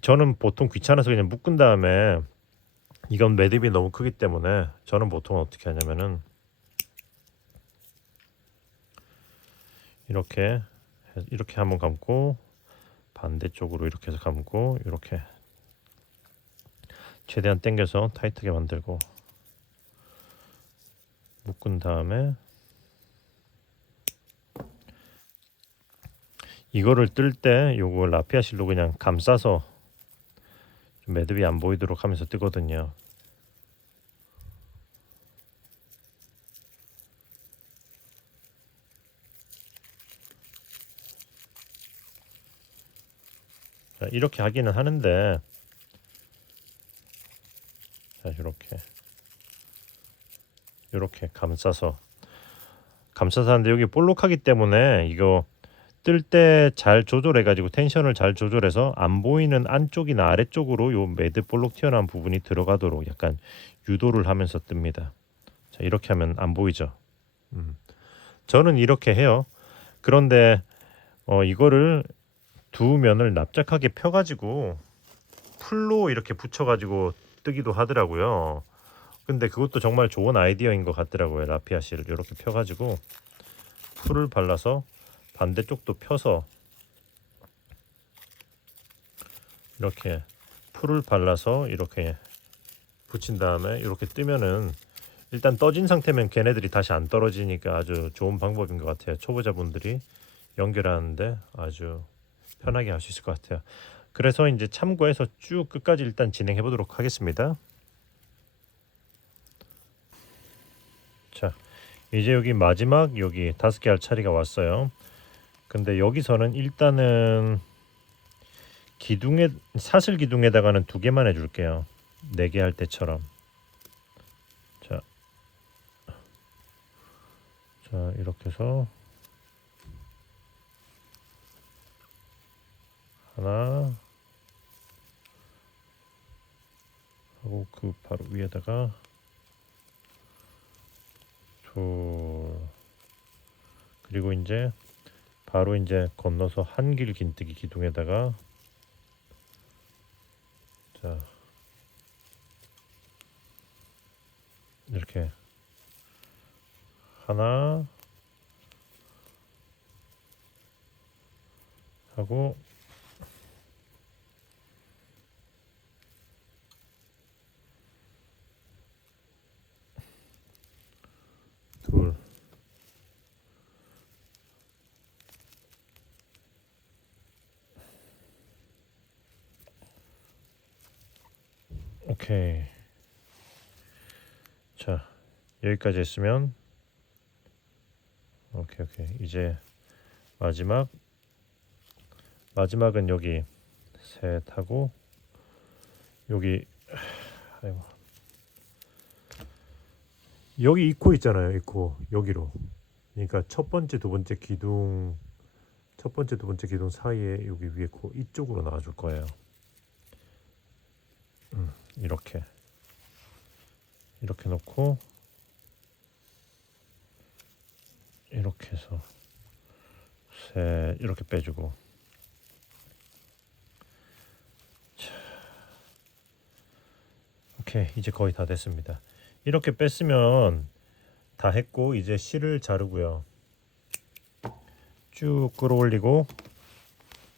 저는 보통 귀찮아서 그냥 묶은 다음에, 이건 매듭이 너무 크기 때문에 저는 보통 어떻게 하냐면은 이렇게 한번 감고 반대쪽으로 이렇게 해서 감고 이렇게 최대한 당겨서 타이트하게 만들고 묶은 다음에 이거를 뜰 때 요거 라피아 실로 그냥 감싸서 좀 매듭이 안 보이도록 하면서 뜨거든요. 자, 이렇게 하기는 하는데, 자, 이렇게 감싸서 하는데 여기 볼록하기 때문에 이거 뜰 때 잘 조절해 가지고 텐션을 잘 조절해서 안 보이는 안쪽이나 아래쪽으로 요 매듭 볼록 튀어나온 부분이 들어가도록 약간 유도를 하면서 뜹니다. 자, 이렇게 하면 안 보이죠. 저는 이렇게 해요. 그런데 이거를 두 면을 납작하게 펴가지고 풀로 이렇게 붙여가지고 뜨기도 하더라고요. 근데 그것도 정말 좋은 아이디어인 것 같더라고요. 라피아 실을 이렇게 펴가지고 풀을 발라서 반대쪽도 펴서 이렇게 풀을 발라서 이렇게 붙인 다음에 이렇게 뜨면은, 일단 떠진 상태면 걔네들이 다시 안 떨어지니까 아주 좋은 방법인 것 같아요. 초보자분들이 연결하는데 아주 편하게 할 수 있을 것 같아요. 그래서 이제 참고해서 쭉 끝까지 일단 진행해 보도록 하겠습니다. 자, 이제 여기 마지막 여기 5개 할 차례가 왔어요. 근데 여기서는 일단은 기둥에, 사슬 기둥에다가는 2개만 해줄게요. 4개 할 때처럼. 자, 이렇게 해서 하나 하고 그 바로 위에다가 둘, 그리고 이제 바로 이제 건너서 한길 긴뜨기 기둥에다가 자 이렇게 하나 하고 둘, 오케이. 자 여기까지 했으면 오케이. 이제 마지막은 여기 셋 하고 여기 아이고 여기 이 코 있잖아요. 이 코 여기로. 그러니까 첫 번째 두 번째 기둥 사이에 여기 위에 코 이쪽으로 놔줄 거예요. 이렇게 놓고 이렇게 해서 셋 이렇게 빼주고 자, 오케이 이제 거의 다 됐습니다. 이렇게 뺐으면 다 했고 이제 실을 자르고요. 쭉 끌어올리고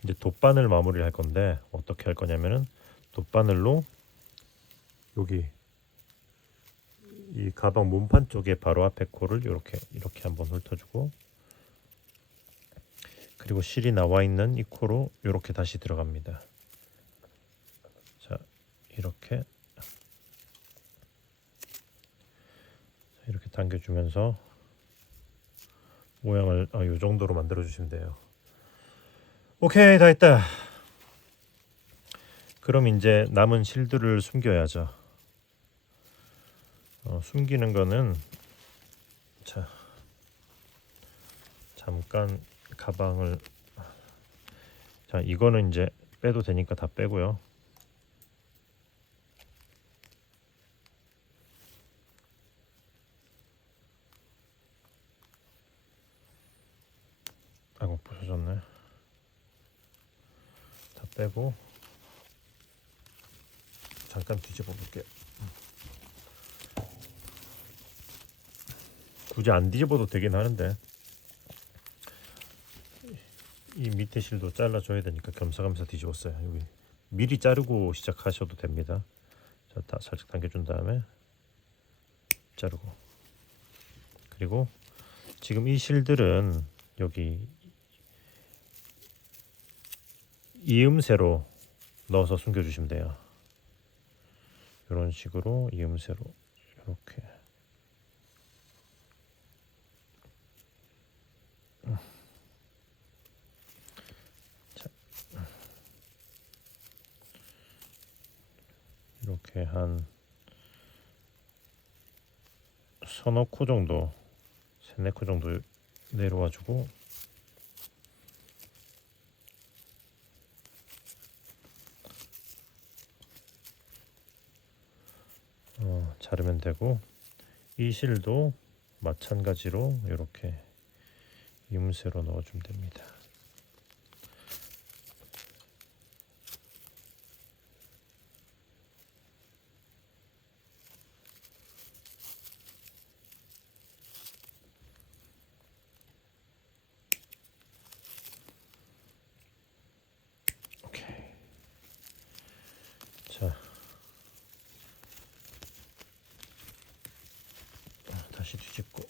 이제 돗바늘 마무리를 할 건데 어떻게 할 거냐면은 돗바늘로 여기 이 가방 몸판 쪽에 바로 앞에 코를 이렇게 한번 훑어주고 그리고 실이 나와 있는 이 코로 이렇게 다시 들어갑니다. 자 이렇게 당겨주면서 모양을 이 정도로 만들어 주시면 돼요. 오케이 다 했다. 그럼 이제 남은 실들을 숨겨야죠. 숨기는 거는 자 잠깐 가방을 자 이거는 이제 빼도 되니까 다 빼고요. 아이고 부서졌네. 다 빼고 잠깐 뒤집어 볼게요. 굳이 안 뒤집어도 되긴 하는데 이 밑에 실도 잘라줘야 되니까 겸사겸사 뒤집었어요. 여기 미리 자르고 시작하셔도 됩니다. 자, 다 살짝 당겨준 다음에 자르고 그리고 지금 이 실들은 여기 이음새로 넣어서 숨겨주시면 돼요. 이런 식으로 이음새로 이렇게 자, 이렇게 한 서너 코 정도, 세네 코 정도 내려와주고 자르면 되고 이 실도 마찬가지로 이렇게 이음새로 넣어주면 됩니다. 오케이. 자, 다시 뒤집고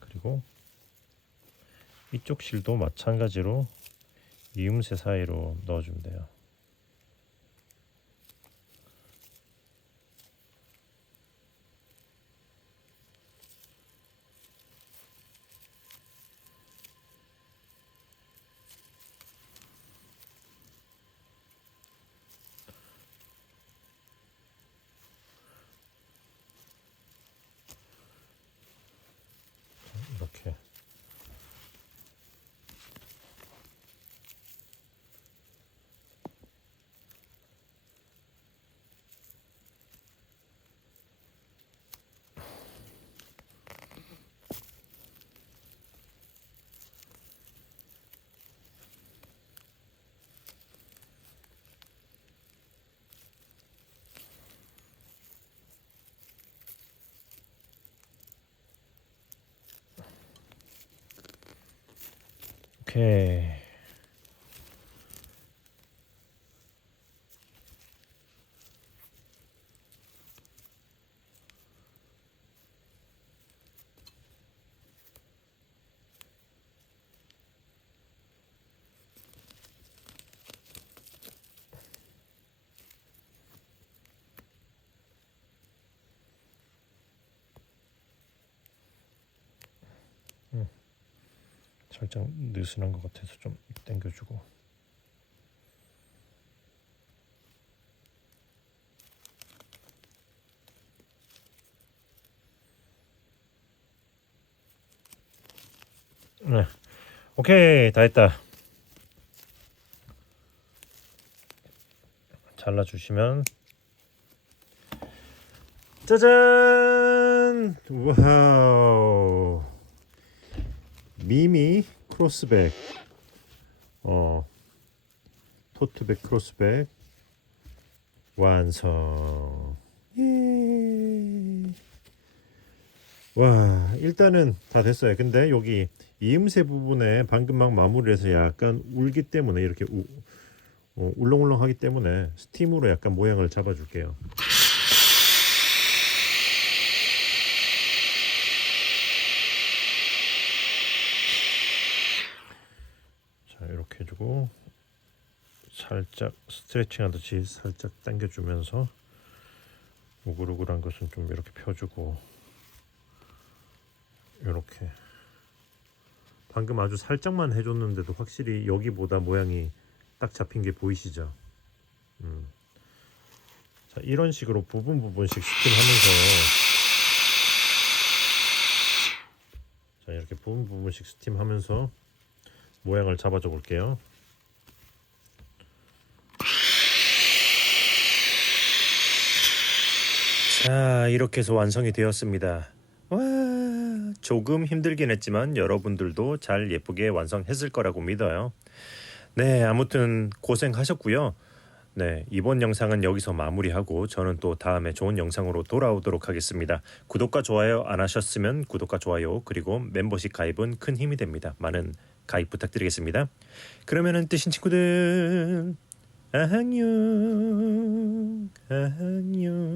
그리고 이쪽 실도 마찬가지로 이음새 사이로 넣어주면 돼요. 오케이. 살짝 느슨한 것 같아서 좀 당겨주고. 네, 오케이, 다 했다. 잘라주시면 짜잔! 와우! 미미 크로스백, 토트백 크로스백 완성. 예. 와, 일단은 다 됐어요. 근데 여기 이음새 부분에 방금 막 마무리해서 약간 울기 때문에 이렇게 울렁울렁하기 때문에 스팀으로 약간 모양을 잡아줄게요. 자, 이렇게 해주고 살짝 스트레칭 하듯이 살짝 당겨주면서 우글우글한 것은 좀 이렇게 펴주고, 이렇게 방금 아주 살짝만 해줬는데도 확실히 여기보다 모양이 딱 잡힌 게 보이시죠? 자, 이런 식으로 부분씩 스팀하면서, 자, 이렇게 부분씩 스팀하면서 모양을 잡아줘 볼게요. 자, 이렇게 해서 완성이 되었습니다. 와, 조금 힘들긴 했지만 여러분들도 잘 예쁘게 완성했을 거라고 믿어요. 네, 아무튼 고생하셨고요. 네, 이번 영상은 여기서 마무리하고 저는 또 다음에 좋은 영상으로 돌아오도록 하겠습니다. 구독과 좋아요 안 하셨으면 구독과 좋아요, 그리고 멤버십 가입은 큰 힘이 됩니다. 많은 가입 부탁드리겠습니다. 그러면은 뜨신 친구들, 안녕, 안녕.